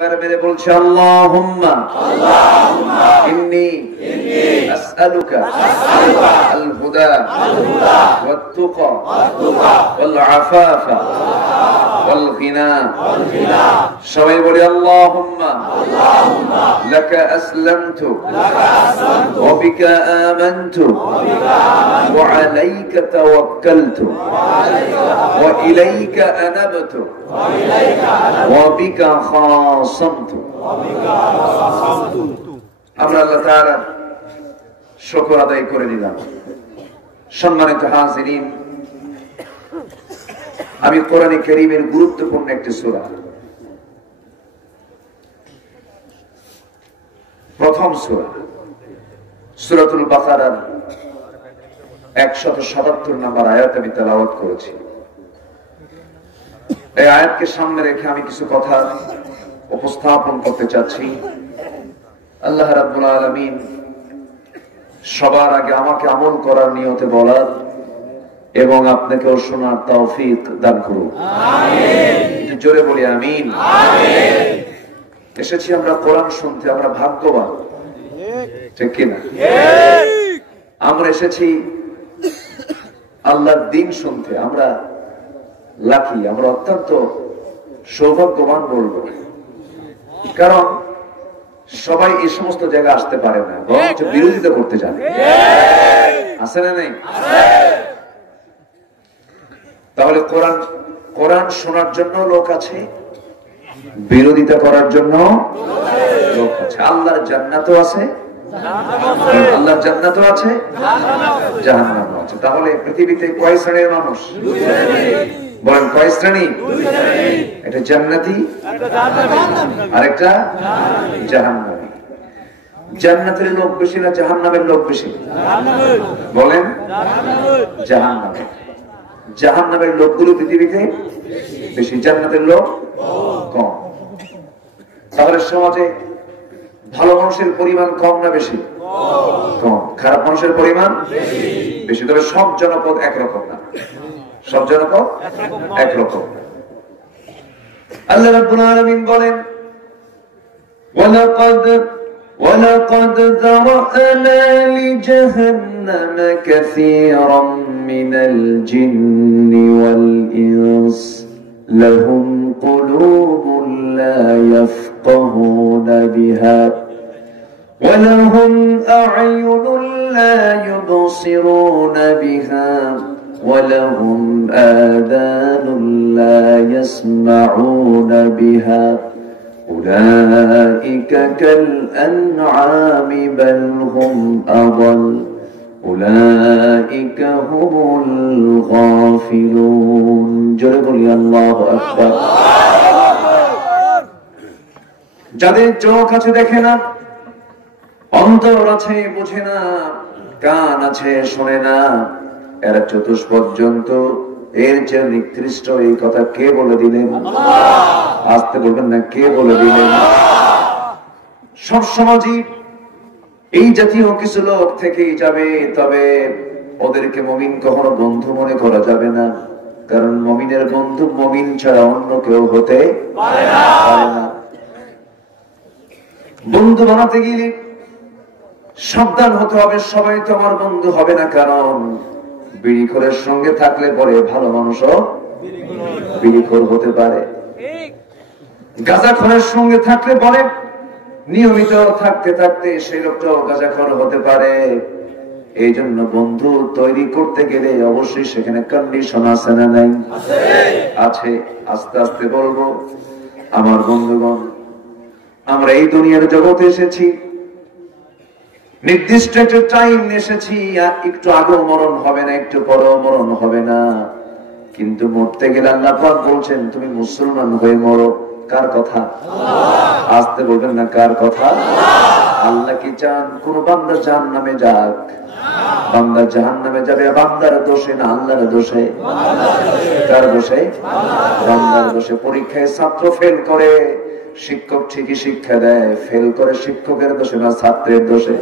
মেরে বলছে আল্লাহুম্মা ইন্নী আসআলুকা আল হুদা ওয়াত তুকা ওয়াল আফাফা ওয়াল গিনা। সবাই বলি আল্লাহুম্মা লাকা আসলামতু ওয়া বিকা আমানতু ওয়া আলাইকা তাওয়াক্কালতু ওয়া ইলাইকা আনাবতু ওয়া বিকা খাসামতু। আমরা আল্লাহ তাআলার শুকর আদায় করে নিলাম। সম্মানিত হাজিরিন, আমি কোরআনে কারীমের গুরুত্বপূর্ণ একটি সূরা, প্রথম সূরা সূরাতুল বাকারার 177 নম্বর আয়াত আমি তেলাওয়াত করেছি। এই আয়াতকে সামনে রেখে আমি কিছু কথা উপস্থাপন করতে চাচ্ছি। আল্লাহ রাব্বুল আলামিন সবার আগে আমাকে আমল করার নিয়তে বলার এবং আপনাকেও শোনার তৌফিক দান করুন, আমিন। জোরে বলি আমিন। এসেছি আমরা কোরআন শুনতে, আমরা ভাগ্যবান, ঠিক কিনা? আমরা এসেছি আল্লাহর দ্বীন শুনতে, আমরা লাকি, আমরা অত্যন্ত সৌভাগ্যবান বলবো। কারণ সবাই এই সমস্ত জায়গায় আসতে পারে না, বরঞ্চ বিরোধিতা করতে জানে। আছে না নেই? তাহলে কোরআন শোনার জন্য লোক আছে, বিরোধিতা করার জন্য লোক আছে। আল্লাহর জান্নাতও আছে, আল্লাহর জান্নাতও আছে, জাহান্নামও আছে। তাহলে পৃথিবীতে কয় শ্রেণীর মানুষ? বলেন কয় শ্রেণী? একটা জান্নাতি, আরেকটা জাহান্নামী। জান্নাতের লোক বেশি না জাহান্নামের লোক বেশি? বলেন জাহান্নামের। জাহান্নামের লোকগুলো পৃথিবীতে বেশি, জান্নাতের লোক কম। তাহলে সমাজে ভালো মানুষের পরিমাণ কম না বেশি? কম। খারাপ মানুষের পরিমাণ বেশি। তবে সব জনপদ একরকম না, সব জনপদ একরকম। আল্লাহ রাব্বুল আলামিন বলেন وَلَقَدْ ذَرَأْنَا لِجَهَنَّمَ كَثِيرًا مِنَ الْجِنِّ وَالْإِنسِ لَهُمْ قُلُوبٌ لَا يَفْقَهُونَ بِهَا وَلَهُمْ أَعْيُنٌ لَا يُبْصِرُونَ بِهَا وَلَهُمْ آذَانٌ لَا يَسْمَعُونَ بِهَا أولئك كالأنعام بل هم أضل أولئك هم الغافلون। জোরে বলি আল্লাহু আকবার। যাদের চোখ আছে দেখে না, অন্তর আছে বোঝে না, কান আছে শোনে না, এরা চতুষ্পদ জন্তু, এর চেয়ে নিকৃষ্ট এই কথা কে বলে দিলেন? আসতে বলবেন না, কে বলে দিলেন? সব সমাজই এই জাতীয় কিছু লোক থেকেই যাবে, তবে ওদেরকে মুমিন কখনো বন্ধু মনে করা যাবে না। কারণ মুমিনের বন্ধু মুমিন ছাড়া অন্য কেউ হতে পারে না। বন্ধু বানাতে গেলে সাবধান হতে হবে, সবাই তো আমার বন্ধু হবে না। কারণ বিড়িখোরের সঙ্গে থাকলে পরে ভালো মানুষও বিড়িখোর হতে পারে। গাঁজাখোরের সঙ্গে থাকলে পরে নিয়মিত থাকতে থাকতে সেই লোকটাও গাঁজাখোর হতে পারে। এই জন্য বন্ধু তৈরি করতে গেলে অবশ্যই সেখানে কন্ডিশন আছে না নাই? আছে। আস্তে আস্তে বলবো আমার বন্ধুগণ, আমরা এই দুনিয়ার জগতে এসেছি, নির্দিষ্ট একটা টাইম এসেছি। একটু আগেও মরণ হবে না, একটু পরেও মরণ হবে না। কিন্তু মরতে গেলে আল্লাহ পাক বলছেন তুমি মুসলমান হয়ে মরো। কার কথা? আসতে বলবেন না, কার কথা? আল্লাহ কি চান কোন বান্দা জাহান্নামে যাক? বান্দা জাহান্নামে যাবে বান্দার দোষে না আল্লাহর দোষে? কার দোষে? বান্দার দোষে। পরীক্ষায় ছাত্র ফেল করে, শিক্ষক ঠিকই শিক্ষা দেয়, ফেল করে শিক্ষকের দোষে না ছাত্রের দোষে?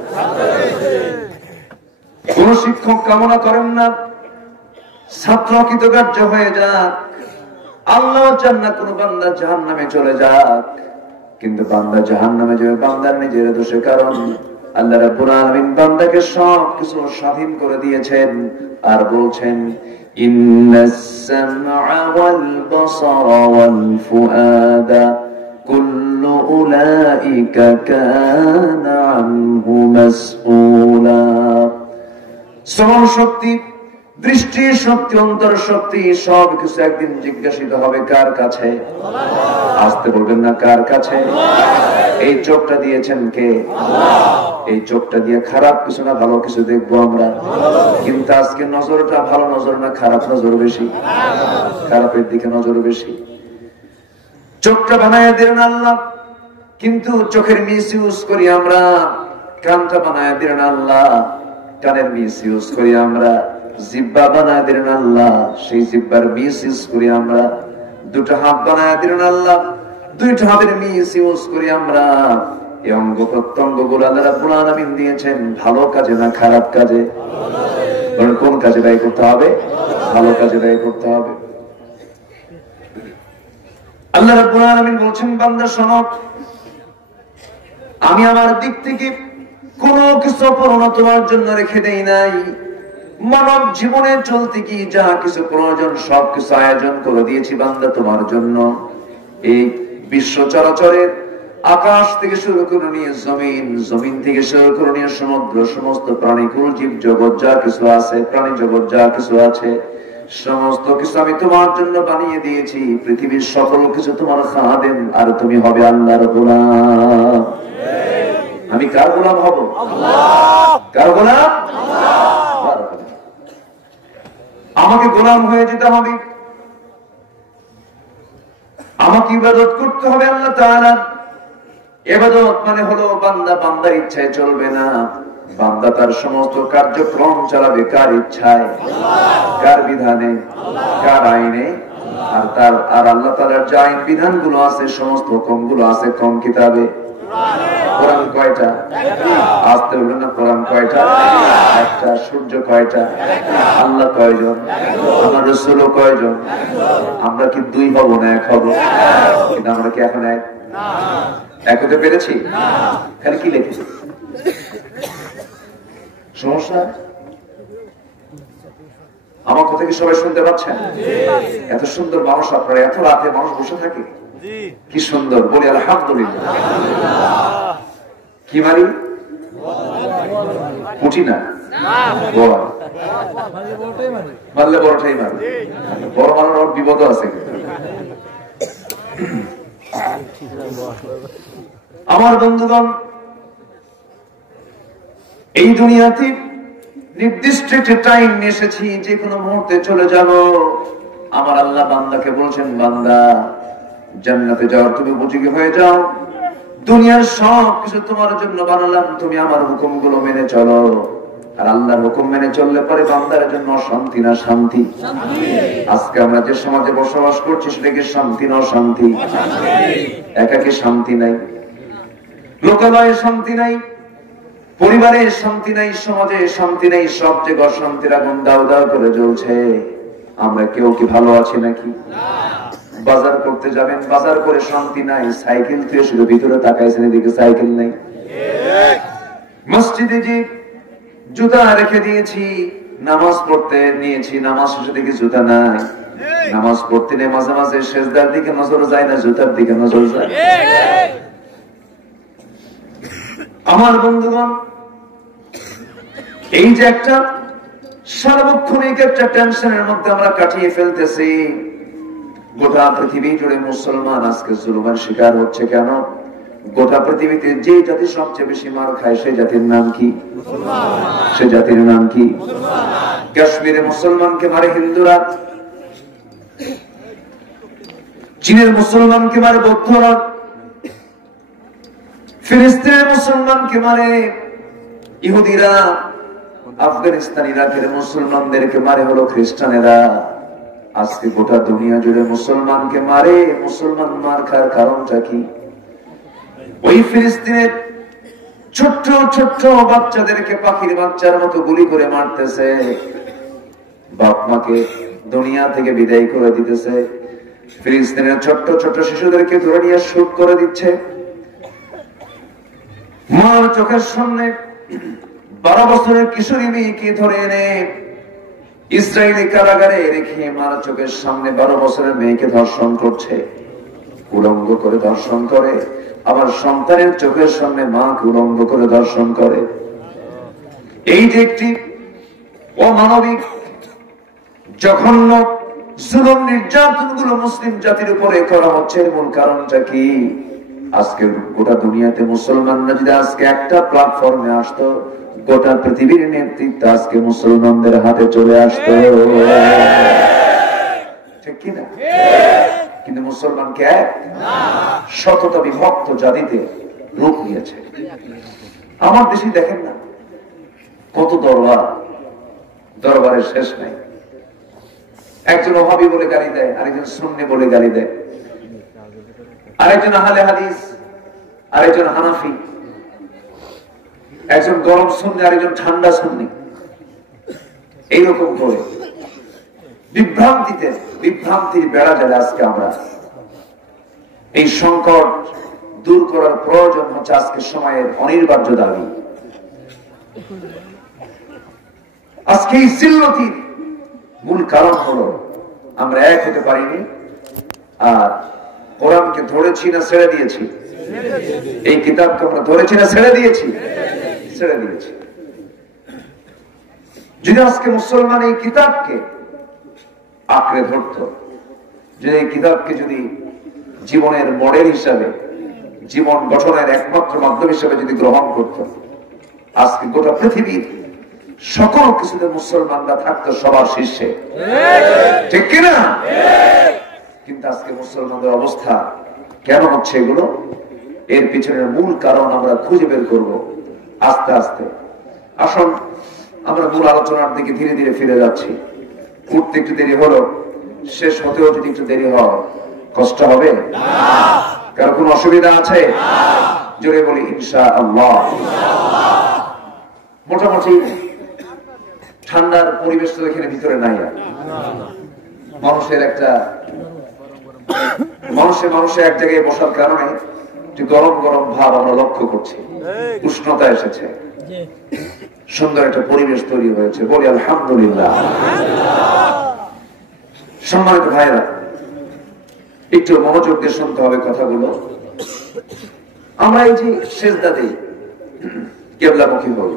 কোন শিক্ষক কামনা করেন না ছাত্র কৃতকার্য হয়ে যাক, আল্লাহ চান না কোন বান্দা জাহান্নামে চলে যাক। কিন্তু বান্দা জাহান্নামে যাবে বান্দার নিজের দোষে। কারণ আল্লাহ রাব্বুল আলামিন বান্দাকে সব কিছু স্বাধীন করে দিয়েছেন আর বলছেন ইন্নাস সামআ ওয়াল বাসারা ওয়াল ফুআদা কুল্লু উলাইকা কানা আনহু মাসউলা। শ্রবণ শক্তি, দৃষ্টি শক্তি, অন্তর শক্তি সব কিছু একদিন জিজ্ঞাসিত হবে কার কাছে? আসতে বলবেন না কার কাছে? এই চোখটা দিয়েছেন কে? এই চোখটা দিয়ে খারাপ কিছু না ভালো কিছু দেখবো আমরা, কিন্তু আজকে নজরটা ভালো নজর না খারাপ নজর বেশি? খারাপের দিকে নজর বেশি। চোখটা বানায় দিলেন আল্লাহ, কিন্তু চোখের মিস ইউজ করি আমরা। কানটা বানায় দিলেন আল্লাহ, কানের মিস ইউজ করি আমরা। জিহ্বা বানায় দিলেন আল্লাহ, সেই জিহ্বার মিস ইউজ করি আমরা। দুটো হাত বানায় দিলেন আল্লাহ, দুইটা হাতের মিস ইউজ করি আমরা। এই অঙ্গ প্রত্যঙ্গ গুলো আল্লাহ রাব্বুল আলামিন দিয়েছেন ভালো কাজে না খারাপ কাজে? কোন কাজে ব্যয় করতে হবে? ভালো কাজে ব্যয় করতে হবে। আল্লাহ রাব্বুল আলামিন বলছেন বান্দা শোনো, আমি আমার দিক থেকে কোনো কিছু পূর্ণ তোমার জন্য রেখে দেই নাই। মানব জীবনে চলতে কি যা কিছু প্রয়োজন সব কিছু আয়োজন করে দিয়েছি বান্দা তোমার জন্য। এই বিশ্ব চরাচরের আকাশ থেকে শুরু করে নিয়ে জমিন, জমিন থেকে শুরু করে নিয়ে সমুদ্র, সমস্ত প্রাণীকুল জীব জগৎ যা কিছু আছে, প্রাণী জগৎ যা কিছু আছে, সমস্ত কিছু আমি তোমার জন্য বানিয়ে দিয়েছি। পৃথিবীর সকল কিছু তোমার খাদেম, আর তুমি হবে আল্লাহর গোলাম। আমি কার গোলাম হব? কার গোলাম? আমাকে গোলাম হয়ে যেতে হবে, আমাকে ইবাদত করতে হবে আল্লাহ তাআলার। ইবাদত মানে হলো বান্দা বান্দার ইচ্ছায় চলবে না, বান্দা তার সমস্ত কার্যক্রম চালাবে কার ইচ্ছায়, কার বিধানে, কার আইনে। আর আল্লাহ তাআলার যে আইন বিধান গুলো আছে, সমস্ত হুকুম গুলো আছে কোন কিতাবে? কোরআন কয়টা? আসতে বলবেন না কোরআন কয়টা? একটা। সূর্য কয়টা? আল্লাহ কয়জন? আমার রাসূল কয়জন? আমরা কি দুই হব না এক হব? কিন্তু আমরা কি এখন এক হতে পেরেছি? খালি কি লিখেছি? সমস্যা? আমার কথা কি সবাই শুনতে পাচ্ছেন? এত সুন্দর মানুষ আপনারা, এত রাতে মানুষ বসে থাকে, কি সুন্দর বলি আলহামদুলিল্লাহ। কি মারি? পুটি না, মারলে বড়টাই মারি। বড় মারার বিপদ আছে। আমার বন্ধুগণ, এই দুনিয়াতে নির্দিষ্ট একটা টাইম এসেছি, যে কোনো মুহূর্তে চলে যাব। আমার আল্লাহ বান্দাকে বলছেন বান্দা জান্নাতে যাওয়ার তুমি উপযোগী হয়ে যাও। দুনিয়ার সব কিছু তোমার জন্য বানালাম, তুমি আমার হুকুম গুলো মেনে চলো। আর আল্লাহর হুকুম মেনে চললে পরে বান্দার জন্য শান্তি না শান্তি? আজকে আমরা যে সমাজে বসবাস করছি সেটা কি শান্তি না অশান্তি? একাকে শান্তি নাই, লোকালয়ে শান্তি নাই, পরিবারে শান্তি নাই, সমাজে শান্তি নাই, সব জায়গায় অশান্তির আগুন দাউ দাউ করে জ্বলছে। আমরা কেউ কি ভালো আছি নাকি? বাজার করতে যাবেন, বাজার করে শান্তি নাই, সাইকেল তুই শুধু ভিতরে তাকাইছেন, এদিকে সাইকেল নাই। মসজিদে যে জুতা রেখে দিয়েছি, নামাজ পড়তে নিয়েছি, নামাজ শেষে দেখি জুতা নাই। নামাজ পড়তে নেই, মাঝে মাঝে সেজদার দিকে নজর যায় না, জুতার দিকে নজর যায়। আমার বন্ধুগণ, এই যে একটা সার্বক্ষণিক একটা টেনশনের মধ্যে আমরা কাটিয়ে ফেলতেছি, গোটা পৃথিবী জুড়ে মুসলমান আজকে জুলুমের শিকার হচ্ছে। কেন? গোটা পৃথিবীতে যে জাতি সবচেয়ে বেশি মার খায় সেই জাতির নাম কি? সে জাতির নাম কি? কাশ্মীরে মুসলমানকে মারে হিন্দুরা, চীনের মুসলমানকে মারে বৌদ্ধরা, ফিলিস্তিনের মুসলমানকে মারে ইহুদিরা, আফগানিস্তান ইরাকের মুসলমানদেরকে মারে হলো খ্রিস্টানেরা। আজকে গোটা দুনিয়া জুড়ে মুসলমানকে মারে। মুসলমান মার খাওয়ার কারণটা কি? ওই ফিলিস্তিনের ছোট্ট ছোট্ট বাচ্চাদেরকে পাখির বাচ্চার মতো গুলি করে মারতেছে, বাপ মাকে দুনিয়া থেকে বিদায় করে দিতেছে। ফিলিস্তিনের ছোট্ট ছোট্ট শিশুদেরকে ধরে নিয়ে শুট করে দিচ্ছে, মার চোখের সামনে 12 বছরের কিশোরী মেয়েকে ধরে এনে ইসরায়েলি কারাগারে রেখে মার চোখের সামনে 12 বছরের মেয়েকে ধর্ষণ করছে, উলঙ্গ করে ধর্ষণ করে। আবার সন্তানের চোখের সামনে মাকে উলঙ্গ করে ধর্ষণ করে। এই যে একটি অমানবিক জঘন্য জুলুম নির্যাতন গুলো মুসলিম জাতির উপরে করা হচ্ছে, মূল কারণটা কি? আজকে গোটা দুনিয়াতে মুসলমানরা যদি আজকে একটা প্ল্যাটফর্মে আসতো, গোটা পৃথিবীর নেতৃত্ব আজকে মুসলমানদের হাতে চলে আসতো, ঠিক কিনা? কিন্তু মুসলমানকে এক শততা বিভক্ত জাতিতে রূপ নিয়েছে। আমার দেশে দেখেন না কত দরবার, দরবারের শেষ নাই। একজন ওহাবি বলে গালি দেয়, আরেকজন সুন্নি বলে গালি দেয়, আরেকজন আহলে হাদিস, আরেকজন হানাফি, একজন গরম সুন্নি, আরেকজন ঠান্ডা সুন্নি। এইরকম করে বিভ্রান্তির বেড়া জালে আজকে আমরা এই সংকট দূর করার প্রয়োজন হচ্ছে আজকে সময়ের অনিবার্য দাবি। আজকে এই জিল্লতির মূল কারণ হলো আমরা এক হতে পারিনি, আর কোরআনকে ধরেছি না ছেড়ে দিয়েছি? এই কিতাবকে আমরা ধরেছি না ছেড়ে দিয়েছি? ছেড়ে দিয়েছি। যদি আজকে মুসলমান এই কিতাবকে আঁকড়ে ধরত, যদি এই কিতাবকে যদি জীবনের মডেল হিসাবে, জীবন গঠনের একমাত্র মাধ্যম হিসাবে যদি গ্রহণ করত, আজকে গোটা পৃথিবীর সকল কিছুতে মুসলমানরা থাকতো সবার শীর্ষে, ঠিক কিনা? কিন্তু আজকে মুসলমানদের অবস্থা কেন হচ্ছে এগুলো? এর পিছনের মূল কারণ আমরা খুঁজে বের করব আস্তে আস্তে। আসুন আমরা মূল আলোচনার দিকে ধীরে ধীরে ফিরে যাচ্ছি। উঠতে একটু দেরি হলো, শেষ হতেও যদি একটু দেরি হয় কষ্ট হবে? কারো কোনো অসুবিধা আছে? জোরে বলি ইনশাআল্লাহ। মোটামুটি ঠান্ডার পরিবেশ তো এখানে ভিতরে নাই। মানুষের এক জায়গায় বসার কারণে একটু গরম গরম ভাব আমরা লক্ষ্য করছি, উষ্ণতা এসেছে, সুন্দর একটা পরিবেশ তৈরি হয়েছে, বলি আলহামদুলিল্লাহ। সম্মানিত ভাইরা, একটু মনোযোগ দিয়ে শুনতে হবে কথাগুলো। আমরা এই যে সেজদা দেই, কিবলামুখী হই,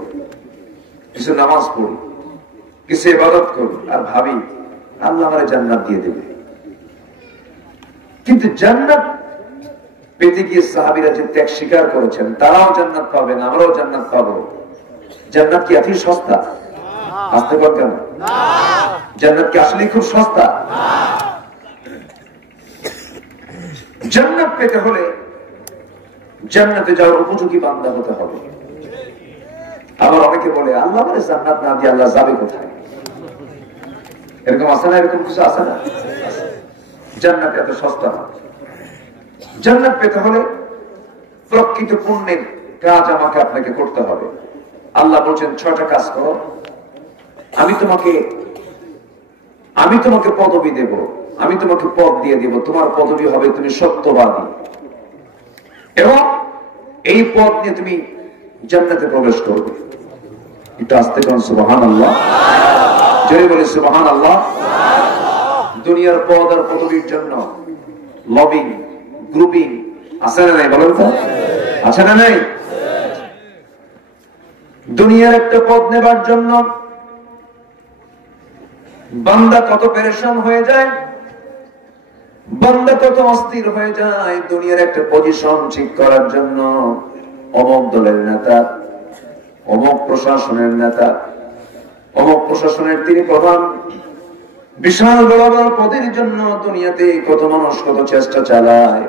কিছু নামাজ পড়ি, কিছু ইবাদত করি, আর ভাবি আল্লাহ আমারে জান্নাত দিয়ে দেবে। কিন্তু জান্নাত পেতে গিয়ে সাহাবীরা যে ত্যাগ স্বীকার করেছেন, তারাও জান্নাত পাবেন, আমরাও জান্নাত পাবো। জান্নাত কি এতই সস্তা? আসতে পার কেন? জান্নাত কি আসলে খুব সস্তা? জান্নাত পেতে হলে জান্নাতে যাওয়ার উপযোগী বান্দা হতে হবে। আবার অনেকে বলে আল্লাহ আমারে জান্নাত না দিয়ে আল্লাহ যাবে কোথায়? এরকম আছে না? এরকম কিছু আছে না? জান্নাত এত সস্তা না। জান্নাত পেতে হলে প্রকৃত পুণ্যের কাজ আমাকে আপনাকে করতে হবে। আল্লাহ বলছেন 6টা কাজ করো, আমি তোমাকে পদবি দেব, আমি তোমাকে পদ দিয়ে দেব। তোমার পদবি হবে তুমি সত্যবাদী, এবং এই পদ নিয়ে তুমি জান্নাতে প্রবেশ করবে। একটু আস্তে করুন সুবহানাল্লাহ, জোরে বলি সুবহানাল্লাহ। দুনিয়ার পদ আর পদবির জন্য লবিং, গ্রুপিং আছে না নাই? বলেন তো, আছে না নাই? দুনিয়ার একটা পদ নেবার জন্য বান্দা কত পেরেশান হয়ে যায়, বান্দা কত অস্থির হয়ে যায়। দুনিয়ার একটা পজিশন ঠিক করার জন্য অমুক দলের নেতা, অমুক প্রশাসনের নেতা, অমুক প্রশাসনের তিনি প্রধান, বিশাল বড় বড় পদের জন্য দুনিয়াতে কত মানুষ কত চেষ্টা চালায়।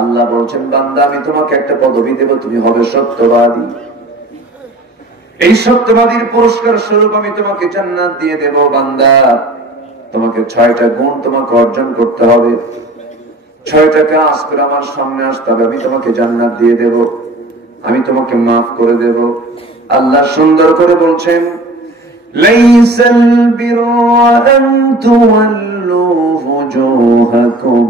আল্লাহ বলছেন বান্দা আমি তোমাকে একটা পদবি দেব, তুমি হবে সত্যবাদী। এই সত্যবাদীর পুরস্কার স্বরূপ আমি তোমাকে জান্নাত দিয়ে দেব। বান্দা তোমাকে 6টা গুণ তোমাকে অর্জন করতে হবে, 6টা কাজ করে আমার সামনে আসতে হবে, আমি তোমাকে জান্নাত দিয়ে দেব, আমি তোমাকে মাফ করে দেব। আল্লাহ সুন্দর করে বলছেন লাইসাল বিররা আন তুওয়াল্লু ফুজুহাকুম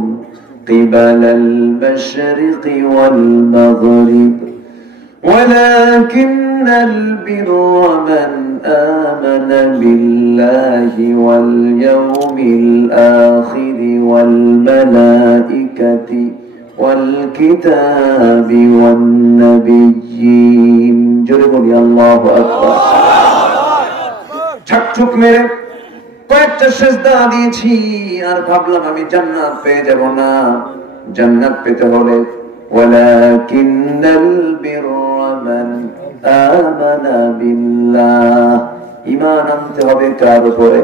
কিবালাল মাশরিকি ওয়াল মাগরিব ولكن البر من آمن بالله واليوم الآخر والملائكة والكتاب والنبيين جربوا الله أكبر ঠকঠক মেরে কয়েকটা সেজদা দিয়েছি আর ভাবলাম আমি জান্নাত পেয়ে যাব না জান্নাত পেতে হলে ওয়ালাকিন্নাল বিররা মান আমানা বিল্লাহ ঈমান আনতে হবে কার উপরে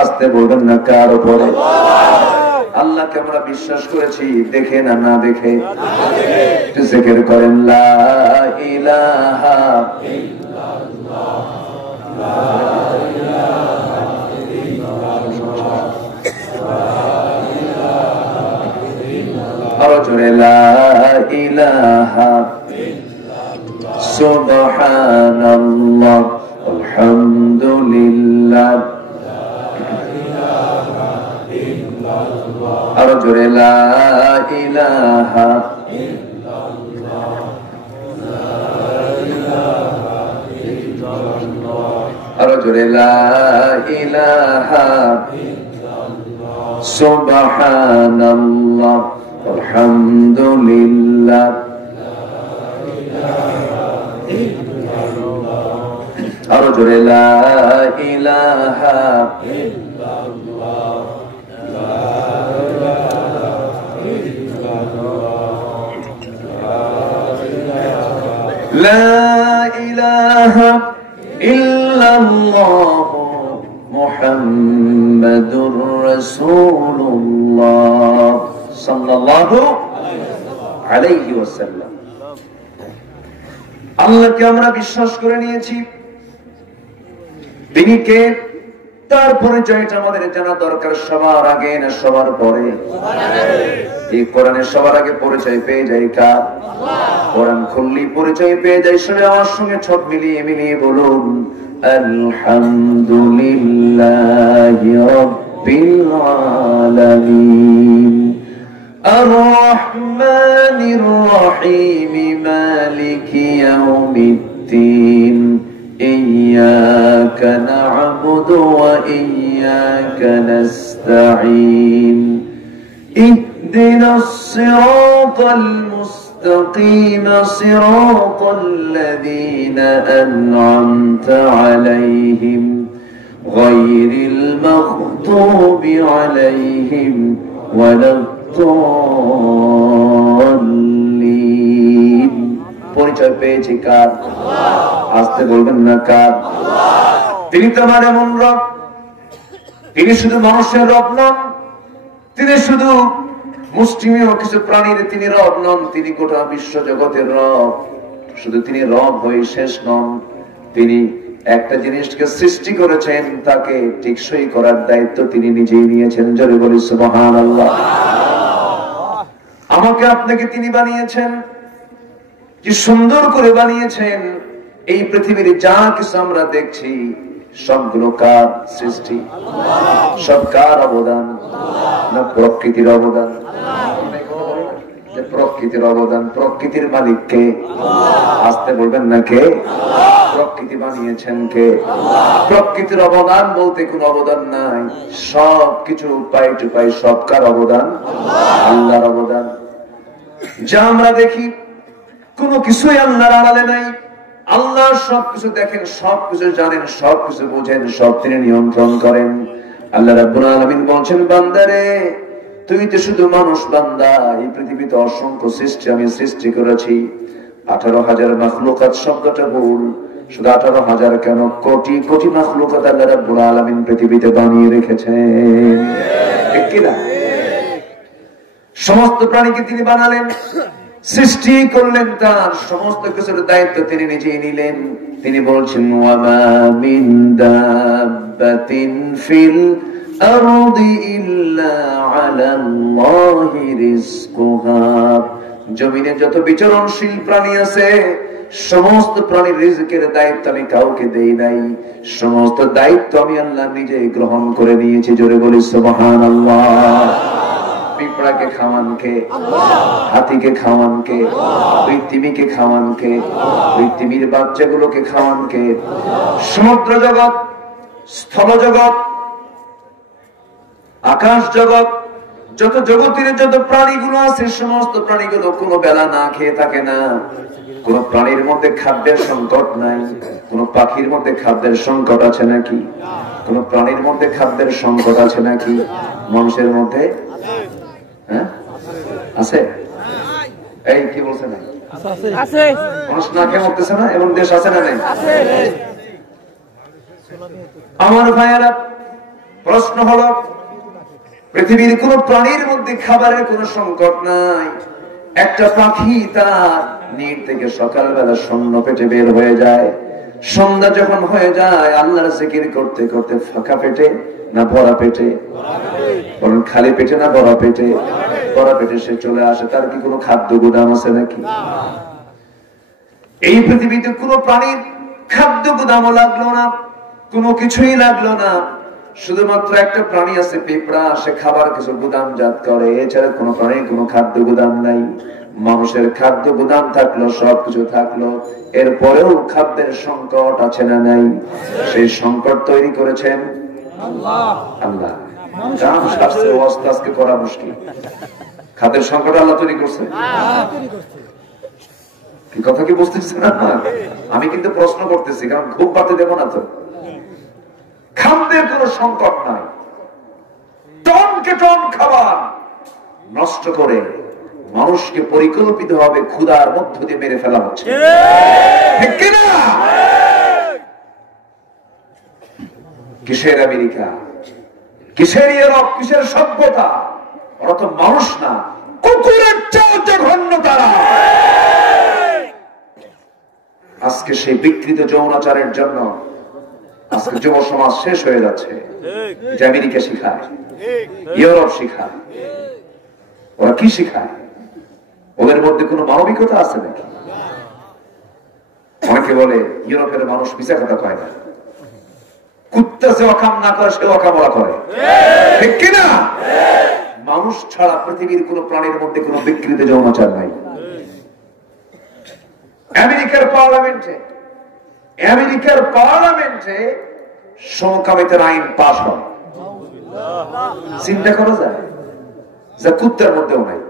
আস্তে বলবেন না কার উপরে আল্লাহকে আমরা বিশ্বাস করেছি দেখে না না দেখে জিকির করেন লা ইলাহা ইল্লাল্লাহ লা ইলাহা ইল্লাল্লাহ আরজুরে লা ইলাহা ইল্লাল্লাহ সুবহানাল্লাহ আলহামদুলিল্লাহ আরো জোরে লা ইলাহা ইল্লাল্লাহ লা ইলাহা ইল্লাল্লাহ আরো জোরে লা ইলাহা ইল্লাল্লাহ সুবহানাল্লাহ আলহামদুলিল্লাহ লা ইলাহা ইল্লাল্লাহ আরো জোরে লা ইলাহা ইল্লাল্লাহ لا إله إلا الله محمد رسول الله صلى الله عليه وسلم আল্লাহকে আমরা বিশ্বাস করে নিয়েছি তিনি কে তার পরিচয়টা আমাদের জানা দরকার সবার আগে না সবার পরে এই কোরআনের সবার আগে পরিচয় পেয়ে যায় কার কোরআন খুললি পরিচয় পেয়ে যায় শুনে আমার সঙ্গে ঠোঁট মিলিয়ে মিলিয়ে বলুন আলহামদুলিল্লাহি রাব্বিল আলামিন আর রহমানির রহিম মালিকি ইয়াউমিদ্দিন إياك نعبد وإياك نستعين اهدنا الصراط المستقيم صراط الذين أنعمت عليهم غير المغضوب عليهم ولا الضالين পরিচয় পেয়েছি কার আসতে বলবেন না কার তিনি তোমার এমন রব তিনি শুধু মানুষের রব নন তিনি শুধু মুসলিমীয় কিছু প্রাণীর তিনি রব নন তিনি গোটা বিশ্ব জগতের রব শুধু তিনি রব হয়ে শেষ নন তিনি একটা জিনিসকে সৃষ্টি করেছেন তাকে টেকসই করার দায়িত্ব তিনি নিজেই নিয়েছেন জোরে বলি সুবহানাল্লাহ আমাকে আপনাকে তিনি বানিয়েছেন কি সুন্দর করে বানিয়েছেন এই পৃথিবীর যা কিছু আমরা দেখছি সবগুলো কার সৃষ্টি সব কার অবদান না প্রকৃতির অবদান প্রকৃতির অবদান প্রকৃতির মালিক কে আসতে বলবেন না কে প্রকৃতি বানিয়েছেন কে প্রকৃতির অবদান বলতে কোনো অবদান নাই সবকিছু পাই টু পাই সব কার অবদান আল্লাহর অবদান যা আমরা দেখি কোনো কিছুই আল্লাহর আড়ালে নাই আল্লাহ সবকিছু দেখেন সবকিছু জানেন সবকিছু বোঝেন সব তিনি নিয়ন্ত্রণ করেন আল্লাহ রাব্বুল আলামিন বলেন বান্দারে তুই তো শুধু মানুষ বান্দা এই পৃথিবীতে অসংখ্য সৃষ্টি আমি সৃষ্টি করেছি 18,000 মাখলুকাত শব্দটা ভুল শুধু 18,000 কেন কোটি কোটি মাখলুকাত আল্লাহ রাব্বুল আলামিন পৃথিবীতে বানিয়ে রেখেছেন ঠিক কি না সমস্ত প্রাণীকে তিনি বানালেন সৃষ্টি করলেন তার সমস্ত কিছুর দায়িত্ব তিনি নিজেই নিলেন তিনি বলছেন ওয়ামা মিন দাব্বাতিন ফিল আরদি ইল্লা আলাল্লাহি রিজকুহা জমিনে যত বিচরণশীল প্রাণী আছে সমস্ত প্রাণীর রিজকের দায়িত্ব আমি কাউকে দেই নাই সমস্ত দায়িত্ব আমি আল্লাহ নিজেই গ্রহণ করে নিয়েছি জোরে বলি সুবহানাল্লাহ পিঁপড়াকে খাওয়ান কে? হাতিকে খাওয়ান কে? ওই তিমিকে খাওয়ান কে? ওই তিমির বাচ্চাগুলোকে খাওয়ান কে? সমুদ্র জগৎ, স্থল জগৎ, আকাশ জগৎ, যত জগতের যত প্রাণীগুলো আছে সমস্ত প্রাণীগুলো কোনো বেলা না খেয়ে থাকে না। কোন প্রাণীর মধ্যে খাদ্যের সংকট নাই। কোন পাখির মধ্যে খাদ্যের সংকট আছে নাকি? কোন প্রাণীর মধ্যে খাদ্যের সংকট আছে নাকি? মানুষের মধ্যে আছে? এই কি বলছে না? মানুষ না খেয়ে মরতেছে না? এমন দেশ আছে না? নেই? আমার ভাইয়েরা, প্রশ্ন হলো, পৃথিবীর কোন প্রাণীর মধ্যে খাবারের কোন সংকট নাই। একটা পাখি তার নির থেকে সকালবেলা শূন্য পেটে বের হয়ে যায়, সন্ধ্যা যখন হয়ে যায় আল্লাহর জিকির করতে করতে ফাঁকা পেটে না ভরা পেটে? বলেন, খালি পেটে না ভরা পেটে? ভরা পেটে সে চলে আসে। তার কি কোনো খাদ্য গুদাম আছে নাকি? এই পৃথিবীতে কোনো প্রাণীর খাদ্য গুদামও লাগলো না, কোনো কিছুই লাগলো না। শুধুমাত্র একটা প্রাণী আছে, পিঁপড়া, সে খাবার কিছু গুদামজাত করে। এছাড়া কোনো প্রাণীর কোনো খাদ্য গুদাম নাই। মানুষের খাদ্য গুদাম থাকলো, সবকিছু থাকলো, এরপরেও খাদ্যের সংকট আছে না নাই? সেই সংকট তৈরি করেছেন আল্লাহ। আজকে করা মুশকিল। খাদ্যের সংকট আল্লাহ তৈরি করছে। কি কথা কি বুঝতেছি না? আমি কিন্তু প্রশ্ন করতেছি, কারণ খুব বাতে দেবো না তো। খাদ্যের কোন সংকট নাই। টনকে টন খাবার নষ্ট করে মানুষকে পরিকল্পিত ভাবে ক্ষুধার মধ্য দিয়ে মেরে ফেলা হচ্ছে, ঠিক কিনা? কিসের আমেরিকা, কিসের ইউরোপ, কিসের সভ্যতা? ওরা তো মানুষ না, কুকুরের চেয়েও জঘন্য তারা। আজকে সেই বিকৃত যৌনাচারের জন্য আজকে যুব সমাজ শেষ হয়ে যাচ্ছে। যে আমেরিকা শিখায়, ইউরোপ শিখায়, ওরা কি শিখায়? ওদের মধ্যে কোনো মানবিকতা আছে নাকি? অনেকে বলে ইউরোপের মানুষ মিছা কথা কয় না, কুত্তা যে অকাম না করে সে অকামরা করে, ঠিক কিনা? মানুষ ছাড়া পৃথিবীর কোন প্রাণীর মধ্যে কোন বিকৃত যৌনাচার নাই। আমেরিকার পার্লামেন্টে সমকামিতার আইন পাস হয়। চিন্তা করা যায়? যা কুত্তার মধ্যেও নাই,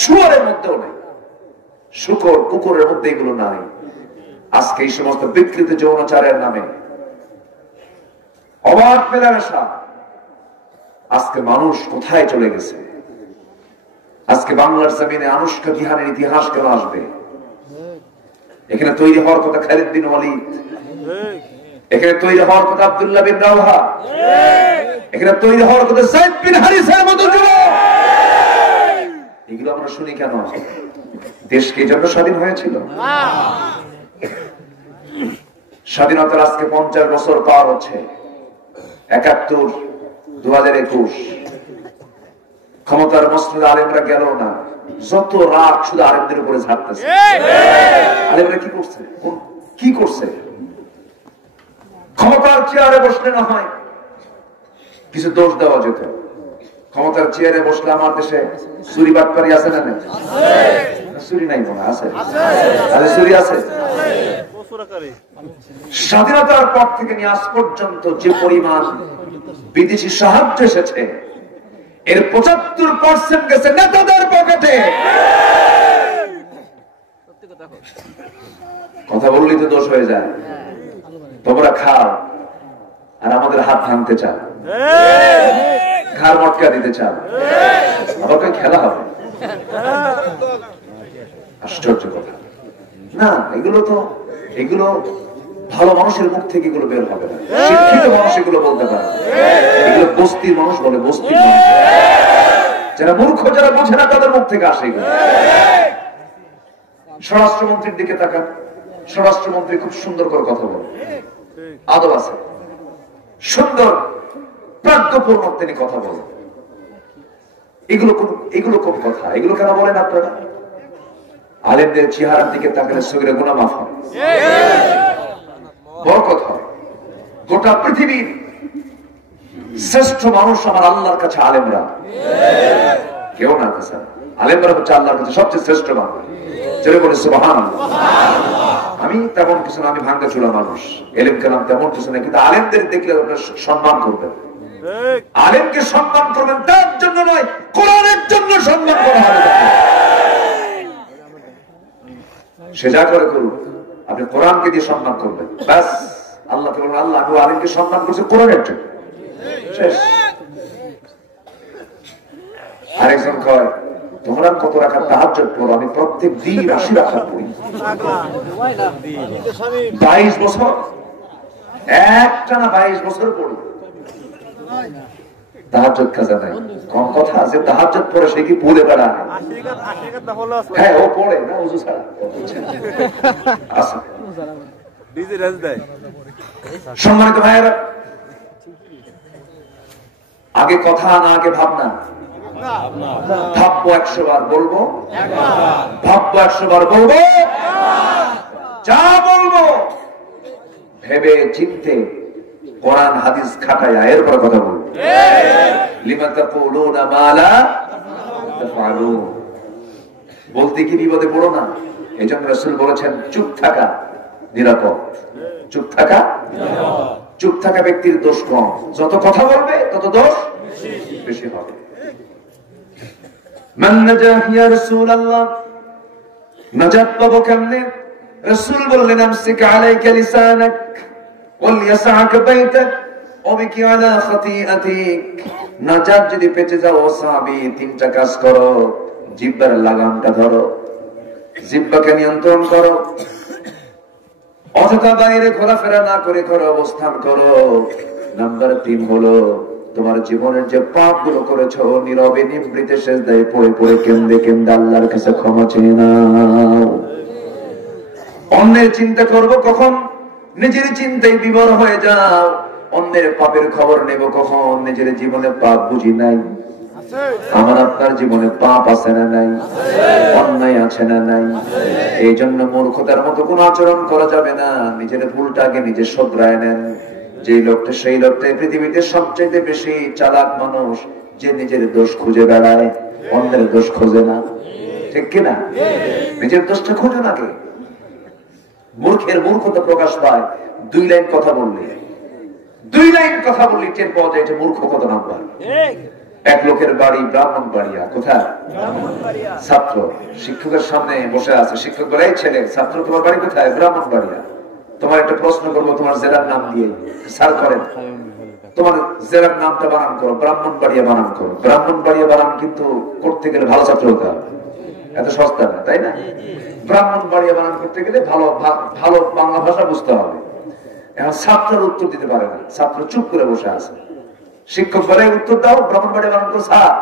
শুয়োরের মধ্যেও নাই, শুকর কুকুরের মধ্যে এগুলো নাই। আজকে এই সমস্ত বিকৃত যৌনাচারের নামে অবাধ মেলামেশা, আজকে মানুষ কোথায় চলে গেছে? আজকে বাংলার জমিনে আনুষ্কা বিহারের ইতিহাস কেন আসবে? এখানে তৈরি হওয়ার কথা খালিদ বিন ওয়ালিদ, এখানে তৈরি হওয়ার কথা আব্দুল্লাহ বিন রাওহা, এখানে তৈরি হওয়ার কথা যায়েদ বিন হারিসার মতো যুবক। এগুলো আমরা শুনি কেন? দেশকে এই জন্য স্বাধীন হয়েছিল। স্বাধীনতার আজকে 50 বছর পার হচ্ছে। 71, 2021 ক্ষমতার মসনদে আলেমরা গেল না। যত রাত শুধু আলেমদের উপরে ঝাড়তেছে। আলেমরা কি করছে? কি করছে? ক্ষমতার চেয়ারে বসলে না হয় কিছু দোষ দেওয়া যেত। ক্ষমতার চেয়ারে বসলে আমার দেশে চুরি বাটপারি আছে না? নেই? চুরি নাই মনে আছে? চুরি আছে। স্বাধীনতার পর থেকে নিয়ে আজ পর্যন্ত যে পরিমাণ বিদেশি সাহায্য এসেছে, এর 75% গেছে নেতাদের পকেটে। কথা বললেই তো দোষ হয়ে যায়। তোমরা খাও আর আমাদের হাত ভাঙতে চাও, ঘাড় মটকা দিতে চাও, আবার কই খেলা হবে? আশ্চর্য কথা না? এগুলো ভালো মানুষের মুখ থেকে এগুলো বের হবে না। শিক্ষিত মানুষ এগুলো বলতে পারে। এগুলো বস্তির মানুষ বলে, বস্তির মানুষ, যারা মূর্খ, যারা বোঝে না, তাদের মুখ থেকে আসে এগুলো। স্বরাষ্ট্রমন্ত্রীর দিকে তাকান। স্বরাষ্ট্রমন্ত্রী খুব সুন্দর করে কথা বলে, আদব আছে, সুন্দর প্রাজ্ঞপূর্ণ তিনি কথা বলেন। এগুলো কোন কথা? এগুলো কেন বলেন আপনারা? আলেমদের চেহারার দিকে তাকালে সগীরা গুনাহ মাফ হয়, বরকত হয়। গোটা পৃথিবীর শ্রেষ্ঠ মানুষ আমার আল্লাহর কাছে আলেমরা। কেউ না আছে। আলেমরা হচ্ছে আল্লাহর কাছে সবচেয়ে শ্রেষ্ঠ বান্দা। জোরে বলে সুবহানাল্লাহ। আমি তেমন কিছু না, আমি ভাঙ্গা চূড়া মানুষ, এলেম কালাম তেমন কিছু না, কিন্তু আলেমদের দেখলে আপনার সম্মান করবেন। আলেমকে সম্মান করবেন তার জন্য নয়, কোরআনের জন্য সম্মান করা হবে। সে যা করে করুন, আপনি কোরআনকে দিয়ে সম্মান করবেন, ব্যাস। আল্লাহকে বলবেন আল্লাহ আমি আলেমকে সম্মান করছি কোরআনের জন্য, শেষ। আরেকজন কয় তোমরা কত রাখার তাহাজ্জুদ পড়ো, আমি প্রত্যেক দিন 80 রাকাত পড়ি। 22 বছর একটানা 22 বছর পড়ি, তাহাজ্জুদ কাজা নাই। কম কথা আছে, তাহাজ্জুদ পড়ে সে কি ভুলে বেড়ায়? হ্যাঁ ও পড়ে না ওযু ছাড়া। আচ্ছা সম্মানিত ভাইয়েরা, আগে কথা না আগে ভাবনা। ভাববো 100 বার, বলবো ভাববো 100 বার, বলবো যা বলবো ভেবে চিন্তে কোরআন হাদিস খাটায়া এরপর কথা বলবো। লিমা তাকুলুনা মা লা তাফআলুন, বলতে কি বিপদে পড়ো না। এইজন্য রাসূল বলেছেন চুপ থাকা নিরাপদ। চুপ থাকা, চুপ থাকা ব্যক্তির দোষ কম, যত কথা বলবে তত দোষ বেশি হবে। মান নাজাহ ইয়া রাসূলুল্লাহ, নাজাত পাবো কেমনে? রাসূল বললেন আমসিক আলাইকা লিসানাক ওয়াল ইয়াসআকা বাইতাক ওয়াবিকি আলা খাতিআতিক। নাজাত যদি পেতে যাও সাহাবী, তিনটা কাজ করো। জিহ্বার লাগামটা ধরো, জিহ্বাকে নিয়ন্ত্রণ করো, অযথা বাইরে ঘোরাফেরা না করে ঘরে অবস্থান করো। নাম্বার 3 হলো তোমার জীবনের যে পাপ গুলো করেছো নীরবে নিভৃতে সেজদায় পড়ে পড়ে কেন্দে কেন্দে আল্লাহর কাছে ক্ষমা চেয়ে নাও। অন্যের চিন্তা করব কখন? নিজের চিন্তায় বিভোর হয়ে যাও। অন্যের পাপের খবর নেব কখন? নিজের জীবনে পাপ বুঝি নাই। আমার আপনার জীবনে পাপ আছে না নাই? অন্যায় আছে না নাই? এই জন্য মূর্খতার মতো কোন আচরণ করা যাবে না। নিজের ভুলটা আগে নিজে শোধরায় নেন। যে লোকটা, সেই লোকটা পৃথিবীতে সবচেয়ে বেশি চালাক মানুষ, যে নিজের দোষ খুঁজে বেড়ায়, অন্যের দোষ খোঁজে না। ঠিক কিনা? নিজের দোষটা খোঁজো না কে? মূর্খের মূর্খতা প্রকাশ পায় 2 লাইন কথা বললে। 2 লাইন কথা বললে টের পাওয়া যায় যে মূর্খ কত নাম্বার। এক লোকের বাড়ি ব্রাহ্মণবাড়িয়া। কোথায়? ছাত্র শিক্ষকের সামনে বসে আছে। শিক্ষক বলে এই ছেলে, ছাত্র তোমার বাড়ি কোথায়? ব্রাহ্মণবাড়িয়া। তোমার একটা প্রশ্ন করবো, তোমার জেলার নাম দিয়ে। স্যার করেন, তোমার জেলার নামটা বানান করো, ব্রাহ্মণবাড়িয়া বানান করো। ব্রাহ্মণবাড়িয়া বানান কিন্তু করতে গেলে ভালো ছাত্র হতে হবে, এত সস্তা না, তাই না? ব্রাহ্মণবাড়িয়া বানান করতে গেলে ভালো ভালো বাংলা ভাষা বুঝতে হবে। এখন ছাত্রের উত্তর দিতে পারে না, ছাত্র চুপ করে বসে আছে। শিক্ষক বলে উত্তর দাও, ব্রাহ্মণবাড়িয়া বানান করো। স্যার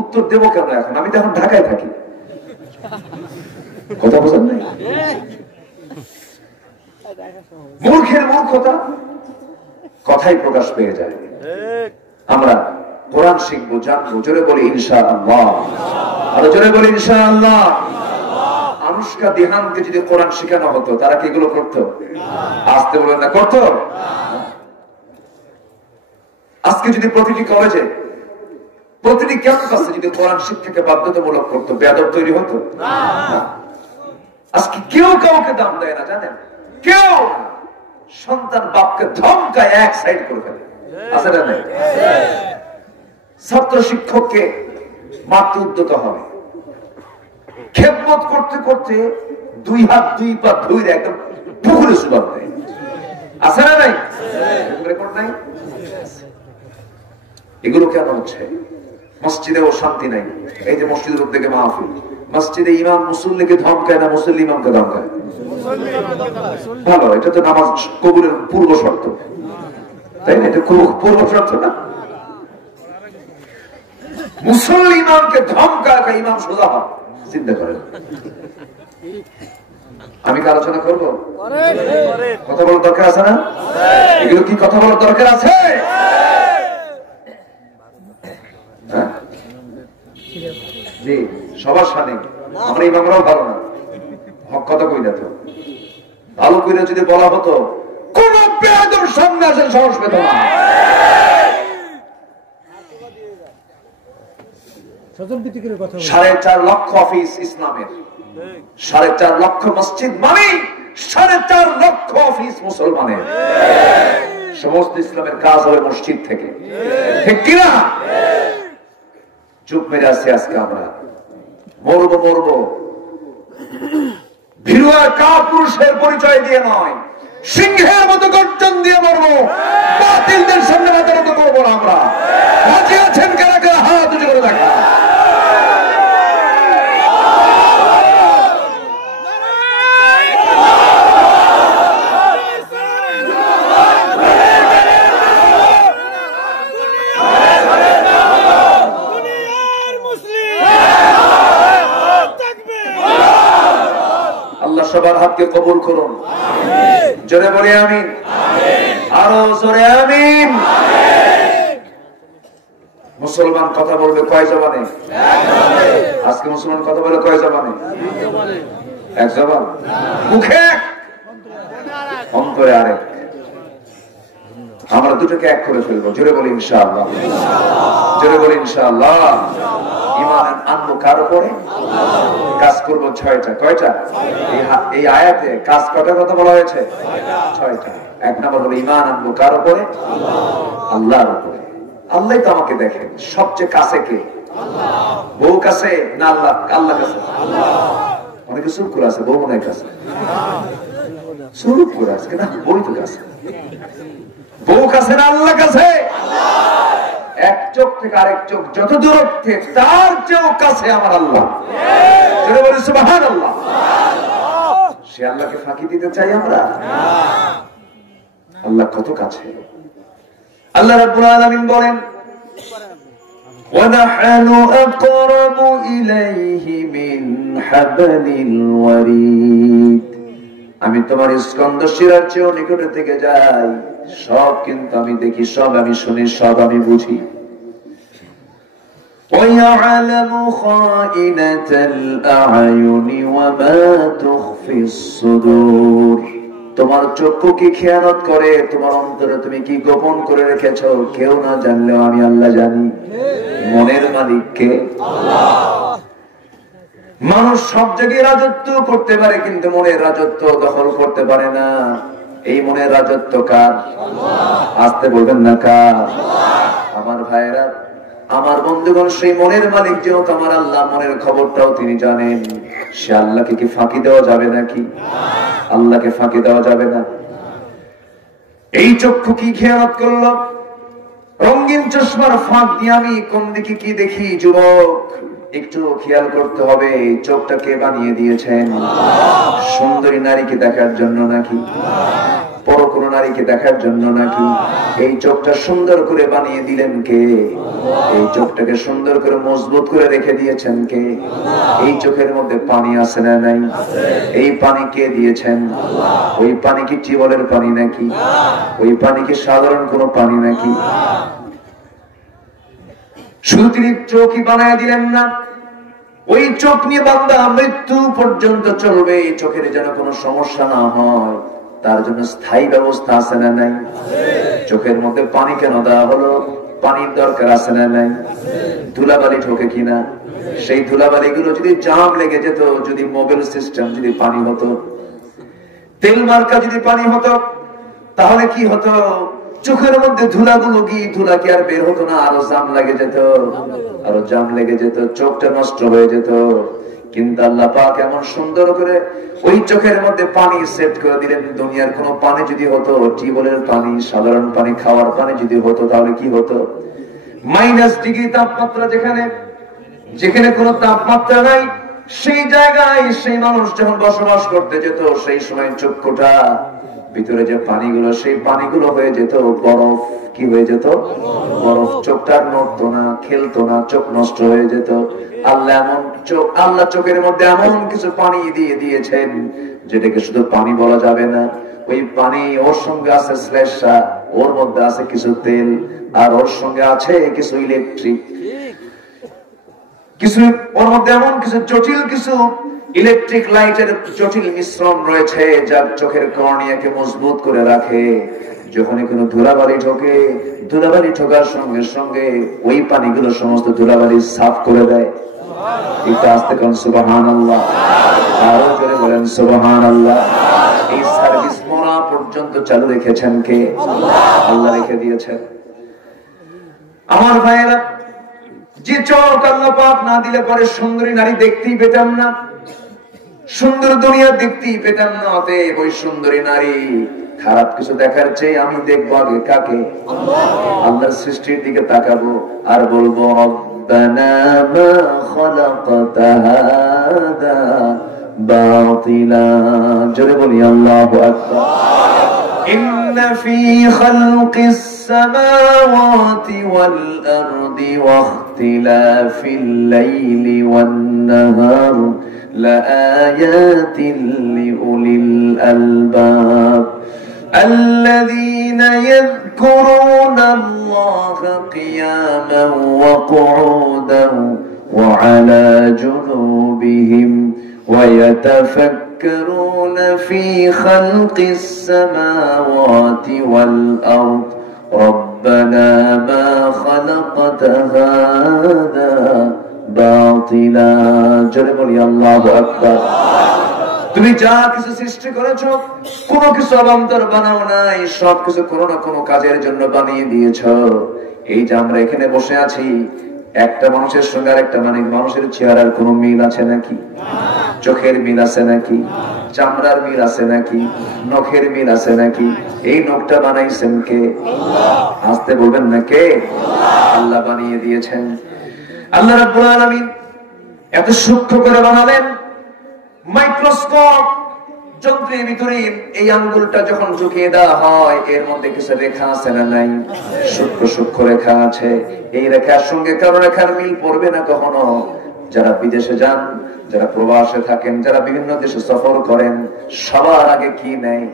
উত্তর দেবো কেন এখন? আমি তো এখন ঢাকায় থাকি। কথা বোঝেন নাই? মূর্খের মূর্খতা কথাই প্রকাশ পেয়ে যায়। আমরা কোরআন শিখবো, জানবো। জোরে বলি ইনশাআল্লাহ। আরো জোরে বলি ইনশাআল্লাহ। আনুষ্কা দিহানকে যদি কোরআন শেখানো হতো, তারা কি এগুলো করতো? আসতে বলেন না, করতো? আজকে যদি প্রতিটি কলেজে, প্রতিটি ক্যাম্পাসে যদি কোরআন শিক্ষাকে বাধ্যতামূলক করতো, বেয়াদব তৈরি হতো না। আজকে কেউ কাউকে দাম দেয় না, জানেন? কেউ সন্তান বাপকে ধমকায় এক সাইড করে ফেলে, আছে না? ছাত্র শিক্ষককে মারতে উদ্যত হবে। খেদমত করতে করতে 2 হাত 2 পা ধরে একদম পুকুরে সুবাদ দেয়, আছে না নাই? রেকর্ড নাই? এগুলো কেন হচ্ছে? মসজিদেও শান্তি নাই। এই যে মসজিদের উদ্যোগে মাহফিল, মসজিদে ইমাম মুসল্লিকে ধমকায় না, মুসল্লি ইমামকে ধমকায়? ভালো, এটা তো নামাজ কবুলের পূর্ব শর্ত, তাই না? এটা পূর্ব শর্ত না? মুসল্লি ইমামকে ধমকায়, ইমাম সোজা হয়। চিন্তা করেন। আমি কি আলোচনা করবো? কথা বলার দরকার আছে না? এগুলো কি কথা বলার দরকার আছে? জি, সবার সামনে আমরা ইমামরাও ভালো না, হক কথা কই না। তো ভালো কইরা যদি বলা হতো, কোন বেয়াদব সামনে আসার সাহস পেত না। 4.5 লক্ষ অফিস ইসলামের, 4.5 লক্ষ মসজিদ মানে 4.5 লক্ষ অফিস মুসলমানের। সমস্ত ইসলামের কাজ হবে মসজিদ থেকে, ঠিক কিনা? চুপ মেরে আসছে আজকে আমরা। মরবো ভীরু আর কাপুরুষের পরিচয় দিয়ে নয়, সিংহের মতো গর্জন দিয়ে মরবো। বাতিলদের সামনে মাথার মতো করবো না আমরা। রাজি আছেন কারা কারা? হাত উঁচু করে দেখা। সবার হাতকে কবুল করুন, জোরে বলি আমিন, আরো জোরে আমিন। মুসলমান কথা বলবে কয় জবানে? আজকে মুসলমান কথা বলে কয় জবানে? এক জবান, মুখে অন্তরে আরেক। আমরা দুটোকে এক করে ফেলবো, জোরে বলি ইনশাআল্লাহ, জোরে বলি ইনশাআল্লাহ। ঈমান আনবো কার উপরে? কাজ করবো 6টা। কয়টা? এই আয়াতে কাজ কটার কথা বলা হয়েছে? 6টা। 1 নম্বর হলো ঈমান আনবো কার উপরে? আল্লাহর উপরে। আল্লাহই তো আমাকে দেখেন। সবচেয়ে কাছে কে? বউ কাছে না আল্লাহ? আল্লাহ কাছে। অনেকে চুপ করে আছে, বউ মনে কাছে চুপ করে আছে না, বই তো কাছে। বউ কাছে না আল্লাহ কাছে? এক চোখ থেকে আরেক চোখ যত দূরত্বে, তার চেয়েও কাছে আমার আল্লাহ। সুবহানাল্লাহ। সে আল্লাহকে ফাঁকি দিতে চাই আমরা? আল্লাহ কত কাছে। আল্লাহ রাব্বুল আলামিন বলেন, وَنَحْنُ أَقْرَبُ إِلَيْهِ مِنْ حَبْلِ الْوَرِيدِ। আমি তোমার স্কন্ধ শিরার চেয়েও নিকটে থেকে যাই। সব কিন্তু আমি দেখি, সব আমি শুনি, সব আমি বুঝি। وَيَعْلَمُ خَائِنَةَ الْأَعْيُنِ وَمَا تُخْفِي الصُّدُورُ। তোমার চক্ষু কি খেয়ানত করে, তোমার অন্তরে তুমি কি গোপন করে রেখেছো, কেউ না জানলেও আমি আল্লাহ জানি। মনের মালিক কে? আল্লাহ। মানুষ সব জায়গায় রাজত্ব করতে পারে, কিন্তু মনের রাজত্ব দখল করতে পারে না। এই মনের রাজত্ব কার? আল্লাহ। আসতে বলবেন না কার? আল্লাহ। আমার ভাইরা, আমার বন্ধুগণ, সেই মনের মালিক যেহেতু আমার আল্লাহ, মনের খবরটাও তিনি জানেন। সে আল্লাহকে কি ফাঁকি দেওয়া যাবে নাকি? আল্লাহকে ফাঁকি দেওয়া যাবে না। এই চক্ষু কি খেয়ালত করলো? রঙিন চশমার ফাঁক দিয়ে আমি কোন দিকে কি দেখি? যুবক, একটু খেয়াল করতে হবে, এই চোখটা কে বানিয়ে দিয়েছেন? সুন্দরী নারীকে দেখার জন্য নাকি? বড় কোন নারীকে দেখার জন্য নাকি? এই চোখটা সুন্দর করে বানিয়ে দিলেন কে? এই চোখটাকে সুন্দর করে মজবুত করে রেখে দিয়েছেন কে? এই চোখের মধ্যে পানি আছে না নাই? এই পানি কে দিয়েছেন? ওই পানি কি টিউবওয়েলের পানি নাকি? ওই পানি কি সাধারণ কোন পানি নাকি? শুধু তিনি চোখই বানায় দিলেন না, ওই চোখ নিয়ে বান্দা মৃত্যু পর্যন্ত চলবে। এই চোখের যেন কোনো সমস্যা না হয়, তার জন্য স্থায়ী ব্যবস্থা আছে না নাই? চোখের মধ্যে পানি কেন দেওয়া হলো? পানির দরকার আছে না নাই? ধুলাবালি ঢোকে কিনা? সেই ধুলাবালি গুলো যদি জাম লেগে যেত, যদি মোবাইল সিস্টেম যদি পানি হতো, তেল মার্কা যদি পানি হতো, তাহলে কি হতো? চোখের মধ্যে ধুলাগুলো গিয়ে ধুলা কি আর বের হতো না? আরো জাম লেগে যেত, আরো জাম লেগে যেত, চোখটা নষ্ট হয়ে যেত। কিন্তু আল্লাহ পাক এমন সুন্দর করে ওই চোখের মধ্যে পানি সেট করে দিলেন। দুনিয়ার কোন পানি যদি হতো, টিউবওয়েলের পানি, সাধারণ পানি, খাওয়ার পানি যদি হতো, তাহলে কি হতো? -ডিগ্রি তাপমাত্রা, যেখানে কোনো তাপমাত্রা নাই, সেই জায়গায় সেই মানুষ যখন বসবাস করতে যেত, সেই সময় চক্ষুটা ভিতরে যে পানিগুলো, সেই পানিগুলো হয়ে যেত বরফ। কি হয়ে যেত? বরফ। চোখটা নড়তো না, খেলতো না, চোখ নষ্ট হয়ে যেত। আল্লাহ চোখের মধ্যে এমন কিছু পানি দিয়ে দিয়েছেন, যেটাকে শুধু পানি বলা যাবে না। ওই পানি, ওর সঙ্গে আছে শ্লেষা, ওর মধ্যে আছে কিছু তেল, আর ওর সঙ্গে আছে কিছু ইলেকট্রিক, কিছু ওর মধ্যে এমন কিছু জটিল, কিছু ইলেকট্রিক লাইটের জটিল মিশ্রণ রয়েছে, যা চোখের কর্নিয়াকে মজবুত করে রাখে। যখনই কোনো ধুলাবালি ঠোকে, ধুলাবালি ঠোকার সঙ্গে সঙ্গে ওই পানিগুলো সমস্ত ধুলাবালি সাফ করে দেয়। একটু আস্তে কোন সুবহানাল্লাহ, আরো জোরে বলেন সুবহানাল্লাহ। এই সার্ভিস মরা পর্যন্ত চালু রেখেছেন কে? আল্লাহ রেখে দিয়েছেন। আমার ভাইয়েরা, যে চোখ আল্লাহ পাক না দিলে পরে সুন্দরী নারী দেখতেই পেতাম না, সুন্দর দুনিয়া দেখতেই পেতাম না। অতএব ওই সুন্দরী নারী খারাপ কিছু দেখার চেয়ে আমি দেখবো আগে কাকে? আল্লাহর সৃষ্টির দিকে তাকাবো আর বলবো রব্বানা মা খালাকতা হাদা বাতিলা। জোরে বলি আল্লাহু আকবার। ইন্না ফি খালকিস সামাওয়াতি ওয়াল আরদি ওয়া ইখতিলাফিল লাইলি ওয়ান নাহার لآيات لأولي الألباب الذين يذكرون الله قياما وقعودا وعلى جنوبهم ويتفكرون في خلق السماوات والأرض ربنا ما خلقت هذا বাতিলা। জোরে বলি আল্লাহু আকবার। তুমি যা কিছু সৃষ্টি করেছো, কোনো কিছু অবান্তর বানাও নাই, সবকিছু কোনো না কোনো কাজের জন্য বানিয়ে দিয়েছো। এই যে আমরা এখানে বসে আছি, একটা মানুষের সঙ্গে আর একটা মানুষের চেহারার কোনো মিল আছে নাকি? চোখের মিল আছে নাকি? চামড়ার মিল আছে নাকি? নখের মিল আছে নাকি? এই নখটা বানাইছেন কে? আসতে বলবেন না কে? আল্লাহ বানিয়ে দিয়েছেন। আল্লাহ রাব্বুল আলামিন এত সূক্ষ্ম করে বানালেন, মাইক্রোস্কোপ যন্ত্রের ভিতরে এই আঙ্গুলটা যখন ঝুঁকিয়ে দেওয়া হয়, এর মধ্যে কিছু রেখা আছে না নাই? সূক্ষ্ম সূক্ষ্ম রেখা আছে। এই রেখার সঙ্গে কারো রেখার মিল পড়বে না কখনো। যারা বিদেশে যান, যারা প্রবাসে থাকেন, যারা বিভিন্ন দেশে সফর করেন, সবার আগে কি নেয়?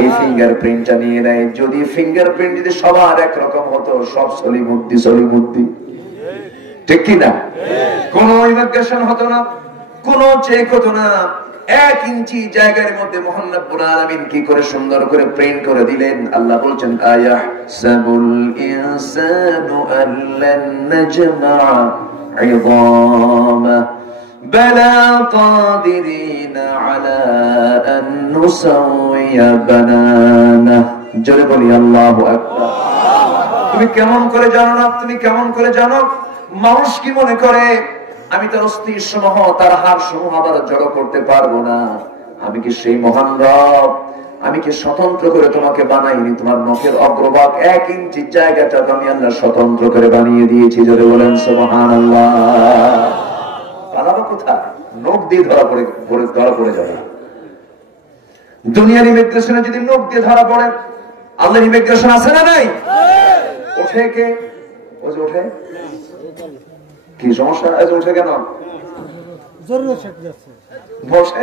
এই ফিঙ্গারপ্রিন্টটা নিয়ে নেয়। যদি ফিঙ্গারপ্রিন্ট যদি সবার একরকম হতো, সব সলিমুদ্দি, ঠিক কিনা? কোন ইমিগ্রেশন হতো না, কোন চেক হতো না। 1 ইঞ্চি জায়গার মধ্যে মহান রব্বুল আলামিন কি করে সুন্দর করে প্রিন্ট করে দিলেন। আল্লাহ বলছেন আয়াহসাবুল ইনসানু আল্লান নাজমা'a 'idama বালা কাদিরিনা আলা আন নুসাওয়িয়া বানানা। জোরে বলি আল্লাহু আকবার। তুমি কেমন করে জানো না? তুমি কেমন করে জানো? মানুষ কি মনে করে আমি তার অস্থির সমূহ, তার হাড় সমূহ আবার জড়ো করতে পারবো না? আমি কি সেই মহান রব? আমি কি স্বতন্ত্র করে তোমাকে বানাইনি? তোমার নখের অগ্রভাগ 1 ইঞ্চি জায়গাটা আমি আল্লাহ স্বতন্ত্র করে বানিয়ে দিয়েছি। যদি বলেন সুবহানাল্লাহ। পালাবো কোথায়? নখ দিয়ে ধরা পড়ে যাবে। দুনিয়ার ইমিগ্রেশনে যদি নখ দিয়ে ধরা পড়ে, আল্লাহর ইমিগ্রেশন আছে না নাই? ওঠে কে? ওই যে ওঠে, কি সমস্যা? উঠে কেন? বসে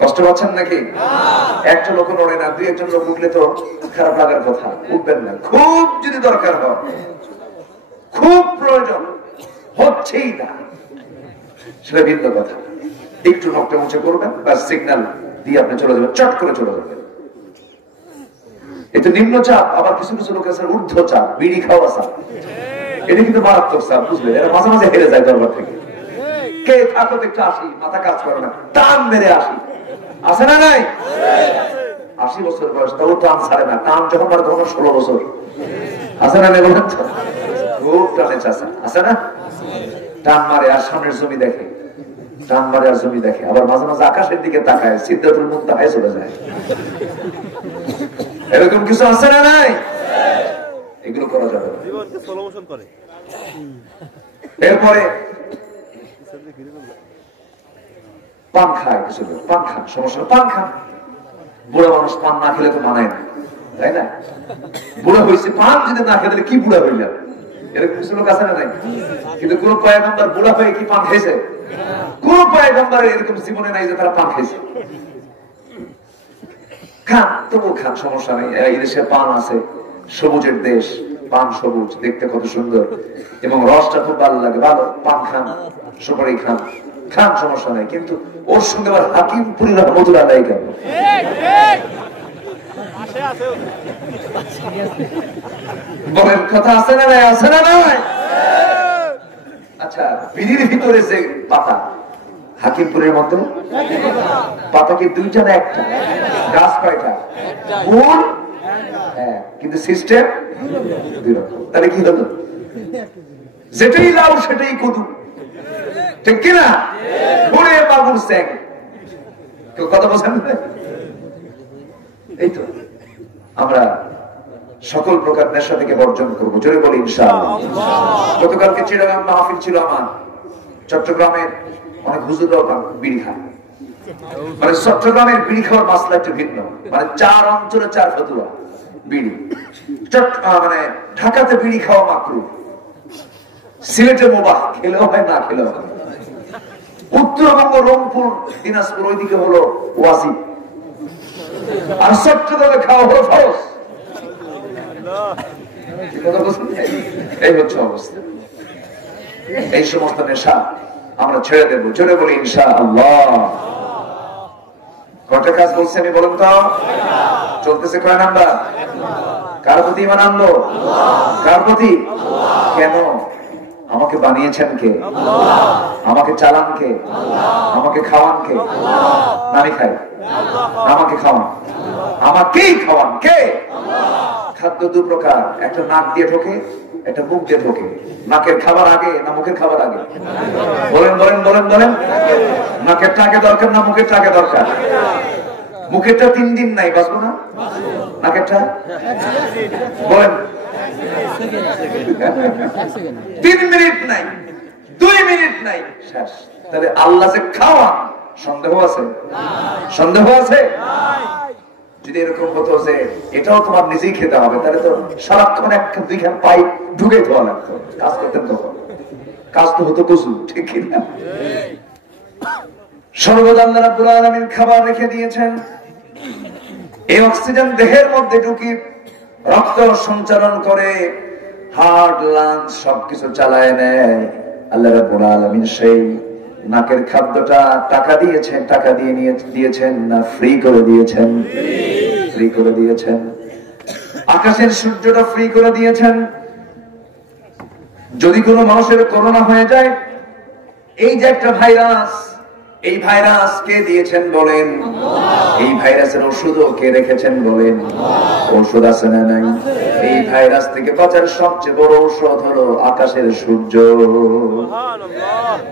কষ্ট পাচ্ছেন নাকি? একটা লোক নড়ে না, 2-1 লোক উঠলে তো খারাপ লাগার কথা। উঠবেন না। খুব যদি দরকার হয়, খুব প্রয়োজন, হচ্ছেই না, সেটা ভিন্ন কথা। একটু নখটা উঁচু করবেন, বা সিগন্যাল দিয়ে আপনি চলে যাবেন, চট করে চলে যাবেন। এটা নিম্ন চাপ, আবার কিছু কিছু লোক আছে ঊর্ধ্ব চাপ, বিড়ি খাওয়া চাপ। এটা কিন্তু মারাত্মক চাপ, বুঝলেন? এরা মাঝে মাঝে হেরে যায় দরবার থেকে। কে থাকো একটু আসি, মাথা কাজ করে না, টান মেরে আসি। আছে না নাই? 80 বছর বয়স, তাও টান ছাড়ে না। টান যখন মারে তখন 16 বছর। আছে না? বলেন তো, খুব টানে চাষা। আছে না? টান মারে আর সামনের জমি দেখে, টান মারে আর জমি দেখে। আবার মাঝে মাঝে আকাশের দিকে তাকায়, সিদ্ধাতুল মুনতাহায় চলে যায়। এরকম কিছু আছে না নাই? এগুলো করা যাবে না। এরপরে পান খায় কিছু লোক, পান খান, সমস্যা। পান খান, বুড়া মানুষ পান না খেলে তো মানায় না, তাই না? বুড়া হয়েছে, পান যদি না খেলে কি বুড়া হইলাম, এরকম কিছু লোক আছে না নাই? কিন্তু কোন পয়গম্বর বুড়া হয়ে কি পান খেয়েছে? কোন পয়গম্বর এরকম জীবনে নাই যে তারা পান খেয়েছে। খান, তবু খান, সমস্যা নেই। এই দেশে পান আছে, সবুজের দেশ, পান সবুজ, দেখতে কত সুন্দর, এবং রসটা খুব ভালো লাগে। ভালো, পান খান, সুপারি খান, খান, সমস্যা নেই। কিন্তু ওর সঙ্গে আবার হাকিমপুরী রহমতুল্লাহ আলাইহি কেন? বলেন কথা আছে না নাই? আছে না নাই? আচ্ছা, বিড়ির ভিতরে যে পাতা, হাকিমপুরের মতো পাতা কি দুইটা না একটা? গাছ কয়টা? ফুল, হ্যাঁ, কিন্তু সিস্টেম দুই রকম। তাহলে কি হলো? যেটাই লাউ সেটাই কদু, ঠিক কিনা? ঘুরে বাবুর স্যাক, কেউ কথা বলছেন? এই তো আমরা সকল প্রকার নেশা থেকে বর্জন করবো, জোরে বলি ইনশাআল্লাহ। গতকালকে চিটাগাং মাহফিল ছিল আমার। চট্টগ্রামের অনেক হুজুররাও বিড়ি খায়, মানে চট্টগ্রামের বিড়ি খাওয়ার মাসলা একটু ভিন্ন, মানে 4 অঞ্চলে 4 ফতুয়া বিড়ি। মানে ঢাকাতে বিড়ি খাওয়া মাকরুহ, সিলেটে মুবাহ, খেলেও হয় না খেলেও হয়। উত্তরবঙ্গ, রংপুর, দিনাজপুর ওইদিকে হলো ওয়াজিব, আর চট্টগ্রামে খাওয়া হলো ফরজ। এই হচ্ছে অবস্থা। এই সমস্ত নেশা আমরা ছেড়ে দেবো, জোরে বলি ইনশাআল্লাহ। কয়টা কাজ বলছি আমি বলুন তো? চলতেছে কয় নাম্বার? কার প্রতি ঈমান আনলো? কার প্রতি? কেন? আমাকে বানিয়েছেন কে? আমাকে চালান কে? আমাকে খাওয়ান কে? আমি খাই, আমাকে খাওয়ান, আমাকেই খাওয়ান কে? খাদ্য 2 প্রকার, একটা নাক দিয়ে ঢোকে, একটা মুখ দিয়ে ঢোকে। নাকের খাবার আগে না মুখের খাবার আগে? বলেন বলেন বলেন বলেন। নাকের টাকে দরকার না মুখের টাকে দরকার? মুখেরটা 3 দিন নাই, বাঁচবো না? নাকেরটা বলেন 3 মিনিট নাই, 2 মিনিট নাই, শেষ। তাহলে আল্লাহ যে খাওয়া, সন্দেহ আছে? সন্দেহ আছে? যদি এরকম হতো যে এটাও তোমার নিজেই খেতে হবে, তাহলে তো সারাক্ষণ 1-2 পাইপ ঢুকে দেওয়া লাগতো, কাজ করতেন তখন। কাজ তো হতো কচু, ঠিক কিনা? সর্বদা আল্লাহ রাব্বুল আলামিন খাবার রেখে দিয়েছেন। এই অক্সিজেন দেহের মধ্যে ঢুকি রক্ত সঞ্চালন করে, হার্ট, লাংস সবকিছু চালায় নেয়। আল্লাহ রাব্বুল আলামিন সেই নাকের খাদ্যটা টাকা দিয়েছেন, টাকা দিয়ে দিয়েছেন না ফ্রি করে দিয়েছেন? ফ্রি করে দিয়েছেন। আকাশের সূর্যটা ফ্রি করে দিয়েছেন। যদি কোনো মানুষের করোনা হয়ে যায়, এই যে একটা ভাইরাস, এই ভাইরাস কে দিয়েছেন বলেন? এই ভাইরাসের ওষুধও কে রেখেছেন বলেন? ওষুধ আছে না নাই? এই ভাইরাস থেকে বাঁচার সবচেয়ে বড় ঔষধ হলো আকাশের সূর্য।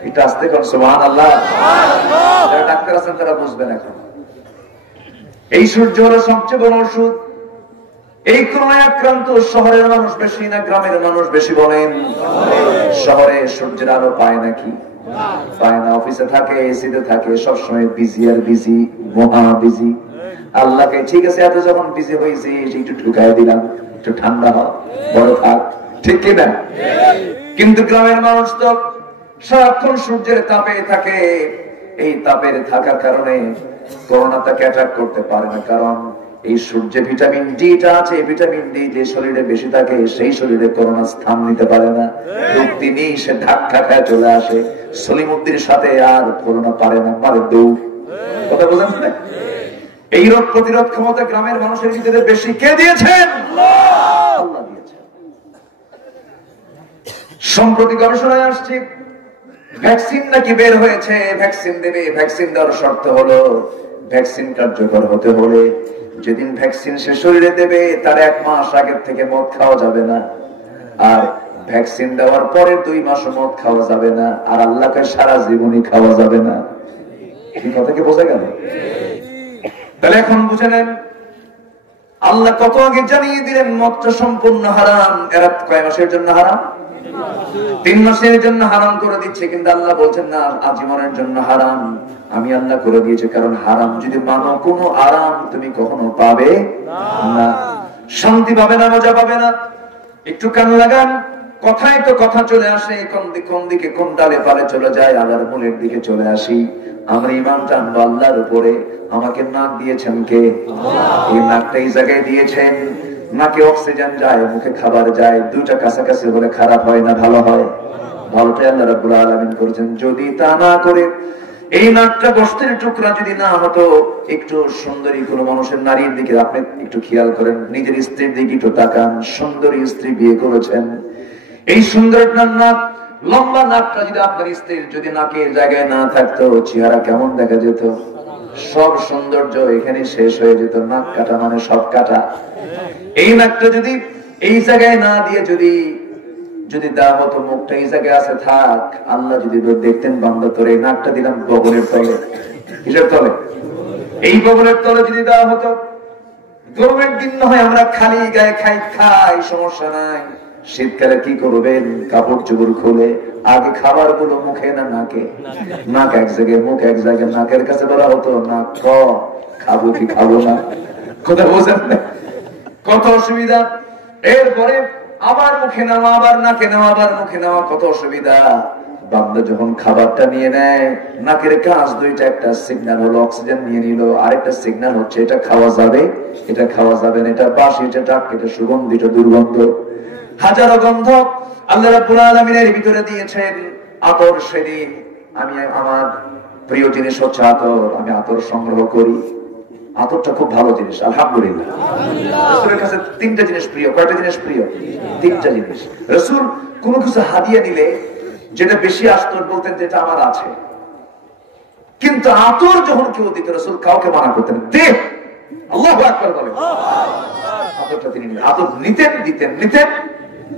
এটা আসতে কোন সুবহানাল্লাহ। যারা ডাক্তার আছেন তারা বুঝবেন এখন। এই সূর্য হলো সবচেয়ে বড় ওষুধ। এই করোনায় আক্রান্ত শহরের মানুষ বেশি না গ্রামের মানুষ বেশি বলেন? শহরে সূর্যের আলো পায় নাকি? পায় না। অফিসে থাকে, এসিতে থাকে, সবসময় বিজি আর বিজি, মহা বিজি। আল্লাহকে ঠিক আছে, এত যখন বিজি হয়েছে একটু ঢুকাই দিলাম, একটু ঠান্ডা হয়, বড় থাক, ঠিক কিনা? কিন্তু গ্রামের মানুষ তো সারাক্ষণ সূর্যের তাপে থাকে। এই তাপের থাকার কারণে করোনা তাকে অ্যাটাক করতে পারে না, কারণ এই সূর্যে ভিটামিন ডিটা আছে। ভিটামিন ডি যে শরীরে বেশি থাকে সেই শরীরে করোনা স্থান নিতে পারে না। তিনি সে ধাক্কা খায় চলে আসে। সলিমুদ্দির সাথে আর করোনা পারে না, পারে দৌড়। কথা বোঝেন না? এই রোগ প্রতিরোধ ক্ষমতা গ্রামের মানুষের ভিতরে বেশি কে দিয়েছেন? আল্লাহ দিয়েছেন। সম্প্রতি গবেষণায় আসছে ভ্যাকসিন নাকি বের হয়েছে, ভ্যাকসিন দেবে। ভ্যাকসিন দেওয়ার শর্ত হলো ভ্যাকসিন কার্যকর হতে হলে যেদিন ভ্যাকসিন সে শরীরে দেবে তার 1 মাস আগের থেকে মদ খাওয়া যাবে না, আর ভ্যাকসিন দেওয়ার পরে 2 মাস মদ খাওয়া যাবে না, আর আল্লাহকে সারা জীবনই খাওয়া যাবে না। এই কথা কি বোঝা গেল? তাহলে এখন বুঝে নেন, আল্লাহ কত আগে জানিয়ে দিলেন মদটা সম্পূর্ণ হারাম। এরা কয় মাসের জন্য হারাম? 3 মাসের জন্য হারাম করে দিচ্ছে, কিন্তু আল্লাহ বলছেন না আজীবনের জন্য হারাম। আমি আল্লাহ করে দিয়েছি, কারণ হারাম যদি মানো কোনো আরাম তুমি কখনো পাবে না, শান্তি পাবে না, মজা পাবে না। একটু কান লাগান, কথায় তো কথা চলে আসে, কোন দিকে কোন ডালে পালে চলে যায়, আবার মূলের দিকে চলে আসি। আমরা ঈমান টানবো আল্লাহর উপরে। আমাকে নাক দিয়েছেন কে? এই নাকটা এই জায়গায় দিয়েছেন। নাকে অক্সিজেন যায়, মুখে খাবার যায়, দুটা কাছাকাছি হলে খারাপ হয় না ভালো হয়? ভালোটাই আল্লাহ রাব্বুল আলামিন করেছেন। যদি তা না করে এই নাকটা গোশতের টুকরা যদি না হতো, একটু সুন্দরী কোন মানুষের নারীর দিকে আপনি একটু খেয়াল করেন, নিজের স্ত্রীর দিকে একটু তাকান, সুন্দরী স্ত্রী বিয়ে করেছেন, এই সুন্দর নাক, লম্বা নাকটা যদি আপনার স্ত্রীর যদি নাকের জায়গায় না থাকতো, চেহারা কেমন দেখা যেত? সব সৌন্দর্য এখানে শেষ হয়ে যেত। নাক কাটা মানে সব কাটা। এই নাকটা যদি এই জায়গায় না দিয়ে যদি দেওয়া হতো, মুখটা এই জায়গায় আছে থাক, আল্লাহ যদি দেখতেন বান্দা তোর এই নাকটা দিলাম বগলের তলে। কিসের তলে? এই বগলের তলে যদি দেওয়া হতো, গরমের দিন না হয় আমরা খালি গায়ে খাই সমস্যা নাই, শীতকালে কি করবেন? কাপড় চোপড় খুলে আগে খাবার গুলো মুখে না নাকে? নাক এক জায়গায়, মুখ এক জায়গায়, নাকের কাছে বলা হতো নাক খাবো কি খাবো না, কথা বোঝেন না? কত অসুবিধা। এরপরে আবার মুখে নেওয়া, আবার নাকে নেওয়া, আবার মুখে নেওয়া, কত অসুবিধা। বান্দা যখন খাবারটা নিয়ে নেয়, নাকের কাজ দুইটা, একটা সিগন্যাল হলো অক্সিজেন নিয়ে নিল, আরেকটা সিগন্যাল হচ্ছে এটা খাওয়া যাবে, এটা খাওয়া যাবে না, এটা বাসি, এটা টাক, এটা সুগন্ধি, এটা দুর্গন্ধ। হাজারো গন্ধ আল্লাহ রাব্বুল আলামিনের ভিতরে দিয়েছেন। আতর, সেদিন আমি আমার প্রিয় জিনিস হচ্ছে আতর, আমি আতর সংগ্রহ করি। আতরটা খুব ভালো জিনিস, আলহামদুলিল্লাহ। রাসূলের কাছে তিনটা জিনিস প্রিয়। কয়টা জিনিস প্রিয়? তিনটা জিনিস। রাসূল কোনো কিছু হাদিয়া দিলে যেটা বেশি আসতো বলতেন যেটা আমার আছে, কিন্তু আতর যখন কেউ দিত রাসূল কাউকে মানা করতেন, দে, আল্লাহু আকবার বলেন। আতরটা তিনি আতর নিতেন, দিতেন, নিতেন,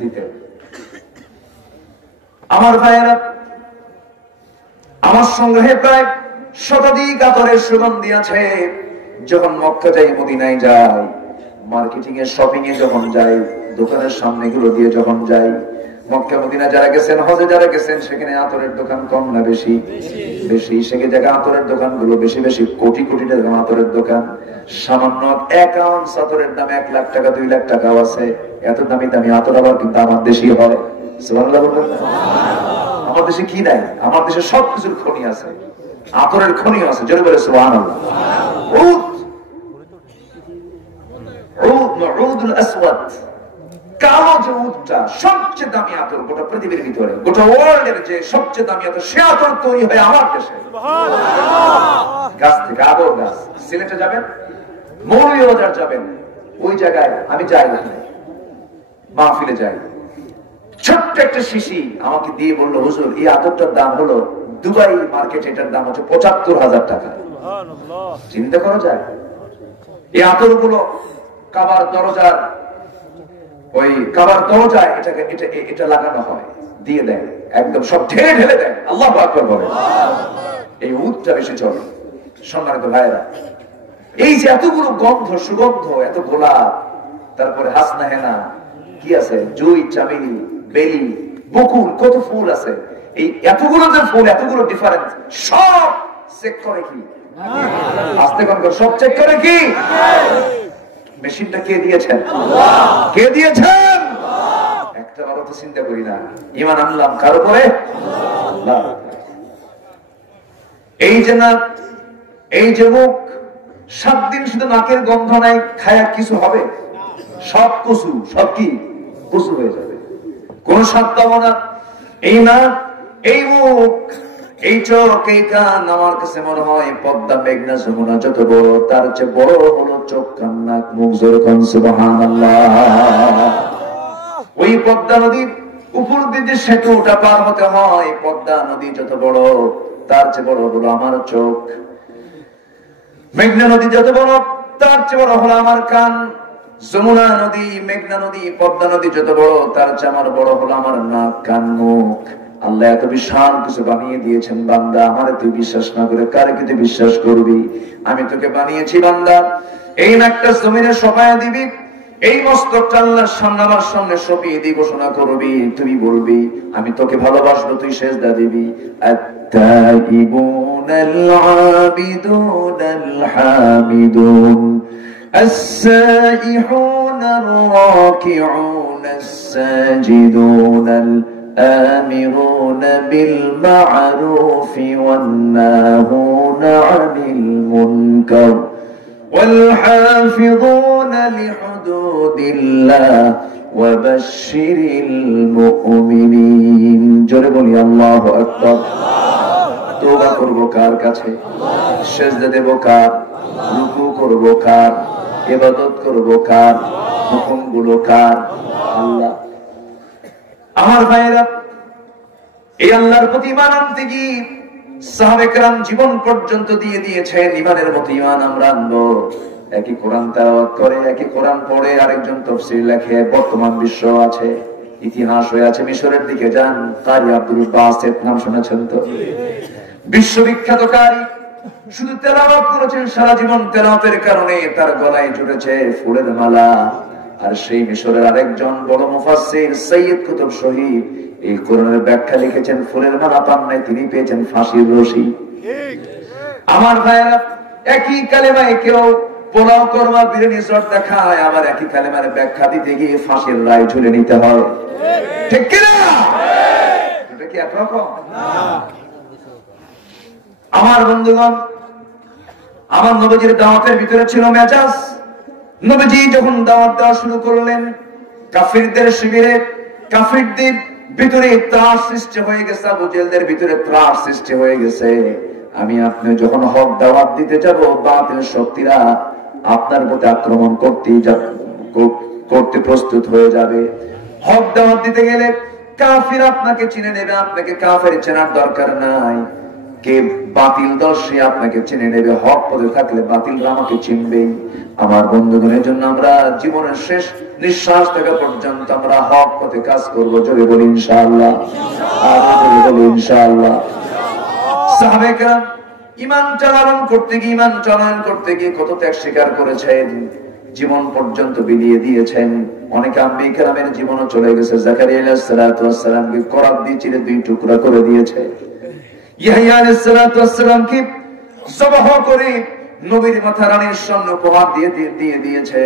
দিতেন। আমার ভাইয়েরা, আমার সংগ্রহে প্রায় শতাধিক আতরের সুগন্ধি আছে। যখন মক্কা যাই, মদিনায় যাই, মার্কেটিং এ, শপিং এ যখন যাই, দোকানের সামনে গুলো দিয়ে যখন যাই, মক্কা মদিনা যারা গেছেন, হজে যারা গেছেন, সেখানে আতরের দোকান কম না বেশি? বেশি। সেখানে জায়গায় আতরের দোকান গুলো বেশি বেশি, কোটি কোটি টাকা আতরের দোকান। সামান্য 1 আউন্স আতরের দাম 1 লাখ টাকা, 2 লাখ টাকাও আছে। এত দামি দামি আতর আবার কিন্তু আমার দেশেই হয়। সুবহানাল্লাহ বলবেন? আমার দেশে কি নাই? আমার দেশে সবকিছুর খনি আছে, আতরের খনি আছে। জোরে বলে সুবহানাল্লাহ। উদুল আসওয়াদ, কালো যে উটটা, সবচেয়ে দামি আতর গোটা পৃথিবীর ভিতরে, গোটা ওয়ার্ল্ডের যে সবচেয়ে দামি আতর, সে আতর তৈরি হয় আমার দেশে। গাছ থেকে, আদর গাছ। সিলেটে যাবেন, মৌলভীবাজার যাবেন, ওই জায়গায় আমি যাই, মাহফিলে যাই, ছোট্ট একটা শিশি আমাকে দিয়ে বললো, হুজুর এই আতরটার দাম হলো দুবাই মার্কেটে, এটার দাম হচ্ছে ৭৫,০০০ টাকা। চিন্তা করা যায়? এই আতর গুলো কাবার দরজার, ওই কাবার দরজায় এটা লাগানো হয়, দিয়ে দেয়, একদম সব ঢেলে ঢেলে দেয়। আল্লাহু আকবার বলে। এই উটটা বেশি চলে। সম্মানিত ভাইয়েরা, এই যে এতগুলো গন্ধ, সুগন্ধ, এত গোলাপ, তারপরে হাসনা হেনা, কি আছে, জুই, চামেলি, বেলি, বকুল, কত ফুল আছে। এই এতগুলো যে ফুল, এতগুলো ডিফারেন্স, সব চেক করে কি? আস্তে করে সব চেক করে কি? মেশিনটা কে দিয়েছেন? কে দিয়েছেন? একটা বারো তো চিন্তা করি না, ঈমান আনলাম কার উপরে? আল্লাহ। এই যে নাক, এই যে মুখ, 7 দিন শুধু নাকের গন্ধ নাই, খায়া কিছু হবে? সব কসু, সব কি কসু হয়ে যাবে, কোন স্বাদ পাবো না। এই নাক, এই মুখ, এই চোখ, এই কান, আমার কাছে মনে হয় পদ্মা, মেঘনা, যমুনা যত বড়, তার চেয়ে বড় হলো চোখ, কান, নাক, মুখ। জোরে কোন সুবহানাল্লাহ। ওই পদ্মা নদীর উপর দিয়ে সেতুটা পার হতে হয়, পদ্মা নদী যত বড়, তার চেয়ে বড় হলো আমার চোখ। মেঘনা নদী যত বড়, তার চেয়ে বড় হলো আমার কান। যমুনা নদী, মেঘনা নদী, পদ্মা নদী যত বড়, তার চেয়ে আমার বড় হলো আমার নাক, কান, মুখ। আল্লাহ এত বিশাল কিছু বানিয়ে দিয়েছেন। বান্দা, আমারে তুই বিশ্বাস না করে কারে কি তুই বিশ্বাস করবি? আমি তোকে বানিয়েছি বান্দা, এই নাকটা জমিনে সপায়া দিবি, এই মস্তকটা আল্লাহর সামনে, আমার সামনে সপিয়ে দিয়ে ঘোষণা করবি, তুমি বলবি আমি তোকে ভালোবাসবো, তুই সেজদা দিবি। আত-তাইবুনাল আবিদুনাল হামিদুন, আস-সাইহুনার রাকিউনাস সাজিদুনাল آمرون بالمعروف والناهون عن المنكر والحافظون لحدود الله وبشر المؤمنين. جربوا الله أكبر. তওবা করব কার কাছে, সিজদা দেব কার, রুকু করব কার, ইবাদত করব কার, হুকুমগুলো কার? আল্লাহ। আমার ভাইরা, এই আল্লাহর প্রতি ঈমান আনতে গিয়ে সাহাবে কেরাম জীবন পর্যন্ত দিয়ে দিয়েছেন। ঈমানের মতো ঈমান আমরা আনবো। একই কোরআন তেলাওয়াত করে, একই কোরআন পড়ে, আরেকজন তাফসীর লেখে। বর্তমান বিশ্ব আছে, ইতিহাস হয়ে আছে। মিশরের দিকে যান, কারি আব্দুল বাসেত নাম শুনেছেন তো? বিশ্ববিখ্যাত কারি, শুধু তেলাওয়াত করেছেন সারা জীবন। তেলাওয়াতের কারণে তার গলায় জুড়েছে ফুলের মালা। আর সেই মিশরের আরেকজন বড় মুফাসসির সৈয়দ কুতুব শহীদ এই কোরআনের ব্যাখ্যা লিখেছেন। ফুলের মালা পান নাই, তিনি পেয়েছেন ফাঁসির রশি। আমার ভাইয়েরা, একই কালেমায় কেউ পোলাও করমা বিরিয়ানি চট দেখায়, আবার একই কালেমার ব্যাখ্যা দিতে গিয়ে ফাঁসির রায় ঝুলে নিতে হয়। ঠিক কিনা? এটা কি একরকম? আমার বন্ধুগণ, আমার নবীজির দাওয়াতের ভিতরে ছিল মেজাজ। নবীজি যখন দাওয়াত দেওয়া শুরু করলেন, কাফিরদের শিবিরে, কাফিরদের ভিতরে ত্রাস সৃষ্টি হয়ে গেছে, আবু জেহেলদের ভিতরে ত্রাস সৃষ্টি হয়ে গেছে। আমি আপনি যখন হক দাওয়াত দিতে যাব, বাতিল শক্তিরা আপনার প্রতি আক্রমণ করতে প্রস্তুত হয়ে যাবে। হক দাওয়াত দিতে গেলে কাফির আপনাকে চিনে নেবে, আপনাকে কাফের চেনার দরকার নাই। কে বাতিল দল সে আপনাকে চিনে নেবে। হক পথে থাকলে বাতিলরা আমাকে চিনবেই। আমার বন্ধুগণের জন্য আমরা জীবনের শেষ নিঃশ্বাস থাকা পর্যন্ত আমরা হক পথে কাজ করব। জোরে বলি ইনশাআল্লাহ, আরো জোরে বলি ইনশাআল্লাহ। সাহাবে কেরাম ঈমান চালান করতে গিয়ে কত ত্যাগ স্বীকার করেছেন, জীবন পর্যন্ত বিলিয়ে দিয়েছেন। অনেক আম্বিয়া কেরামের জীবনও চলে গেছে। জাকারিয়া আলাইহিস সালাতু ওয়াস সালামকে করাত দিয়ে চিরে দুই টুকরা করে দিয়েছে। ইয়াহইয়া আলাইহিস সালাতু ওয়াস সালামকে জবাহ করে নবীর মাথা রানীর সামনে উপহার দিয়ে দিয়েছে।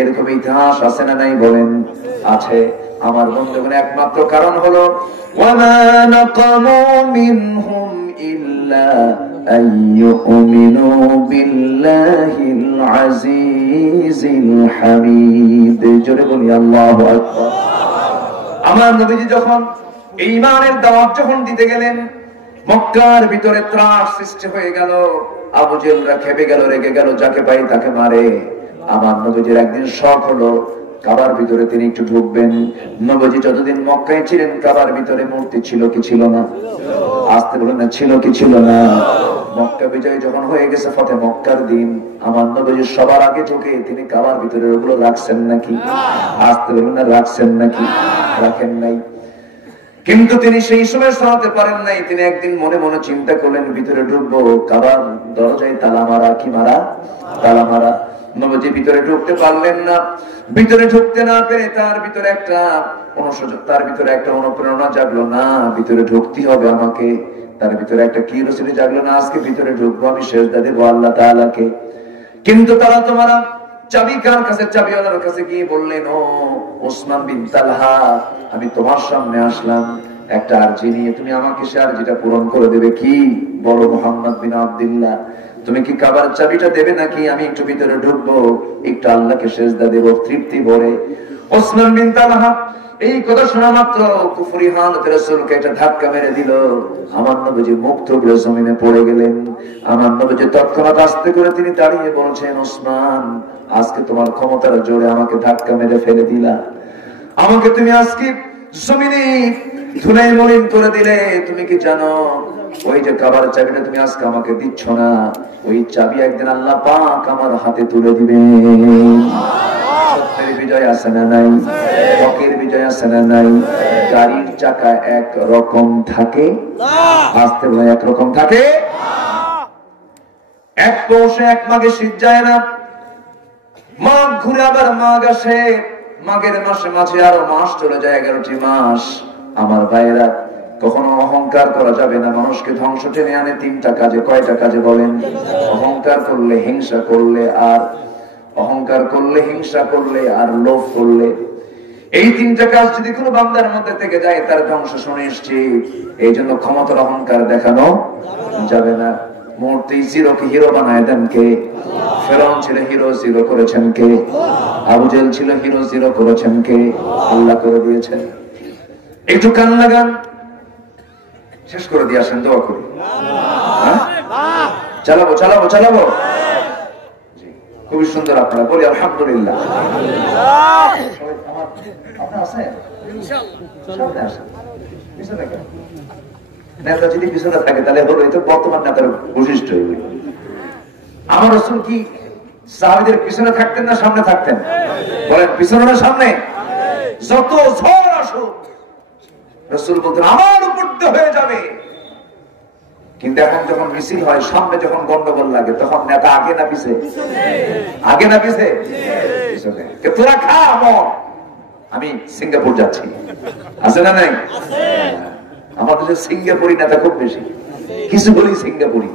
এরকম ইতিহাস আছে না নাই বলেন? আছে। আমার বন্ধুগণ, একমাত্র কারণ হলো ওয়ামা নাকামু মিনহুম ইল্লা আইয়ুমিনু বিল্লাহিল আজিজিল হামিদ। জোরে বলি আল্লাহু আকবার। আমার নবীজি যখন ঈমানের দাওয়াত যখন দিতে গেলেন, মক্কার ভিতরে ত্রাস সৃষ্টি হয়ে গেল। আবু জেহেলরা খেপে গেল, রেগে গেল, যাকে পাই তাকে মারে। আমার নবীজির একদিন শখ হলো কাবার ভিতরে তিনি একটু ঢুকবেন। নবীজি যতদিন মক্কায় ছিলেন, কাবার ভিতরে মূর্তি ছিল কি ছিল না? আসতে বলেন না, ছিল কি ছিল না? মক্কা বিজয় যখন হয়ে গেছে, ফতে মক্কার দিন, আমার নবীজি সবার আগে ঢুকে তিনি কাবার ভিতরে ওগুলো রাখছেন নাকি? আসতে বলেন না, রাখছেন নাকি? রাখেন নাই। কিন্তু তিনি সেই সময় শোনাতে পারেন নাই। তিনি একদিন মনে মনে চিন্তা করলেন, ভিতরে ঢুকবো, কাবার দরজায় তালা মারা। কি মারা? তালা মারা। নবীজি ভিতরে ঢুকতে পারলেন না। ভিতরে ঢুকতে না পেরে তার ভিতরে একটা অনুপ্রেরণা জাগলো, না ভিতরে ঢুকতে হবে আমাকে। তার ভিতরে একটা কিরোসিনি জাগলো, না আজকে ভিতরে ঢুকবো, আমি সিজদা দেব আল্লাহ তাআলাকে। কিন্তু তারা তোমারা চাবি কার কাছে? চাবিওয়ালার কাছে গিয়ে বললেন, ও ওসমান বিন তালহা, আমি তোমার সামনে আসলাম একটা আরজি নিয়ে, তুমি আমাকে সে আরজিটা পূরণ করে দেবে কি? বড় মুহাম্মদ বিন আব্দুল্লাহ, তুমি কি কাবার চাবিটা দেবে নাকি? আমি একটু ভিতরে ঢুকবো, একটু আল্লাহকে সিজদা দেব তৃপ্তি ভরে। ওসমান বিন তালহা এই কথা শোনা মাত্র কুফরি হালতে রাসূলকে একটা ধাক্কা মেরে দিল। আমার নবীজি মুখ থুবড়ে জমিনে পড়ে গেলেন। আমার নবীজি তৎক্ষণাৎ আস্তে করে তিনি দাঁড়িয়ে বলছেন, ওসমান, আজকে তোমার ক্ষমতার জোরে আমাকে ধাক্কা মেরে ফেলে দিলা। আমাকে তুমি আজকে জমিনে ধুলাই মলিন করে দিলে। তুমি কি জানো, ওই যে কাবার চাবিটা তুমি আজকে আমাকে দিচ্ছ না, ওই চাবি একদিন আল্লাহ পাক আমার হাতে তুলে দিবেন। সত্যের বিজয় আছে না নাই? হকের বিজয় আছে না নাই? গাড়ির চাকা এক রকম থাকে, আসতে বলে এক রকম থাকে। এক পৌষে এক মাঘে শীত যায় না, মাঘ ঘুরে আবার মাঘ আসে, মাঘের মাসে মাঝে আরো মাস চলে যায়, 11টি মাস। আমার ভাইয়েরা, কখনো অহংকার করা যাবে না। মানুষকে ধ্বংস টেনে আনে তিনটা কাজে। কয়টা কাজে বলেন? অহংকার করলে, হিংসা করলে, আর অহংকার করলে, হিংসা করলে, আর লোভ করলে। এই তিনটা কাজ যদি কোনো বান্দার মধ্যে থেকে যায়, তার ধ্বংস সুনিশ্চিত। এই জন্য ক্ষমতার অহংকার দেখানো যাবে না। মুহূর্তেই জিরোকে হিরো বানায় দেন কে? ফেরাউন ছিল হিরো, জিরো করেছেন কে? আবু জেহেল ছিল হিরো, জিরো করেছেন কে? আল্লাহ করে দিয়েছেন। একটু কান লাগান, শেষ করে দিয়ে আসেন, দোয়া করি। চালাবো চালাবো চালাবো। খুবই সুন্দর, আপনারা বলি আলহামদুলিল্লাহ। নেতা যদি পিছনে থাকে তাহলে হলো এই তো বর্তমান নেতার বৈশিষ্ট্য। আমার রাসূল কি সাহাবীদের পিছনে থাকতেন না সামনে থাকতেন? বলেন পিছনে না সামনে? যত ঝড় আসুক রাসূল বলতেন আমার উপর দিয়ে হয়ে যাবে। কিন্তু এখন যখন মিছিল হয়, সামনে যখন গন্ডগোল লাগে, তখন নেতা আগে না পিছে? আগে না পিছে? পিছনে। তোরা খা মন, আমি সিঙ্গাপুর যাচ্ছি। আছে না নাই? আমাদের দেশে সিঙ্গাপুরি নেতা খুব বেশি, কিছু বলি সিঙ্গাপুরি।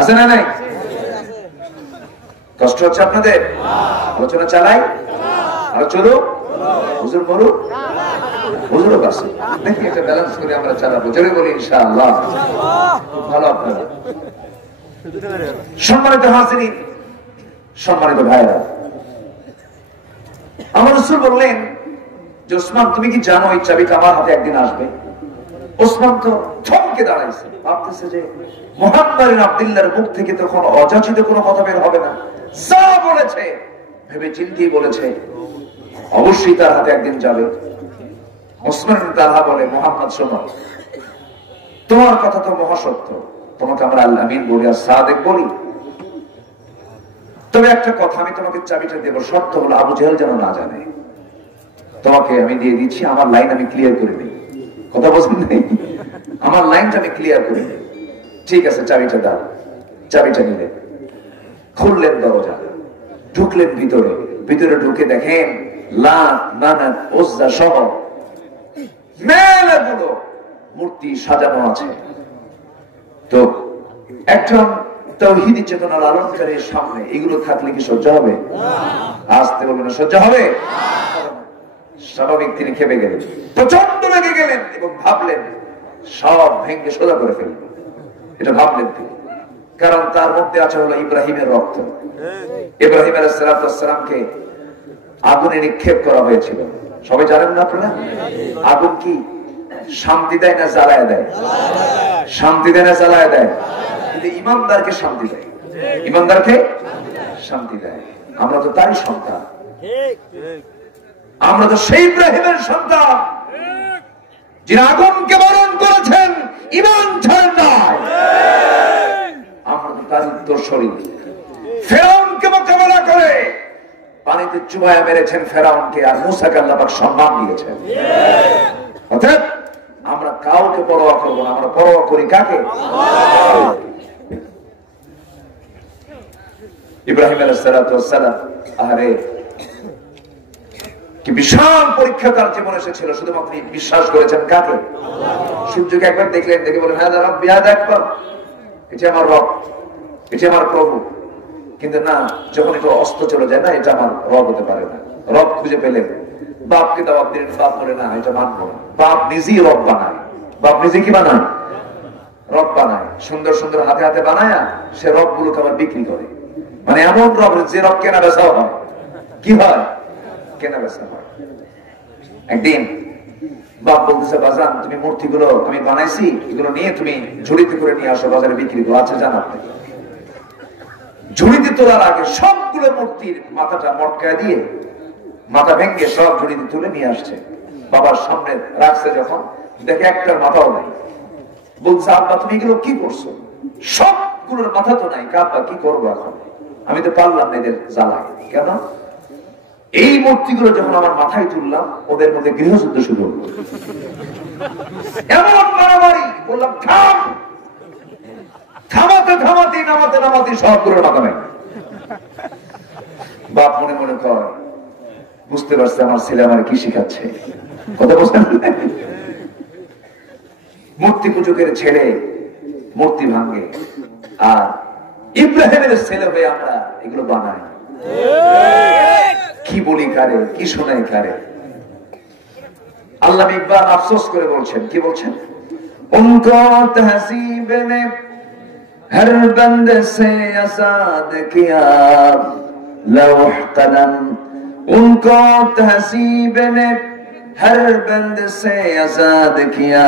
আছে না নাই? কষ্ট হচ্ছে আপনাদের? আলোচনা চালাই, আরো চলো, হুজুর বলো, হুজুরও কাছে দেখি একটা ব্যালেন্স করে আমরা চালাবো। জোরে বলি ইনশাআল্লাহ। ভালো আপনারা। সম্মানিত হাজিরিন, সম্মানিত ভাইরা, আমার রাসূল বললেন যে ওসমান তুমি কি জানো এই চাবিটা আমার হাতে একদিন আসবে? ওসমান তো থমকে দাঁড়াইছে, ভাবতেছে যে মুহাম্মদ ইবনে আব্দুল্লাহর মুখ থেকে তখন অযাচিত কোনো কথা বের হবে না। যা বলেছে ভেবে চিন্তেই বলেছে, অবশ্যই তার হাতে একদিন যাবে। ওসমান তাআলা বলে, মুহাম্মদ শোনো, তোমার কথা তো মহাসত্য, তোমাকে আমরা আল আমিন বলি আর সাদিক বলি, তবে একটা কথা, আমি তোমাকে চাবিটা দেব, শর্ত হলো আবু জেহেল যেন না জানে। তোমাকে আমি দিয়ে দিচ্ছি, আমার লাইন আমি ক্লিয়ার করে দিই। কথা বলছেন নাই? আমার লাইনটা আমি ক্লিয়ার করে দিই। ঠিক আছে, চাবিটা দাও। চাবিটা নিলেন, খুললেন দরজা, ঢুকলেন ভিতরে। ভিতরে ঢুকে দেখেন লাত, মানাত, উজ্জা সহ মেলাগুলো মূর্তি সাজানো আছে। তো একজন তাওহীদি চেতনার আলোচনার সামনে এগুলো থাকলে কি সহ্য হবে? আসতে বলবেন, সহ্য হবে? স্বাভাবিক তিনি খেপে গেলেন, প্রচন্ড লেগে গেলেন এবং ভাবলেন সব ভেঙে সোজা করে ফেলবেন। এটা ভাবলেন তিনি, কারণ তার মধ্যে আছে হলো ইব্রাহিমের রক্ত। ইব্রাহিম আলাইহিস সালামকে আগুনে নিক্ষেপ করা হয়েছিল, সবাই জানেন না আপনারা? আগুন কি শান্তি দেয় না জ্বালায় দেয়? শান্তি দেয় না জ্বালায় দেয়? কিন্তু ইমানদারকে শান্তি দেয়, ইমানদারকে শান্তি দেয়। আমরা তো তারই সন্তান, আমরা তো সেই ইব্রাহিমের সন্তান যিনি আগুনকে বরণ করেছেন, ঈমান ছাড়েন নাই। আমরা তো তার উত্তরসূরি। ফেরাউনকে মোকাবেলা করে পানিতে চুবায়া মেরেছেন ফেরাউনকে, আর মূসাকে আল্লাহ পাক সম্মান দিয়েছেন। অর্থাৎ আমরা কাউকে পরোয়া করবো না, আমরা পরোয়া করি কাকে? ইব্রাহিম আলাইহিস সালাম, আরে কি বিশাল পরীক্ষা তার জীবনে এসেছিল, শুধুমাত্র বিশ্বাস করেছেন কাকে? সূর্যকে একবার দেখলেন, দেখে বলেন হ্যাঁ রব্বি হাদা আকবার, এটা আমার রব, এটা আমার প্রভু। কিন্তু না, যখন এটা অস্ত চলে যায় না, এটা আমার রব হতে পারে না। রব খুঁজে পেলেন, বাপকে দাওয়াত দিলেন, বাপ বলে না এটা মানবো না। বাপ নিজেই রব বানায়, বাপ নিজে কি বানায়? রব বানায়। সুন্দর সুন্দর হাতে হাতে বানায় সে রব গুলোকে আবার বিক্রি করে। মানে এমন রব যে রব কেনা বেচা হয়। কি হয়? কেনা বেচা হয়। একদিন বাপ বলতেছে, বাজান তুমি মূর্তিগুলো আমি বানাইছি, এগুলো নিয়ে তুমি ঝুড়িতে করে নিয়ে আসো, বাজারে বিক্রি করো। আচ্ছা জান আপনি। ঝুড়িতে তোলার আগে সবগুলো মূর্তির মাথাটা মটকায় দিয়ে মাথা ভেঙে সব ঝুড়িতে তুলে নিয়ে আসছে। বাবার সামনে রাখছে, যখন দেখে একটার মাথাও নাই। বলছে, আব্বা তুমি এগুলো কি করছো? সবগুলোর মাথা তো নাই। আব্বা কি করবো এখন, আমি তো পারলাম না এদের জ্বালায়। কেন? এই মূর্তিগুলো যখন আমার মাথায় তুললাম, ওদের মধ্যে গৃহযুদ্ধ শুরু হলো। এমন মারামারি, বললাম থাম। থামাতে থামাতে নামাতে নামাতে সবগুলোর মাথা নাই। বাপ মনে মনে কয়, বুঝতে পারছে আমার ছেলে আমার কি শিখাচ্ছে। কথা বুঝতে পারলেন? মূর্তি পূজকের ছেলে মূর্তি ভাঙে, আর ইব্রাহিমের ছেলে হয়ে আমরা এগুলো বানাই। কি বলি কারে, কি শোনাই কারে? আল্লাহ ইকবাল আফসোস করে বলছেন, কি বলছেন? উনকো তহসিব নে হর বন্দ সে আসাদ কিয়া লৌহ কলম। উনকো তহসিব নে হর বন্দ সে আসাদ কিয়া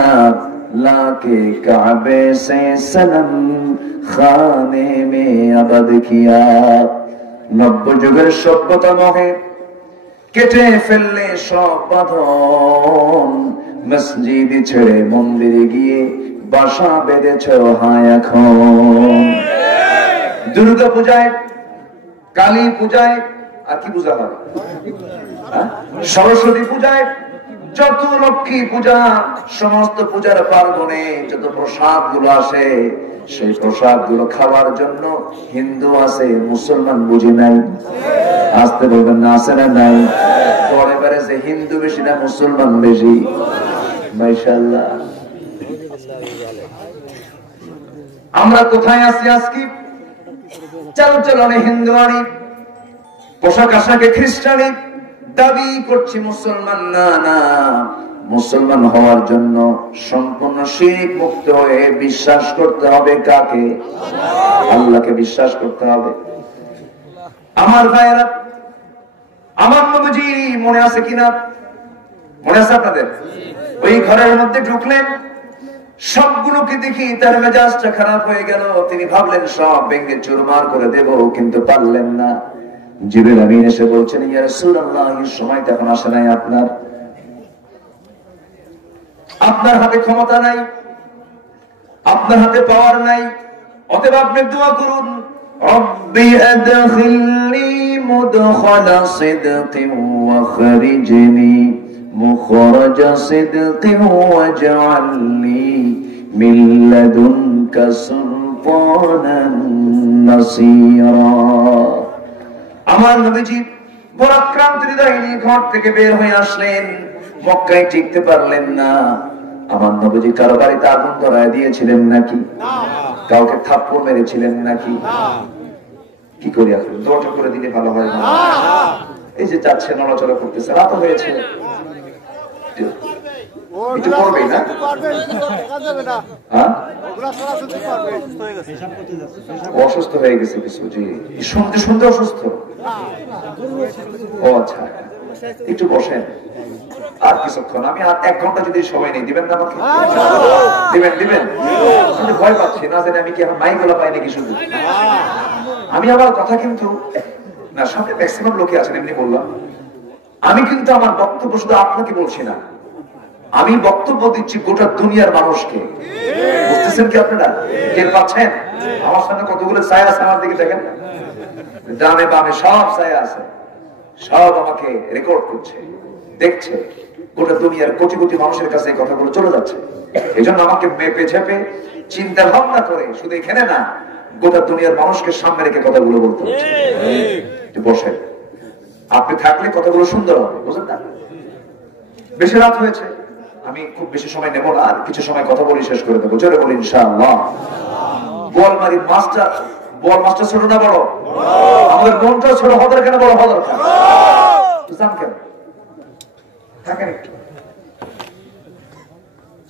लाके काबे से सनम खाने में आबाद किया। नब्य যুগের সভ্যতা মোহে কেটে ফেললে সব বাঁধন, মসজিদ ছেড়ে মন্দিরে গিয়ে বাসা বেঁধেছ হায় এখন। দুর্গা পূজায়, কালী পূজায়, আর কি পূজা হয়, সরস্বতী পূজায়, যত লক্ষ্মী পূজা, সমস্ত পূজার পার্বণে যত প্রসাদ গুলো আসে, সেই প্রসাদ গুলো খাওয়ার জন্য হিন্দু আছে, মুসলমান বুঝি নাই। আসতে বলবেন না, আছে না নাই? পরে বারে যে হিন্দু বেশি না মুসলমান বেশি? মাশাআল্লাহ। আমরা কোথায় আছি আজকে? চালচলনে হিন্দুয়ানি, পোশাক আশাকে খ্রিস্টানি, দাবি করছি মুসলমান। না না, মুসলমান হওয়ার জন্য সম্পূর্ণ শিরক মুক্ত হয়ে বিশ্বাস করতে হবে কাকে? আল্লাহকে বিশ্বাস করতে হবে। আমার ভাইয়েরা, আমার নবীজি মনে আছে কিনা? মনে আছে আপনাদের? ওই ঘরের মধ্যে ঢুকলেন, সবগুলোকে দেখি তার মেজাজটা খারাপ হয়ে গেল। তিনি ভাবলেন সব ভেঙে চুরমার করে দেব, কিন্তু পারলেন না। জিবরিল আমিন এসে বলছেন, ইয়া রাসূলুল্লাহ, এই সময়টা এখন আসে নাই, আপনার হাতে ক্ষমতা নাই, আপনার হাতে পাওয়ার নাই, অতএব আপনি দোয়া করুন, রব্বি আদখিলনি মুদখালা সিদকিন ওয়া খরিজনি মুখরাজা সিদকিন ওয়াজআলনি মিন লাদুনকা সুলতানান নাসীরা। আমার নবীজি পরাক্রান্ত হৃদয় নিয়ে ঘর থেকে বের হয়ে আসলেন। মক্কায় টিকতে পারলেন না। আমার নবীজি কারো বাড়িতে আগুন ধরায় দিয়েছিলেন নাকি? কাউকে থাপ্পড় মেরেছিলেন নাকি? কি করি এখন? দোয়াটা করে দিলে ভালো হয় না? এই যে যাচ্ছে, নড়াচড়া করতেছে, রাত হয়েছে, একটু করবেই না? অসুস্থ হয়ে গেছে কিছু? জি, শুনতে শুনতে অসুস্থ। ও আচ্ছা, একটু বসেন আর কিছুক্ষণ। আমি আর 1 ঘন্টা যদি সময় নেই, দিবেন না আমাকে? দিবেন? আমি ভয় পাচ্ছি, না জানি আমি কি এখন মাইকগুলো পাই নাকি শুধু। আমি আমার কথা কিন্তু না, সামনে ম্যাক্সিমাম লোকে আছেন, এমনি বললাম। আমি কিন্তু আমার বক্তব্য শুধু আপনাকে বলছি না, আমি বক্তব্য দিচ্ছি গোটা দুনিয়ার মানুষকে। বুঝতেছেন কি আপনারা? টের পাচ্ছেন? আমার সামনে কতগুলো ছায়া আছে, আমার দিকে দেখেন, ডানে বামে সব ছায়া আছে, সব আমাকে রেকর্ড করছে, দেখছে। গোটা দুনিয়ার কোটি কোটি মানুষের কাছে এই কথাগুলো চলে যাচ্ছে। এই জন্য আমাকে মেপে ঝেপে চিন্তা ভাবনা করে, শুধু এখানে না, গোটা দুনিয়ার মানুষকে সামনে রেখে কথাগুলো বলতে হচ্ছে। বসেন, আপনি থাকলে কথাগুলো সুন্দর হবে, বুঝলেন না? বেশি রাত হয়েছে, আমি খুব বেশি সময় নেব না, আর কিছু সময় কথা বলি, শেষ করে দেবো। জোরে বলি ইনশাআল্লাহ। বোয়ালমারির মাস্টার, বোয়াল মাস্টার ছোট না বড়? আমাদের মনটাও ছোট, হদার কেন বড়? হদার বুঝলাম কেন? থাকেন একটু।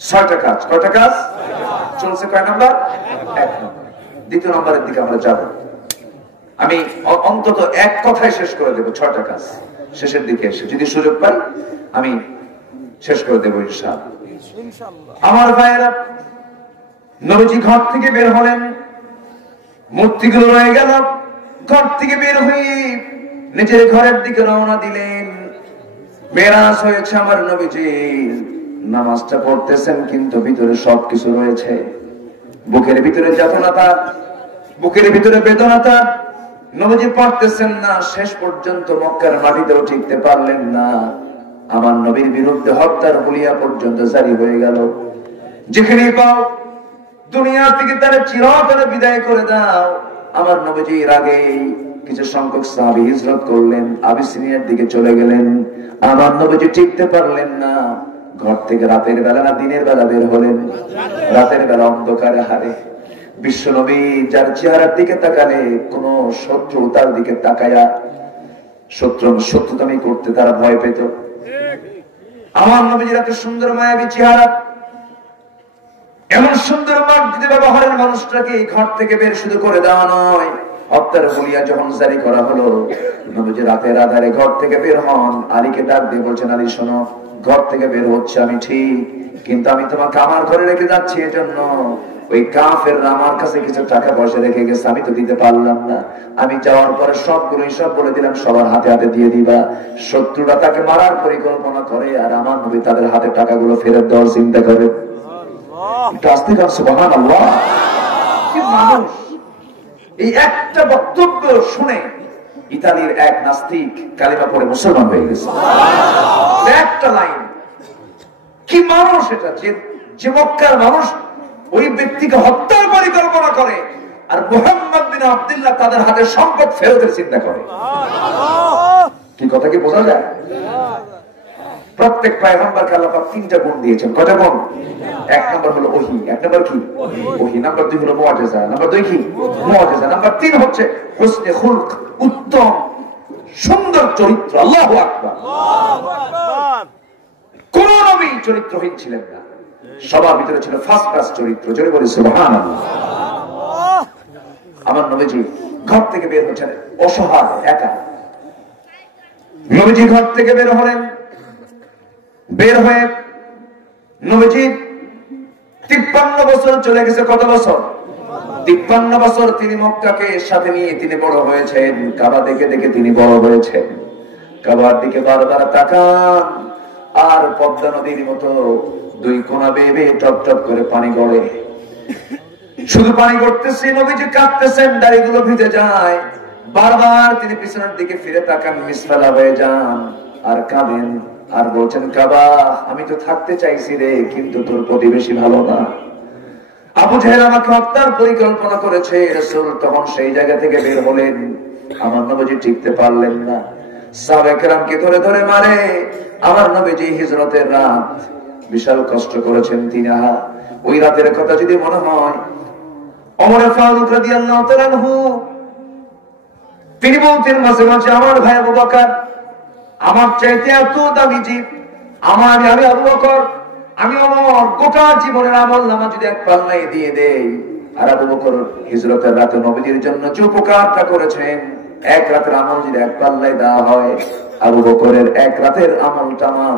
6টা কাজ। কয়টা কাজ চলছে? কয় নাম্বার? 1 নাম্বার। 2 নম্বরের দিকে আমরা যাব। আমি অন্তত এক কথায় শেষ করে দেবো 6টা কাজ। শেষের দিকে এসে যদি সুযোগ পাই আমি শেষ করে দেবো ইনশাআল্লাহ। আমার ভাইয়েরা, নবীজি ঘর থেকে বের হলেন, মূর্তিগুলো রয়ে গেল। ঘর থেকে বের হয়ে নিজের ঘরের দিকে রওনা দিলেন। মেরাজ হয়েছে আমার নবীজি, নামাজটা পড়তেছেন, কিন্তু ভিতরে সবকিছু রয়েছে। বুকের ভিতরে যাতনাটা, বুকের ভিতরে বেদনাটা। নবীজি পারতেছেন না, শেষ পর্যন্ত মক্কার মাটিতেও টিকতে পারলেন না। আমার নবীর বিরুদ্ধে হত্যার হুলিয়া পর্যন্ত জারি হয়ে গেল। যেখানেই পাও দুনিয়া থেকে তারা চিরতরে বিদায় করে দাও। আমার নবীজির আগে কিছু সংখ্যক সাহাবী হিজরত করলেন, আবিসিনিয়ার দিকে চলে গেলেন। আমার নবীজি টিকতে পারলেন না। ঘর থেকে রাতের বেলা না দিনের বেলা বের হলেন। রাতের বেলা অন্ধকারে হারে বিশ্ব নবী, যার চেহারার দিকে তাকালে কোন শত্রু তার দিকে তাকায়া শত্রুতামি করতে তারা ভয় পেত। আমার নবীজির এত সুন্দর মায়াবী চেহারা, এমন সুন্দর মার্জিত ব্যবহারের মানুষটাকে ঘর থেকে বের শুধু করে দেওয়া নয়, হত্যার হুলিয়া যখন জারি করা হলো, নবীজি রাতের আধারে ঘর থেকে বের হন। আলীকে ডাক দিয়ে বলছেন, আলী শোনো, ঘর থেকে বের হচ্ছে আমি ঠিক, কিন্তু আমি তোমাকে আমার ঘরে রেখে যাচ্ছি এজন্য ওই কাফের আমার কাছে কিছু টাকা পয়সা রেখে গেছে, আমি তো দিতে পারলাম না। আমি যাওয়ার পরে সবগুলো সব বলে দিলাম, সবার হাতে হাতে দিয়ে দিবা। শত্রুরা তাকে মারার পরিকল্পনা করে, আর আমার নবী তাদের হাতে টাকাগুলো ফেরত দেওয়ার চিন্তা করে। একটু আস্তে কর সুবহানাল্লাহ। কি মানুষ! এই একটা বক্তব্য শুনে ইতালির এক নাস্তিক কালিমা পড়ে মুসলমান হয়ে গেছে। একটা লাইন! কি মানুষ এটা! যে মক্কার মানুষ ওই ব্যক্তিকে হত্যার পরিকল্পনা করে, আর মুহাম্মদ বিন আব্দুল্লাহ তাদের হাতে সম্পদ ফেরতের চিন্তা করে। কি কথা কি বোঝা যায়? প্রত্যেক পয়গম্বরকে আল্লাহ পাক তিনটা গুণ দিয়েছেন। কয়টা গুণ? এক নম্বর হলো ওহী। এক নম্বর কি? ওহী। নাম্বার 2 হলো মুআজিজা। নাম্বার 2 কি? মুআজিজা। নাম্বার 3 হচ্ছে হুসনে খুলক, উত্তম সুন্দর চরিত্র। আল্লাহু আকবার। আল্লাহু আকবার। কোন নবী চরিত্রহীন ছিলেন না, সবার ভিতরে ছিল ফার্স্ট ক্লাস চরিত্র। জোরে বলি সুবহানাল্লাহ। আমার নবীজি ঘর থেকে বের হচ্ছেন অসহায়, একা। নবীজি ঘর থেকে বের হলেন। বের হয়ে নবীজি 53 বছর চলে গেছে। কত বছর? 53 বছর তিনি মক্কাকে সাথে নিয়ে তিনি বড় হয়েছেন। কাবা দেখে দেখে তিনি বড় হয়েছেন। কাবার দিকে বারবার তাকান, আর পদ্মা নদীর মতো দুই কোনা বেয়ে বেয়ে টপ টপ করে পানি গড়ে। শুধু পানি গড়তেছে, নবীজি কাঁদতেছেন, দাড়িগুলো ভিজে যায়। বারবার তিনি পিছনের দিকে ফিরে তাকান, মিসফালা হয়ে যান, আর কাঁদেন, আর বলছেন, কাবা আমি তো থাকতে চাইছি রে, কিন্তু তোর প্রতিবেশী ভালো না। আবু জাহেল আমাকে হত্যার পরিকল্পনা করেছে। রাসূল তখন সেই জায়গা থেকে বের হলেন। আমার নবীজি টিকতে পারলেন না, সাহাবায়ে কেরামকে ধরে ধরে মারে। আমার নবীজি হিজরতের রাত বিশাল কষ্ট করেছেন তিনি। ওই রাতের কথা যদি মনে হয়, ওমর ফারুক রাদিয়াল্লাহু তাআলা আনহু তিনি বলতেন মাঝে মাঝে, আমার ভাই আবু বকর আমার চাইতে এত দামি জীব, আমি আবু বকর, আমি ওমর গোটা জীবনের আমল নামা যদি এক পাল্লায় দিয়ে দেই, আর আবু বকর হিজরতের রাতে নবীজির জন্য যে উপকারটা করেছেন, এক রাতের আমল যদি এক পাল্লায় দেওয়া হয়, আবু বকরের এক রাতের আমলটা আমার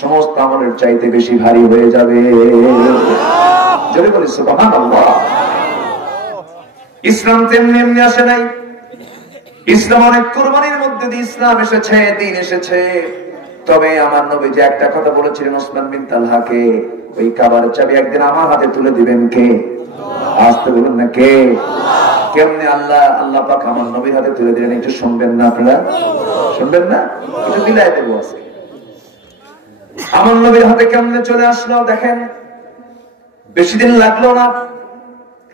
সমস্ত আমলের চাইতে বেশি ভারী হয়ে যাবে। জোরে বলি সুবহানাল্লাহ। ইসলাম তেমনি এমনি আসে নাই। ইসলাম অনেক কুরবানির মধ্যে দিয়ে ইসলাম এসেছে, দিন এসেছে। তবে আমার নবী যে একটা কথা বলেছিলেন ওসমান বিন তালহাকে, ওই কাবার চাবি একদিন আমার হাতে তুলে দিবেন কে? আসতে বলুন না কে? কেমনে আল্লাহ পাক আমার নবীর হাতে তুলে দিলেন, একটু শুনবেন না আপনারা? শুনবেন না? একটু বিলাই দেবো আজকে। আমার নবীর হাতে কেমনে চলে আসলো দেখেন। বেশি দিন লাগলো না,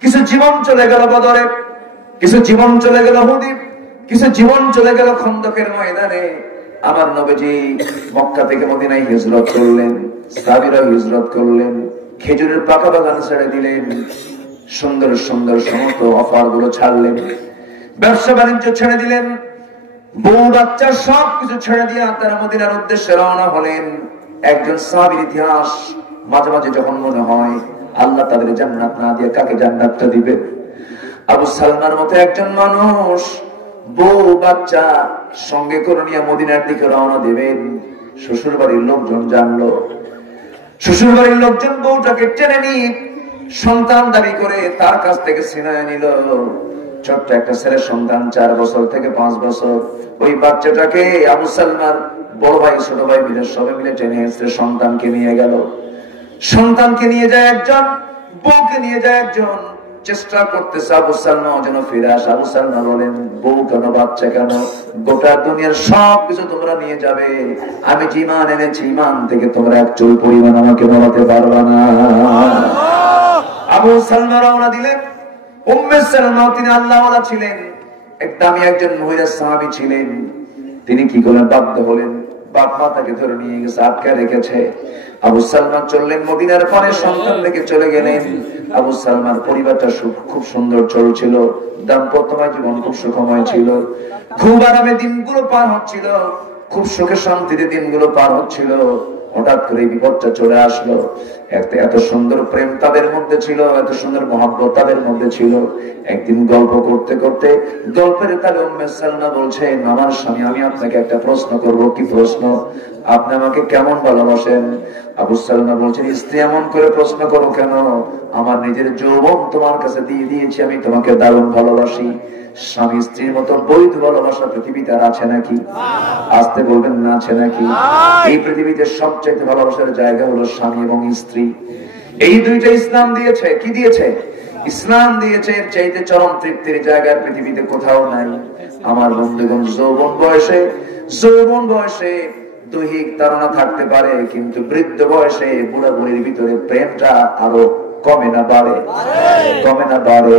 কিছু জীবন চলে গেল বদরে, কিছু জীবন চলে গেল হুদে, কিছু জীবন চলে গেল খন্দকের ময়দানে। আমার নবীজি মক্কা থেকে মদিনায় হিজরত করলেন, সাহাবীরা হিজরত করলেন, খেজুরের পাকা বাগান ছেড়ে দিলেন, সুন্দর সুন্দর সমস্ত অফার গুলো ছাড়লেন, ব্যবসা বাণিজ্য ছেড়ে দিলেন, বউ বাচ্চা সবকিছু ছেড়ে দিয়ে তারা মদিনার উদ্দেশ্যে রওনা হলেন। একজন সাহাবীর ইতিহাস মাঝে মাঝে যখন মনে হয়, আল্লাহ তাদের জান্নাত না দিয়ে কাকে জান্নাতটা দিবে? আবু সালমার মতো একজন মানুষ বউ বাচ্চা সঙ্গে করে নিয়ে মদিনার দিকে রওনা দেবেন। শ্বশুর বাড়ির লোকজন জানলো, শ্বশুর বাড়ির লোকজন বউটাকে টেনে নিয়ে সন্তান দাবি করে তার কাছ থেকে ছিনিয়ে নিল। ছোট্ট একটা ছেলে সন্তান, 4 বছর থেকে 5 বছর। ওই বাচ্চাটাকে আবু সালমার বড় ভাই ছোট ভাই মিলে সবাই মিলে টেনে এসে সন্তানকে নিয়ে গেল। সন্তানকে নিয়ে যায় একজন, বউকে নিয়ে যায় একজন। চেষ্টা করতেছে আবু সালমা যেন ফিরে আসে। আবু সালমা বলেন, বউ কেন, বাচ্চা কেন, গোটা দুনিয়ার সবকিছু তোমরা নিয়ে যাবে, আমি যে ঈমান এনেছি ঈমান থেকে তোমরা এক চুল পরিমাণ আমাকে নড়াতে পারবা না। আবু সালমা রওনা দিলেন। উম্মে সালমা তিনি আল্লাহওয়ালা ছিলেন, এক দামি একজন মহিলা সাহাবী ছিলেন। তিনি কি করলেন? বাধ্য হলেন, বাপ মা তাকে ধরে নিয়ে গেছে, আটকে রেখেছে। আবু সালমান চললেন মদিনার পানে, সন্তান রেখে চলে গেলেন। আবু সালমার পরিবারটা খুব সুন্দর চলছিল, দাম্পত্যময় জীবন খুব সুখময় ছিল, খুব আরামে দিনগুলো পার হচ্ছিল, খুব সুখে শান্তিতে দিনগুলো পার হচ্ছিল। হঠাৎ করে বিপদটা চলে আসলো। এত সুন্দর প্রেম তাদের মধ্যে ছিল, এত সুন্দর মহব্বত তাদের মধ্যে ছিল। একদিন গল্প করতে করতে গল্পের তালে উম্মে সালমা বলছেন, আমার স্বামী, আমি আপনাকে একটা প্রশ্ন করব। কি প্রশ্ন? আপনি আমাকে কেমন ভালোবাসেন? আবু সালমা বলছেন, স্ত্রী এমন করে প্রশ্ন করো কেন? আমার নিজের যৌবন তোমার কাছে দিয়ে দিয়েছি, আমি তোমাকে দারুণ ভালোবাসি। স্বামী স্ত্রীর মতো বৈধ ভালোবাসা পৃথিবীতে আর আছে নাকি? আসতে বলবেন না, আছে নাকি? এই পৃথিবীতে সবচেয়ে ভালোবাসার জায়গা হলো স্বামী এবং স্ত্রী। এই দুইটা ইসলাম দিয়েছে। কি দিয়েছে? ইসলাম দিয়েছে। এর চাইতে চরম তৃপ্তির জায়গা পৃথিবীতে কোথাও নাই। আমার বন্ধুগণ, যৌবন বয়সে দৈহিক তাড়না থাকতে পারে, কিন্তু বৃদ্ধ বয়সে বুড়া বুড়ির ভিতরে প্রেমটা আরো কমে না বাড়ে? কমে না বাড়ে?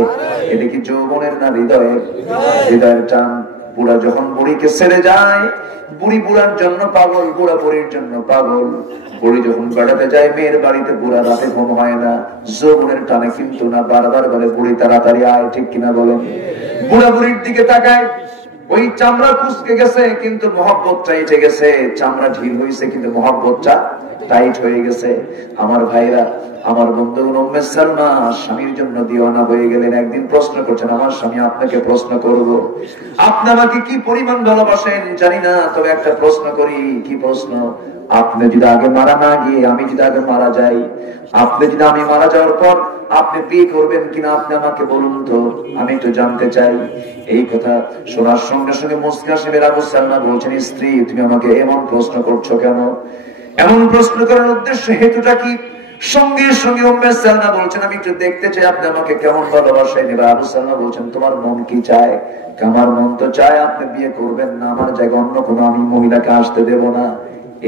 এটা কি যৌবনের না হৃদয়ের? হৃদয়ের টান। বুড়া যখন বুড়িকে ছেড়ে যায়, বুড়ি বুড়ার জন্য পাগল, বুড়া বুড়ির জন্য পাগল। বুড়ি যখন বেড়াতে যায় মেয়ের বাড়িতে, বুড়া রাতে ঘুম হয় না, যৌবনের টানে কিন্তু না। বারবার বলে, বুড়ি তাড়াতাড়ি আয়। ঠিক কিনা বলেন? বুড়া বুড়ির দিকে তাকায়, ওই চামড়া কুচকে গেছে কিন্তু মহব্বতটা এঁটে গেছে। চামড়া ঢিল হয়েছে কিন্তু মহব্বতটা টাইট হয়ে গেছে। আমার ভাইরা, আমার বন্ধুগণ, উম্মে সালমা স্বামীর জন্য দিওয়ানা হয়ে গেলেন। একদিন প্রশ্ন করছেন, আমার স্বামী, আপনাকে প্রশ্ন করব, আপনি আমাকে কি পরিমাণ ভালোবাসেন জানি না, তবে একটা প্রশ্ন করি। কি প্রশ্ন? আপনি যদি আগে মারা না গিয়ে আমি যদি আগে মারা যাই, আপনি যদি আমি মারা যাওয়ার পর আপনি বিয়ে করবেন কিনা, আপনি আমাকে বলুন তো, আমি একটু জানতে চাই। এই কথা শোনার সঙ্গে সঙ্গে মুসকা শিবের আবু সালমা বলছেন, স্ত্রী, তুমি আমাকে এমন প্রশ্ন করছো কেন? এমন প্রশ্ন করার উদ্দেশ্য, হেতুটা কি? সঙ্গে সঙ্গে উম্মে সালমা বলছেন, আমি একটু দেখতে চাই আপনি আমাকে কেমন ভালোবাসেন। এবার আবু সালমা বলছেন, তোমার মন কি চায়? আমার মন তো চায় আপনি বিয়ে করবেন না, আমার জায়গায় অন্য কোনো আমি মহিলাকে আসতে দেব না।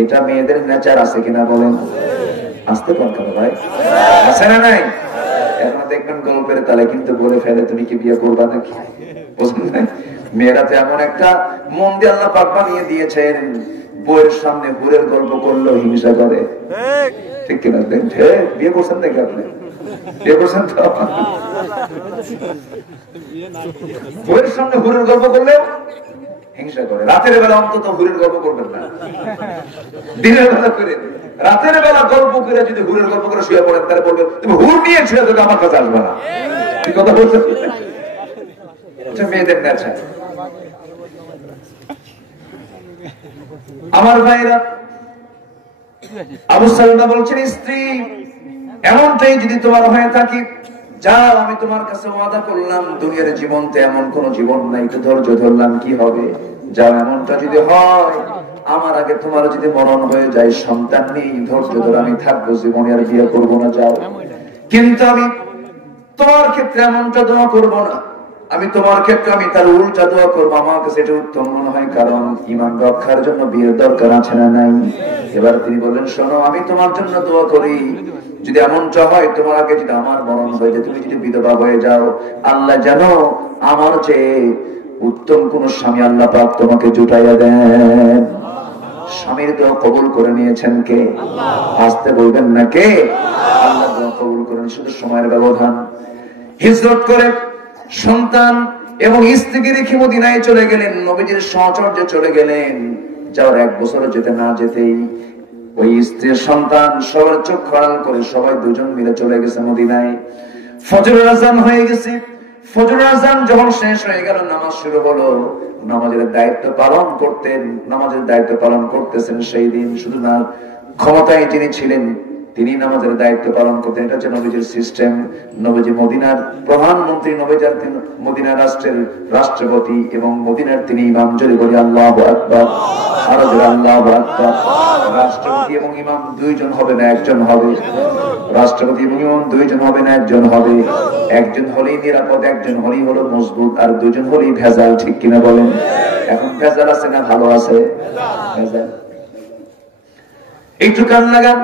এটা মেয়েদের নেচার আছে কিনা বলেন? আসতে পারেন কেন ভাই? আছে না নাই? এখন দেখবেন গল্পের তালে কিন্তু বলে ফেলে, তুমি কি বিয়ে করবা নাকি? মেয়েরা তো এমন একটা মন দিয়ে আল্লাহ পাক বানিয়ে দিয়েছেন, বইয়ের সামনে হুরের গল্প করলেও হিংসা করে। ঠিক কিনা? বিয়ে করছেন নাকি আপনি? বিয়ে করছেন তো? বইয়ের সামনে হুরের গল্প করলেও হিংসা করে। রাতের বেলা অন্তত হুরের গল্প করবেন না, দিনের বেলা করে। রাতের বেলা গল্প করে যদি হুরের গল্প করে শুয়ে পড়েন, তাহলে বলবে তুমি হুর নিয়ে শুয়ে তোকে আমার কাছে আসবে না। কি কথা বলছেন? মেয়েদের নেচার। আমার ভাইরা, আবু সালমা বলছেন, স্ত্রী, এমনটাই যদি তোমার হয়ে থাকি, যাও, আমি তোমার কাছে ওয়াদা করলাম, দুনিয়ার জীবনতে এমন কোন জীবন নাই, তো ধৈর্য ধরলাম, কি হবে? যাও, এমনটা যদি হয়, আমার আগে তোমার যদি মরণ হয়ে যায়, সন্তান নেই, ধৈর্য ধরে আমি থাকবো, জীবনে আর বিয়ে করবো না, যাও। কিন্তু আমি তোমার ক্ষেত্রে এমনটা দোয়া করবো না, আমি তোমার ক্ষেত্রে আমি তার উল্টা দোয়া করবো। আমার কাছে এটা উত্তম মনে হয়, কারণ ঈমান রক্ষার জন্য বিয়ের দরকার আছে না নাই? এবার তিনি বললেন, শোনো, আমি তোমার জন্য দোয়া করি, যদি এমনটা হয় তোমার আগে যদি আমার মরণ হয়ে যায়, তুমি যদি বিধবা হয়ে যাও, আল্লাহ জানো আমার চেয়ে উত্তম কোন স্বামী আল্লাহ পাক তোমাকে জুটাইয়া দেন। স্বামীর দোয়া কবুল করে নিয়েছেন কে? আসতে বলবেন না কে? আল্লাহ দোয়া কবুল করেন। শুধু সময়ের ব্যবধান। হিজরত করে সন্তান এবং স্ত্রীকে রেখে মদিনায় চলে গেলেন, নবীজির সহচর্যে চলে গেলেন। যাওয়ার 1 বছর যেতে না যেতেই ওই স্ত্রীর সন্তান সবার চোখ খড়াল করে সবাই দুজন মিলে চলে গেছে মদিনায়। ফজরের আযান হয়ে গেছে। ফজরের আযান যখন শেষ হয়ে গেল, নামাজ শুরু হলো। নামাজের দায়িত্ব পালন করতেছেন সেই দিন শুধু না, ক্ষমতায় যিনি ছিলেন তিনি নামাজের দায়িত্ব পালন করতেন। এটা হচ্ছে নবীজির সিস্টেম। নবীজি মদিনার প্রধানমন্ত্রী, নবীজার মদিনা রাষ্ট্রের রাষ্ট্রপতি এবং মদিনার তিনি ইমাম। যদি বলি আল্লাহু আকবার, আরো জোরে আল্লাহু আকবার। রাষ্ট্রপতি এবং ইমাম দুইজন হবে না একজন হবে? রাষ্ট্রপতি এবং ইমাম দুইজন হবে না একজন হবে? একজন হলেই নিরাপদ, একজন হলেই হলো মজবুত, আর দুজন হলেই ভেজাল। ঠিক কিনা বলেন? এখন ভেজাল আছে না ভালো আছে? ভেজাল। একটু কান লাগান।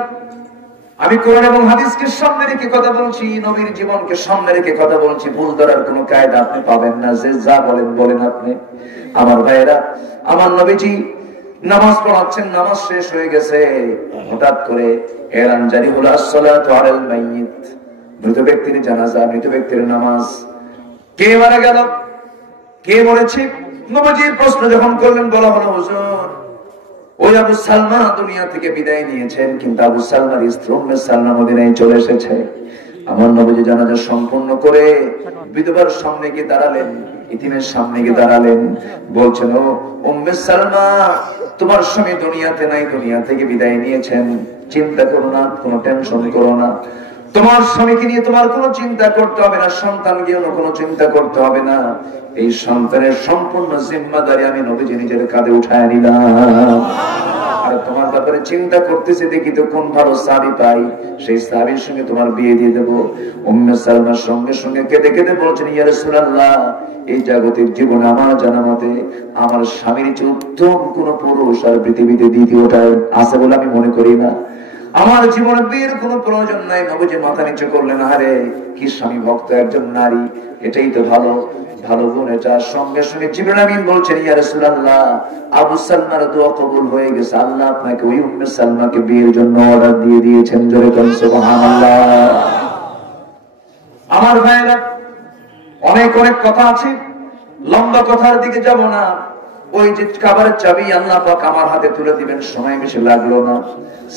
আমি কোরআন এবং হাদিসকে সামনে রেখে কথা বলছি, নবীর জীবনকে সামনে রেখে কথা বলছি। ভুল ধরার কোনো কায়দা আপনি পাবেন না, যে যা বলেন বলেন আপনি। আমার ভাইয়েরা, আমার নবীজি নামাজ পড়াচ্ছেন, নামাজ শেষ হয়ে গেছে। হঠাৎ করে এলান জারি হলো, আসসালাতু আলাল মাইয়িত, মৃত ব্যক্তির জানাজা, মৃত ব্যক্তির নামাজ। কে মারা গেল? কে মরেছে? নবীজি প্রশ্ন যখন করলেন, বলা হলো, হুজুর ওই আবু সালমা দুনিয়া থেকে বিদায় নিয়েছেন, কিন্তু আবু সালমার স্ত্রী উম্মে সালমা মদিনায় চলে এসেছে। আমার নবীজি জানাজা সম্পূর্ণ করে বিধবার সামনে গিয়ে দাঁড়ালেন, ইতিমের সামনে গিয়ে দাঁড়ালেন, বলছেন, ও উম্মে সালমা, তোমার স্বামী দুনিয়াতে নাই, দুনিয়া থেকে বিদায় নিয়েছেন, চিন্তা করো না, কোনো টেনশন করো না, তোমার স্বামীকে নিয়ে তোমার কোনো চিন্তা করতে হবে না, সন্তান নিয়ে কোনো চিন্তা করতে হবে না, এই সন্তানের সম্পূর্ণ জিম্মাদারি আমি নবীজি নিজের কাঁধে উঠায় নিলাম। আর তোমার ব্যাপারে চিন্তা করতেছে, দেখি তো কোন ভালো সাহাবী পাই, সেই সাহাবীর সঙ্গে তোমার বিয়ে দিয়ে দেবো। উম্মে সালমার সঙ্গে সঙ্গে কেঁদে কেঁদে বলছেন, ইয়া রাসূলুল্লাহ, এই জাগতিক জীবনে আমার জানা মতে আমার স্বামীর চেয়ে উত্তম কোন পুরুষ আর পৃথিবীতে দ্বিতীয়টা আছে বলে আমি মনে করি না, আমার জীবনে বিয়ের কোনো প্রয়োজন নাই। নবীজি মাথা নিচু করলেন, আরে কি স্বামী ভক্ত একজন নারী, এটাই তো ভালো ভালো গুণ এটা। সঙ্গে সঙ্গে জিবরিল আমিন বলছেন, ইয়া রাসূলুল্লাহ, আবু সালমার দোয়া কবুল হয়ে গেছে, আল্লাহ আপনাকে ওই উম্মে সালমাকে বিয়ের জন্য অর্ডার দিয়ে দিয়েছেন। জোরে বলেন সুবহানাল্লাহ। আমার ভাইরা, অনেক অনেক কথা আছে, লম্বা কথার দিকে যাব না। ওই যে কাবারের চাবি আল্লাহ পাক আমার হাতে তুলে দিবেন, সময় বেশি লাগলো না।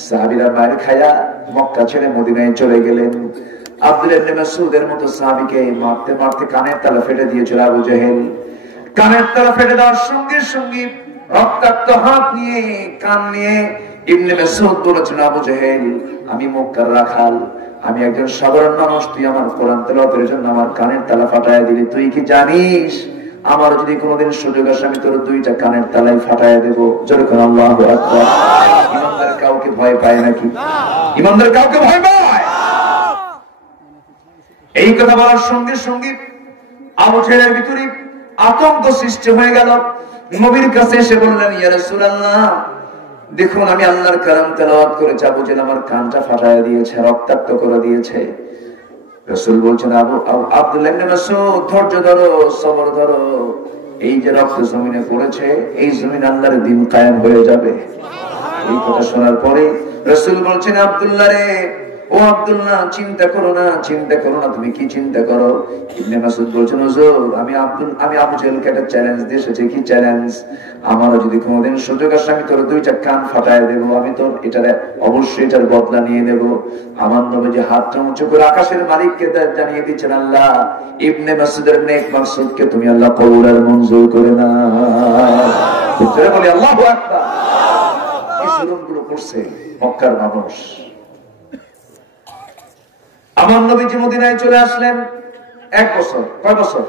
সাহাবীরা বাইরে খায়া মক্কা ছেড়ে মদিনায় চলে গেলেন। আব্দুল্লাহ ইবনে মাসউদের মতো সাহাবীকে মারতে মারতে কানের তালা ফেটে দিয়েছিল আবু জেহেল। কানের তালা ফেটে দেওয়ার সঙ্গে সঙ্গে রক্তাক্ত হাত নিয়ে কান নিয়ে ইবনে মাসউদ বলেছেন, আবু জেহেল, আমি মক্কার রাখাল, আমি একজন সাধারণ মানুষ, তুই আমার কোরআন তেলাওয়াতের জন্য আমার কানের তালা ফাটায় দিলি, তুই কি জানিস আমার যদি কোনোদিন সুযোগ আসে আমি তোর দুইটা কানের তালাই ফাটায় দেবো। যেরকম আল্লাহু আকবার। ইমানদার কাউকে ভয় পায় নাকি? ইমানদার কাউকে ভয় পায়? এই কথা বলার সঙ্গে সঙ্গে আবু জেহেলের ভিতরে আতঙ্ক সৃষ্টি হয়ে গেল। নবীর কাছে এসে বললেন, ইয়া রাসূলুল্লাহ, দেখুন আমি আল্লাহর কালাম তেলাওয়াত করেছি, আবু জেহেল আমার কানটা ফাটায় দিয়েছে, রক্তাক্ত করে দিয়েছে। রাসূল বলছেন, আব্দুল্লাহ ইবনে মাসউদ, ধৈর্য ধরো, সবর ধরো, এই যে রক্ত জমিনে পড়েছে, এই জমিনে আল্লাহর দ্বীন কায়েম হয়ে যাবে। এই কথা শোনার পরে রাসূল বলছেন, আব্দুল্লাহ রে, ও আব্দুল্লাহ, চিন্তা করো না, চিন্তা করো না, তুমি কি চিন্তা করো? ইবনে মাসউদ বলছেন, হুজুর, আমি আবু জেহেলকে একটা চ্যালেঞ্জ দিয়ে এসেছি। কি চ্যালেঞ্জ? আমারও যদি কোনোদিন সুযোগ আসে আমি তোর দুইটা কান ফাটায় দেবো, আমি তোর অবশ্যই এটার বদলা নিয়ে নেব। আমার নবীজি হাতটা উঁচু করে আকাশের মালিককে জানিয়ে দিচ্ছেন, আল্লাহ, ইবনে মাসউদের নেক মাকসুদকে তুমি আল্লাহ কবুল আর মঞ্জুর করে না। বলি আল্লাহু আকবার। কি জুলুমগুলো করছে মক্কার মানুষ। আমার নবীজি মদিনায় চলে আসলেন 1 বছর। কয় বছর?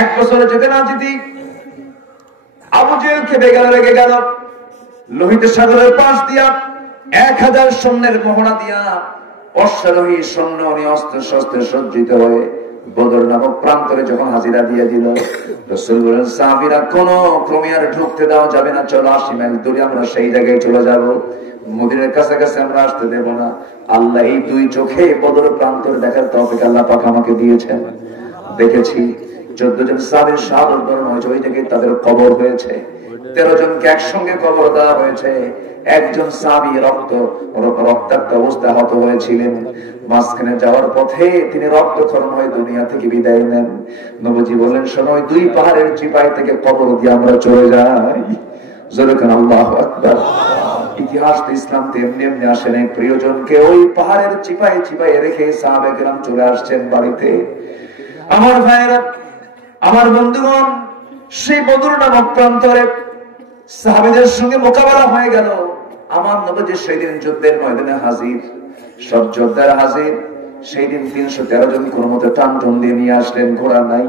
1 বছরে যেতে না যেতে আবু জেহেল খেপে গেল, রেগে গেল। লোহিত সাগরের পাশ দিয়া 1000 সৈন্যের মহড়া দিয়া অশ্বারোহী সৈন্য নিয়ে অস্ত্র শস্ত্রে সজ্জিত হয়ে বদর নামক প্রান্তরে যখন হাজিরা দিয়ে দিল, রাসূল বলেন, সাহাবীরা, কোন ক্রমে আর ঢুকতে দেওয়া যাবে না, চলো 80 মাইল দূরে আমরা সেই জায়গায় চলে যাব, মদিনার কাছাকাছি আমরা আসতে দেব না। আল্লাহ এই 2 চোখে বদর প্রান্তর দেখার তৌফিক আল্লাহ পাক আমাকে দিয়েছেন। দেখেছি 14 জন সাহাবীর শাহাদাত বরণ হয়েছে, ওই জায়গায় তাদের কবর হয়েছে। 13 জনকে একসঙ্গে কবর দেওয়া হয়েছে। একজন সাহাবী রক্তাক্ত অবস্থায় আহত হয়েছিলেন। মাঝখানে যাওয়ার পথে তিনি রক্তক্ষরণ হয়ে দুনিয়া থেকে বিদায় নেন। নবীজি বললেন, শোনো, ওই 2 পাহাড়ের চিপাই থেকে কবর দিয়ে আমরা চলে যাই। যেরকম আল্লাহু আকবার। ইতিহাস তো ইসলাম এমনি এমনি আসে নাই। প্রিয়জনকে ওই পাহাড়ের চিপাই চিপাই রেখে সাহাবে কেরাম চলে আসছেন বাড়িতে। আমার ভাইয়েরা, আমার বন্ধুগণ, সেই বদর নামক প্রান্তরে সাহাবীদের সঙ্গে মোকাবেলা হয়ে গেল। আমার নবীজি সেই দিন যুদ্ধের ময়দানে হাজির, সব যোদ্ধারা হাজির। সেই দিন 313 জন কোন মতে টান টান দিয়ে নিয়ে আসলেন। ঘোড়া নাই,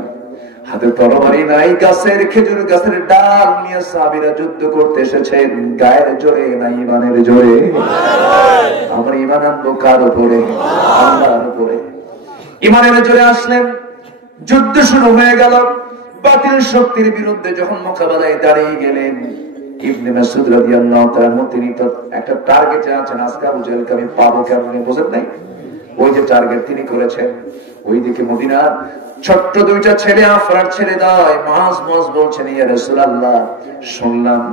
হাতে তরবারি নাই, গাছের খেজুর গাছের ডাল নিয়ে সাহাবীরা যুদ্ধ করতে এসেছেন। গায়ের জোরে না ইমানের জোরে? আমরা ইমান আনবো কার উপরে? আল্লাহর উপরে। ইমানের জোরে আসলেন। যুদ্ধ শুরু হয়ে গেল। বাতিল শক্তির বিরুদ্ধে যখন মোকাবেলায় দাঁড়িয়ে গেলেন, ইবনে মাসউদ রাদিয়াল্লাহু তাআলা তিনি তো একটা টার্গেট আছেন, আজকে আবু জেহেলকে আমি পাবো কেমনে, বুঝেন নাই? ওই যে টার্গেট তিনি করেছেন, ওইদিকে মদিনার ছোট্ট 2টা ছেলে আফরার ছেড়ে দেয়। মাস বলছেন, ইয়া রাসূলুল্লাহ, শুনলাম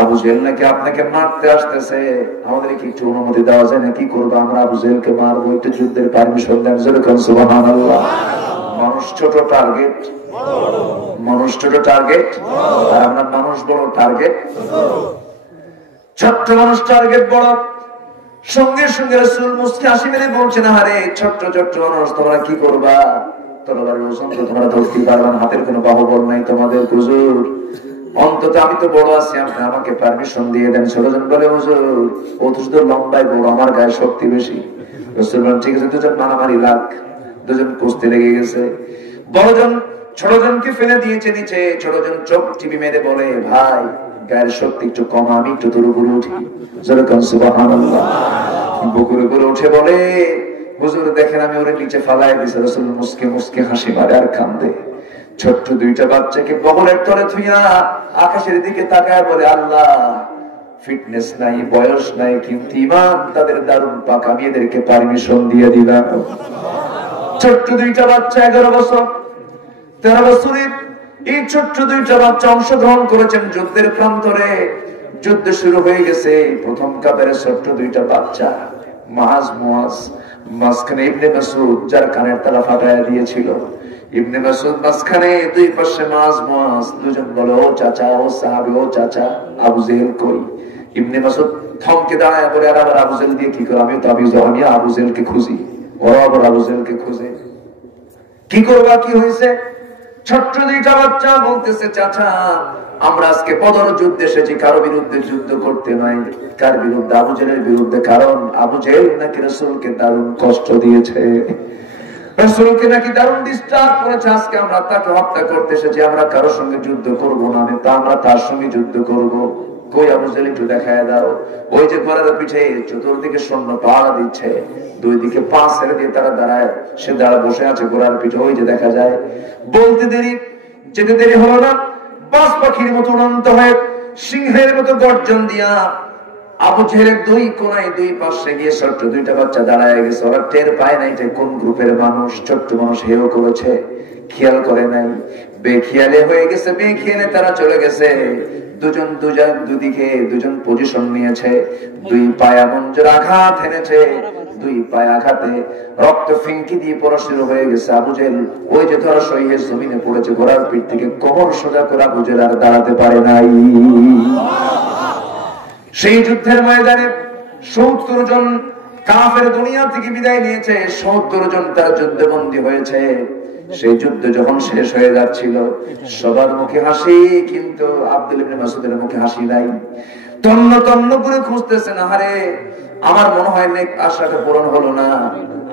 আবু জেহেল নাকি আপনাকে মারতে আসতেছে, আমাদের কি একটু অনুমতি দেওয়া যায় না? কি করবো আমরা? আবু জেহেলকে মারবো, একটু যুদ্ধের পারমিশন দেন। যেরকম সুবহানাল্লাহ। মানুষ ছোট টার্গেট, মানুষ ছোট টার্গেট, আর আমরা মানুষ বড় টার্গেট। ছোট্ট মানুষ টার্গেট বড়। সঙ্গে সঙ্গে রাসূল মুস্কি হাসি মেরে বলছেন, আরে ছোট্ট ছোট্ট মানুষ তোমরা কি করবা? তরবারির ওজন তো তোমরা ধরতে পারবে না, হাতের কোনো বাহুবল নাই তোমাদের। হুজুর অন্তত আমি তো বড় আছি, আপনি আমাকে পারমিশন দিয়ে দেন। ছোটজন বলে, হুজুর ও তো শুধু লম্বায় বড়, আমার গায়ে শক্তি বেশি। রাসূল বলেন, ঠিক আছে। দুজন মারামারি লাগ, দুজন কুস্তি লেগে গেছে। বড়জন ছোটজনকে ফেলে দিয়েছে নিচে। ছোটজন চোখ টিপি মেরে বলে, ভাই গায়ের শক্তি একটু কম, আমি একটু তোর উপরে উঠি। যেরকম সুবহানাল্লাহ। বুকের উপরে উঠে বলে, হুজুর দেখেন আমি ওরে নিচে ফালাই দিয়েছি। রাসূল মুস্কি মুস্কি হাসি মারে আর কান্দে। ছোট্ট দুইটা বাচ্চাকে বগলের তলে থুইয়া আকাশের দিকে তাকায় বলে, আল্লাহ ফিটনেস নাই, বয়স নাই, কিন্তু ঈমান তাদের দারুণ পাক, আমি এদেরকে পারমিশন দিয়ে দিলাম। ছোট্ট দুইটা বাচ্চা, 11 বছর 13 বছরের এই ছোট্ট দুইটা বাচ্চা অংশগ্রহণ করেছেন যুদ্ধের প্রান্তরে। যুদ্ধ শুরু হয়ে গেছে। প্রথম কাতারে ছোট্ট দুইটা বাচ্চা, মাজ মুয়াজ, মাঝখানে ইবনে মাসউদ, যার কানের তালা ফাটায় দিয়েছিল। ইবনে মাসউদ মাঝখানে, দুই পাশে মাজ মুয়াজ। দুজন বলে, ও চাচা, ও সাহাবী, ও চাচা, আবু জেহেল কই? ইবনে মাসউদ থমকে দাঁড়ায় বলে, আর আবার আবু জেহেল দিয়ে কি করে? আমি তো আমি আবু জেহেলকে খুঁজি। ওরা আবার আবু জেহেলকে খুঁজে। কি করবা? কি হয়েছে? ছোট্ট দুইটা বাচ্চা বলতেছে, চাচা আমরা আজকে বদর যুদ্ধে এসেছি, কারো বিরুদ্ধে যুদ্ধ করতে নয়। কার বিরুদ্ধে? আবু জেহেলের বিরুদ্ধে। কারণ আবু জেহেল নাকি রাসূলকে দারুণ কষ্ট দিয়েছে, রাসূলকে নাকি দারুণ ডিস্টার্ব করেছে। আজকে আমরা তাকে হত্যা করতে এসেছি। আমরা কারোর সঙ্গে যুদ্ধ করব না, আমরা তার সঙ্গে যুদ্ধ করব। কই আবু জেহেল, একটু দেখায় দাও। ওই যে ঘোড়ার পিঠে চতুর্দিকে সৈন্য পাহারা দিচ্ছে, দুই দিকে পা ছেড়ে দিয়ে তারা দাঁড়ায়, সে দাঁড়া বসে আছে ঘোড়ার পিঠে, ওই যে দেখা যায়। বলতে দেরি, যেতে দেরি হলো না। বাজ পাখির মতো উড়ন্ত হয়ে, সিংহের মতো গর্জন দিয়া আবু জেহেলের দুই কোনায়, দুই পাশে গিয়ে ছোট্ট দুইটা বাচ্চা দাঁড়ায় গেছে। ওরা টের পায় না এটা কোন গ্রুপের মানুষ। ছোট্ট মানুষ হেও করেছে, খেয়াল করে নাই, বেখেয়ালে হয়ে গেছে। বেখেয়ালে তারা চলে গেছে। দুজন দুদিকে দুজন পজিশন নিয়েছে। দুই পায়া মঞ্জুর আঘাত এনেছে। দুই পায়ে আঘাতে রক্ত ফিঙ্কি দিয়ে পড়া শুরু হয়ে গেছে। আবু জেহেল ওই যে ধরা সহিয়ে জমিনে পড়েছে। ঘোড়ার পিঠ থেকে কোমর সোজা করে আবু জেহেল আর দাঁড়াতে পারে নাই। সেই যুদ্ধের ময়দানে 70 জন কাফের দুনিয়া থেকে বিদায় নিয়েছে। 70 জন তার যুদ্ধবন্দী হয়েছে। সেই যুদ্ধ যখন শেষ হয়ে যাচ্ছিল, সবার মুখে হাসি, কিন্তু আব্দুল ইবনে মাসউদের মুখে হাসি নাই। তন্ন তন্ন করে খুঁজতেছেন, আরে আমার মনে হয় নেক আশাটা পূরণ হলো না,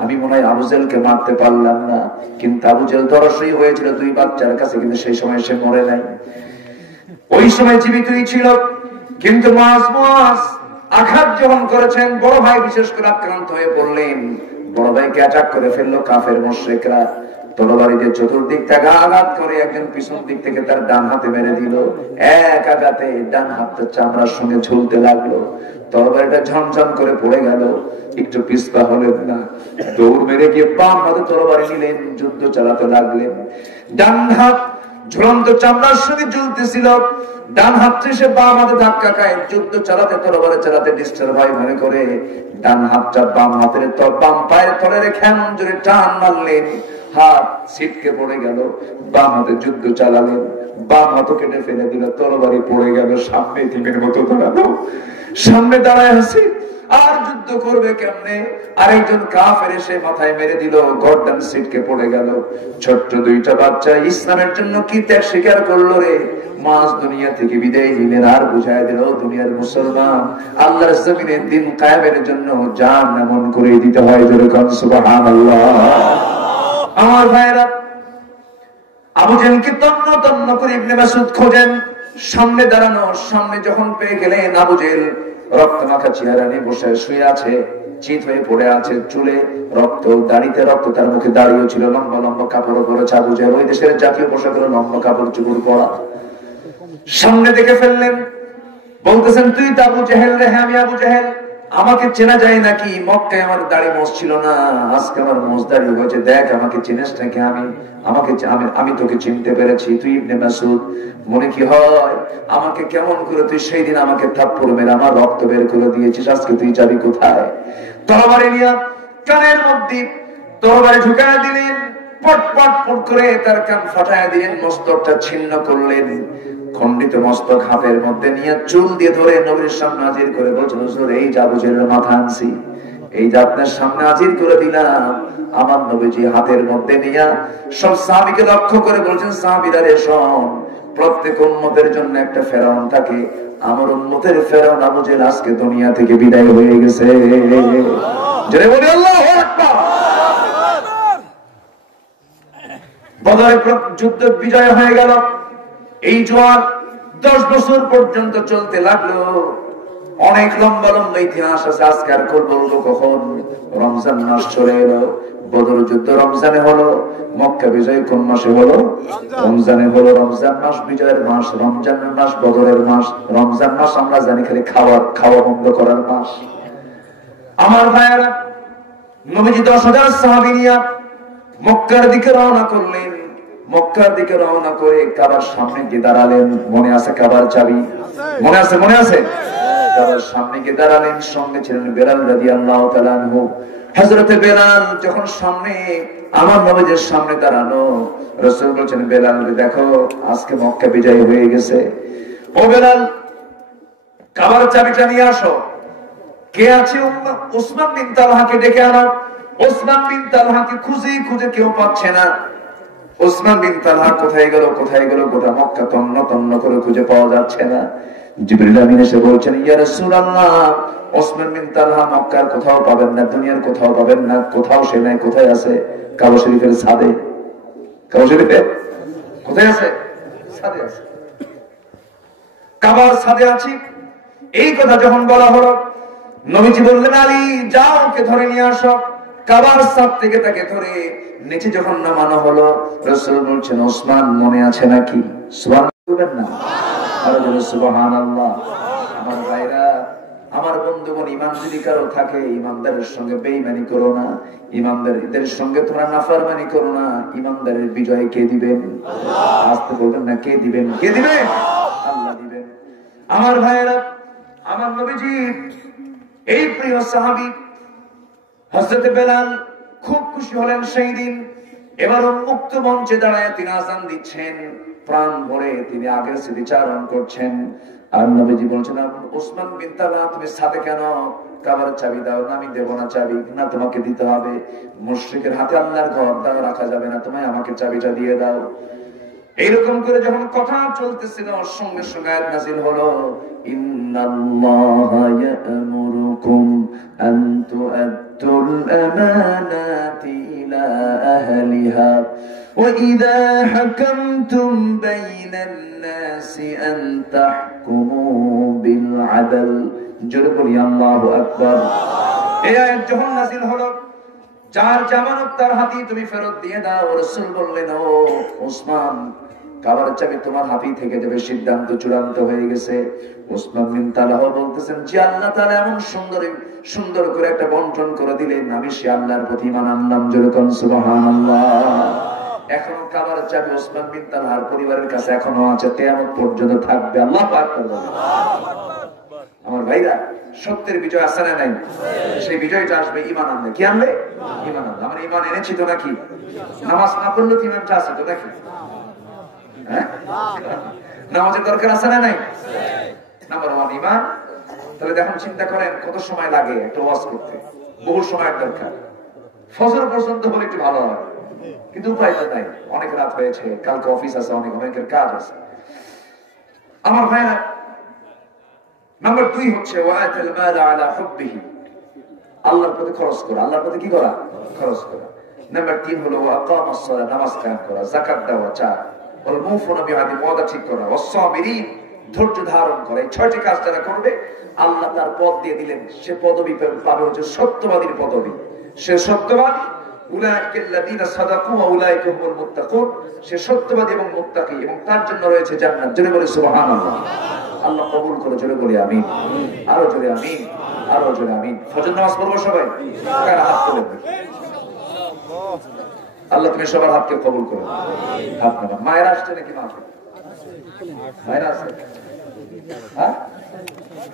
আমি মনে হয় আবু জেহেলকে মারতে পারলাম না। কিন্তু আবু জেহেল ধরাশয়ী হয়েছিল দুই বাচ্চার কাছে, কিন্তু সেই সময় সে মরে নাই, ওই সময় জীবিতই ছিল। কিন্তু মাস আঘাত যখন করেছেন, বড় ভাই বিশেষ করে আক্রান্ত হয়ে পড়লেন। বড় ভাইকে অ্যাটাক করে ফেললো কাফের মুশরিকরা। তরবারি দিয়ে চতুর্দিক থেকে আঘাত করে একজন পিছন দিক থেকে তার ডান হাতে মেরে দিল। এক আঘাতে ডান হাতটা চামড়ার সঙ্গে ঝুলতে লাগলো। তরবারিটা ঝমঝম করে পড়ে গেল। একটু পিছপা হলেন না, দৌড় মেরে গিয়ে বাম হাতে তরবারি নিলেন, যুদ্ধ চালাতে লাগলেন। ডান হাত ঝুলন্ত চামড়ার সঙ্গে ঝুলতেছিল, ডান হাতটা সে বাম হাতে ধাক্কা খায়। যুদ্ধ চালাতে তরবারি চালাতে ডিস্টার্ব হয় মনে করে ডান হাতটা বাম হাতের বাম পায়ের তলে রেখে এমন জোরে টান মারলেন, হাত ছিটকে পড়ে গেল। বাম হাতে যুদ্ধ চালালেন, বাম হাত কেটে ফেলে দিল, তরবারি পড়ে গেল। সামনে টিমের মতো দাঁড়ালো, সামনে দাঁড়ায় আছে, আর যুদ্ধ করবে কেমনে? আরেকজন কাফের এসে মাথায় মেরে দিল, গর্দান ছিটকে পড়ে গেল। ছোট্ট দুইটা বাচ্চা ইসলামের জন্য কি ত্যাগ স্বীকার করলো রে। মাস দুনিয়া থেকে বিদায় নিলেন, আর বুঝায় দিল দুনিয়ার মুসলমান আল্লাহর জমিনে দিন কায়েমের জন্য জান এমন করে দিতে হয়। যেরকম সুবহানাল্লাহ। আমার ভাইরা, আবু জেহেলকে তন্ন তন্ন করে ইবনে মাসউদ খোঁজেন, সামনে দাঁড়ানো। সামনে যখন পেয়ে গেলেন, আবু জেহেল রক্ত মাখা চেহারা নিয়ে বসে শুয়ে আছে, চিত হয়ে পড়ে আছে, চুলে রক্ত, দাড়িতে রক্ত, তার মুখে দাড়িও ছিল, লম্বা লম্বা কাপড় পরেছে। আবু জেহেল ওই দেশের জাতীয় পোশাক হলো লম্বা কাপড় চুপড় পরা। সামনে দেখে ফেললেন, বলতেছেন, তুই তো আবু জেহেল রে? হ্যাঁ আমি আবু জেহেল। আমাকে চেনা যায় নাকি? মক্কায় আমার দাড়ি মোছ ছিল না, আজকে আমার মোছ দাড়ি হয়েছে, দেখ আমাকে চিনিস নাকি? আমি তোকে চিনতে পেরেছি, তুই ইবনে মাসউদ। মনে কি হয় আমাকে কেমন করে তুই সেই দিন আমাকে থাপ্পড় মেরে আমার রক্ত বের করে দিয়েছিস, আজকে তুই যাবি কোথায়? তরবারি নিয়ে কানের মধ্যে তরবারি ঢুকায় দিলেন, পট পট পট করে তার কান ফাটায় দিলেন, মস্তকটা ছিন্ন করলেন। খণ্ডিত মস্তক হাতের মধ্যে নিয়ে চুল দিয়ে ধরে নবীর সামনে হাজির করে বলছেন, হুজুর এই যে আবু জেহেলের মাথা আনছি, এই যে আপনার সামনে হাজির করে দিলাম। আমার নবীজি হাতের মধ্যে নিয়ে সব সাহাবীকে লক্ষ্য করে বলছেন, সাহাবীরা রে শোন, প্রত্যেক উম্মতের জন্য একটা ফেরাউন থাকে, আমার উম্মতের ফেরাউন আবু জেহেল আজকে দুনিয়া থেকে বিদায় হয়ে গেছে। জোরে বলি আল্লাহু আকবার। বদরের যুদ্ধ বিজয় হয়ে গেল। এই জোয়ার 10 বছর পর্যন্ত চলতে লাগলো। অনেক লম্বা লম্বা ইতিহাস আছে, আজকে আর বলবো কখন। রমজান মাস চলে এলো, বদর যুদ্ধ রমজানে হলো, মক্কা বিজয় কোন মাসে হলো? রমজানে হলো। রমজান মাস বিজয়ের মাস, রমজান মাস বদরের মাস। রমজান মাস আমরা জানি খালি খাওয়া বন্ধ করার মাস। আমার ভাইয়েরা, নবীজি 10,000 সাহাবী নিয়ে মক্কার দিকে রওনা করলেন। মক্কার দিকে রওনা করে কাবার সামনে গিয়ে দাঁড়ালেন। মনে আছে কাবার চাবি? মনে আছে? মনে আছে? কাবার সামনে গিয়ে দাঁড়ালেন। সঙ্গে ছিলেন বেলাল রাদিয়াল্লাহু তাআলা আনহু। হযরতে বেলাল যখন সামনে, আমার নবীর সামনে দাঁড়ানো, রাসূল বলেছেন, বেলাল দেখো আজকে মক্কা বিজয় হয়ে গেছে। ও বেলাল, কাবার চাবিটা নিয়ে আসো। কে আছে? উসমান বিন তালহাকে ডেকে আনো। উসমান বিন তালহাকে খুঁজে খুঁজে কেউ পাচ্ছে না। উসমান বিন তালহা কোথায় গেল, কোথায় গেল? গোটা মক্কা তন্ন তন্ন করে খুঁজে পাওয়া যাচ্ছে না। জিবরিল আমিন এসে বলছেন, ইয়া রাসূলুল্লাহ, উসমান বিন তালহা মক্কার কোথাও পাবেন না, দুনিয়ার কোথাও পাবেন না, কোথাও সে নাই। কোথায় আছে? কাবা শরীফের ছাদে। কাবা শরীফে কোথায় আছে? ছাদে আছে। কাবার ছাদে আছি। এই কথা যখন বলা হলো, নবীজি বললেন, আলী যাও, ওকে ধরে নিয়ে আসো। কাবার ছাদ থেকে তাকে ধরে নিচে যখন নামানো হলো, রাসূল বলছেন, ওসমান মনে আছে নাকি? সুবহানাল্লাহ বলবেন না? আর বলে সুবহানাল্লাহ। আমার ভাইরা, আমার বন্ধুগণ, ঈমান যদি কারো থাকে, ঈমানদারের সঙ্গে বেঈমানি করো না, ঈমানদারদের সঙ্গে তোমরা নাফরমানি করো না। ঈমানদারের বিজয় কে দিবেন? আল্লাহ। আসতে বলবেন না, কে দিবেন? কে দিবেন? আল্লাহ দিবেন। আমার ভাইরা, আমার নবীজি এই প্রিয় সাহাবী হযরত বেলাল খুব খুশি হলেন সেই দিন। এবার উন্মুক্ত মঞ্চে দাঁড়ায় তিনি আযান দিচ্ছেন, প্রাণ ভরে তিনি আগের স্মৃতিচারণ করছেন। আর নবীজি বলছেন, উসমান বিন তালহা তুমি সাথে কেন? কাবার চাবি দাও। না, আমি দেব না চাবি। না, তোমাকে দিতে হবে। মুশরিকের হাতে আল্লাহর ঘর দাও, রাখা যাবে না, তোমায় আমাকে চাবিটা দিয়ে দাও। এইরকম করে যখন কথা চলতেছিল, সঙ্গে সঙ্গে আয়াত নাযিল হলো, ইন্নাল্লাহা ইয়া'মুরুকুম আন তু'আদ্দুল আমানাতি ইলা আহলিহা ওয়া ইযা হাকামতুম বাইনান নাসি আন তাহকুমু বিল আদল। জোরে বলি আল্লাহু আকবার। এই আয়াত যখন নাযিল হলো, যার জামানত তার হাতে তুমি ফেরত দিয়ে দাও। রাসূল বললেন, ও ওসমান, কাবার চাবি তোমার হাতেই থেকে যাবে, সিদ্ধান্ত চূড়ান্ত হয়ে গেছে। ওসমান বিন তালহা বলতেছেন, যে আল্লাহ তাআলা এমন সুন্দর করে একটা বন্টন করে দিলেন, আমি সে আল্লাহর প্রতি ঈমান আনলাম। জোরে কোন সুবহানাল্লাহ। এখনো কাবার চাবি ওসমান বিন তালহার পরিবারের কাছে এখনো আছে, কিয়ামত পর্যন্ত থাকবে। আল্লাহু আকবার। আমার ভাইরা, সত্যের বিজয় আছে না নাই? সেই বিজয়টা আসবে ঈমান আনলে। কি আনলে? ঈমান আনলে। আমরা ঈমান এনেছি তো নাকি? নামাজ না পড়লে কি ঈমানটা আছে তো নাকি? হ্যাঁ, নামাজের দরকার আছে না নাই? নাম্বার 1 ঈমান। তাহলে দেখুন, চিন্তা করেন কত সময় লাগে একটা ওয়াজ করতে। বহু সময়ের দরকার। ফজর পর্যন্ত হলে একটু ভালো হয়, কিন্তু উপায় তো নাই, অনেক রাত হয়েছে, কালকে অফিস আছে, অনেকের কাজ আছে। আমার ভাইরা, নাম্বার 2 হচ্ছে ওয়াআতাল মাল আলা হুব্বিহি, আল্লাহর প্রতি খরচ করা। আল্লাহর প্রতি কি করা? খরচ করা। নাম্বার 3 হলো ওয়াকামাস সালাত, নামাজ কায়েম করা, যাকাত দেওয়া, ওয়াল মুফুনা বিআহদি, ওয়াদা ঠিক করা, ওয়াস-সাবিরিন, ধৈর্য ধারণ করা। এই 6টি কাজ যারা করবে, আল্লাহ তার পদ দিয়ে দিলেন, সে পদবি পাবে হচ্ছে সত্যবাদীর পদবি। সে সত্যবাদী। উলাইকাল্লাযীনা সাদাকু ওয়া উলাইকা হুমুল মুত্তাকুন, সে সত্যবাদী এবং মুত্তাকি, এবং তার জন্য রয়েছে জান্নাত। জোরে বলে সুবহানাল্লাহ। আল্লাহ কবুল করে। জোরে বলি আমিন। আরো জোরে আমিন, আরো জোরে আমিন। ফজর নামাজ পড়বো সবাই, কারা হাত তুলে? আল্লাহ তুমি সবার হাতকে কবুল করো। হাত নামান। মায়েরা আসছে নাকি? মায়েরা আসছে? হ্যাঁ,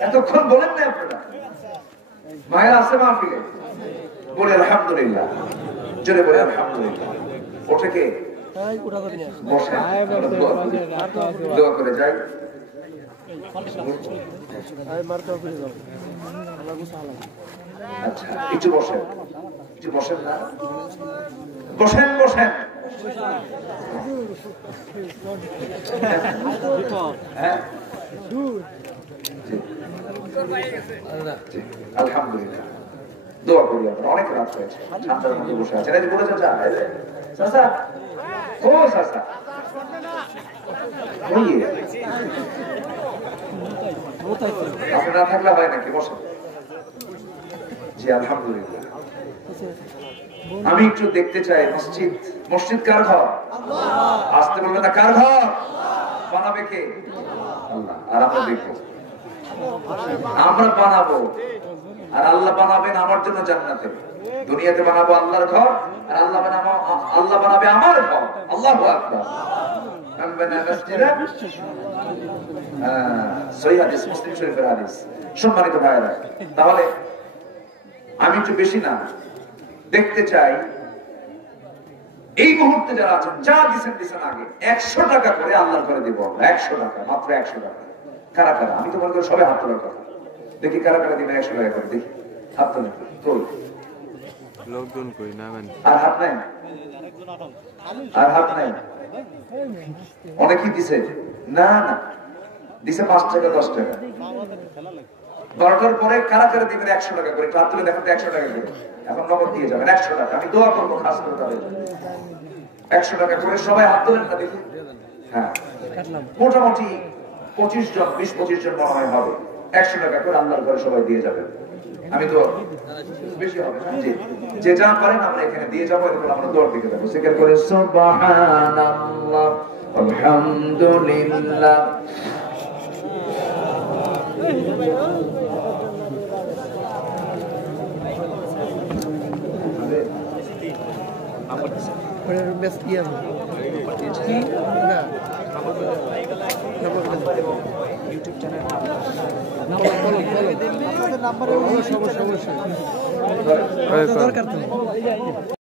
এতক্ষণ বলেন না আপনারা? মায়েরা আসছে মাহফিলে? বলে আলহামদুলিল্লাহ। জোরে বলে আলহামদুলিল্লাহ। ওঠে কে? বসেন, দোয়া করে যাই। আচ্ছা একটু বসেন, একটু বসেন না, বসেন বসেন। হ্যাঁ আলহামদুলিল্লাহ, দোয়া করি আমরা। অনেক রাত হয়েছে, ঠান্ডার মধ্যে বসে আছেন। এই যে বলে চাচা, চাচা ও চাচা আপনি না থাকলে হয় নাকি? বসেন। জি আলহামদুলিল্লাহ। আমি একটু দেখতে চাই মসজিদ। মসজিদ কার ঘর? আসতে বলবে না, কার ঘর? বানাবে কে? আল্লাহ। আর আমরা দেখবো, আমরা বানাবো আর আল্লাহ বানাবেন আমার জন্য জান্নাতে। দুনিয়াতে বানাবো আল্লাহর ঘর আর আল্লাহ বানাবে আমার ঘর। আল্লাহু আকবার। সহিহ হাদিস, মুসলিম শরীফের হাদিস। সম্মানিত ভাইরা, তাহলে আমি একটু বেশি না দেখতে চাই এই মুহূর্তে যারা আছেন, যা দিচ্ছেন আগে 100 টাকা করে আল্লাহর ঘরে দিব। 100 টাকা, মাত্র 100 টাকা। কারা কারা? আমি তো মনে করি সবাই হাত তোলার কথা। দেখি কারা কারা দিবেন 100 টাকা করে, দেখি হাত তোলেন। লোকজন কই না? আর হাত নাই, আর হাত নাই। অনেকেই দিছে না, না দিছে 5 টাকা 10 টাকা। 12টার পরে কারা কারা দিবেন 100 টাকা করে? হাত তুলে দেখেন তো 100 টাকা করে। এখন নগদ দিয়ে যাবেন 100 টাকা। আমি দোয়া করবো খাস করে তাদের 100 টাকা করে। সবাই হাত তোলেন না দেখি। হ্যাঁ মোটামুটি 25 জন, 20-25 জন মনে হয় হবে। 100 টাকা করে আল্লাহর ঘরে সবাই দিয়ে যাবেন। আমি তো বেশি হবে না, যে যা করেন আমরা এখানে দিয়ে যাবো। এরপর আমরা দোয়ার দিকে যাবো। জিকির করে সুবহানাল্লাহ আলহামদুলিল্লাহ। YouTube channel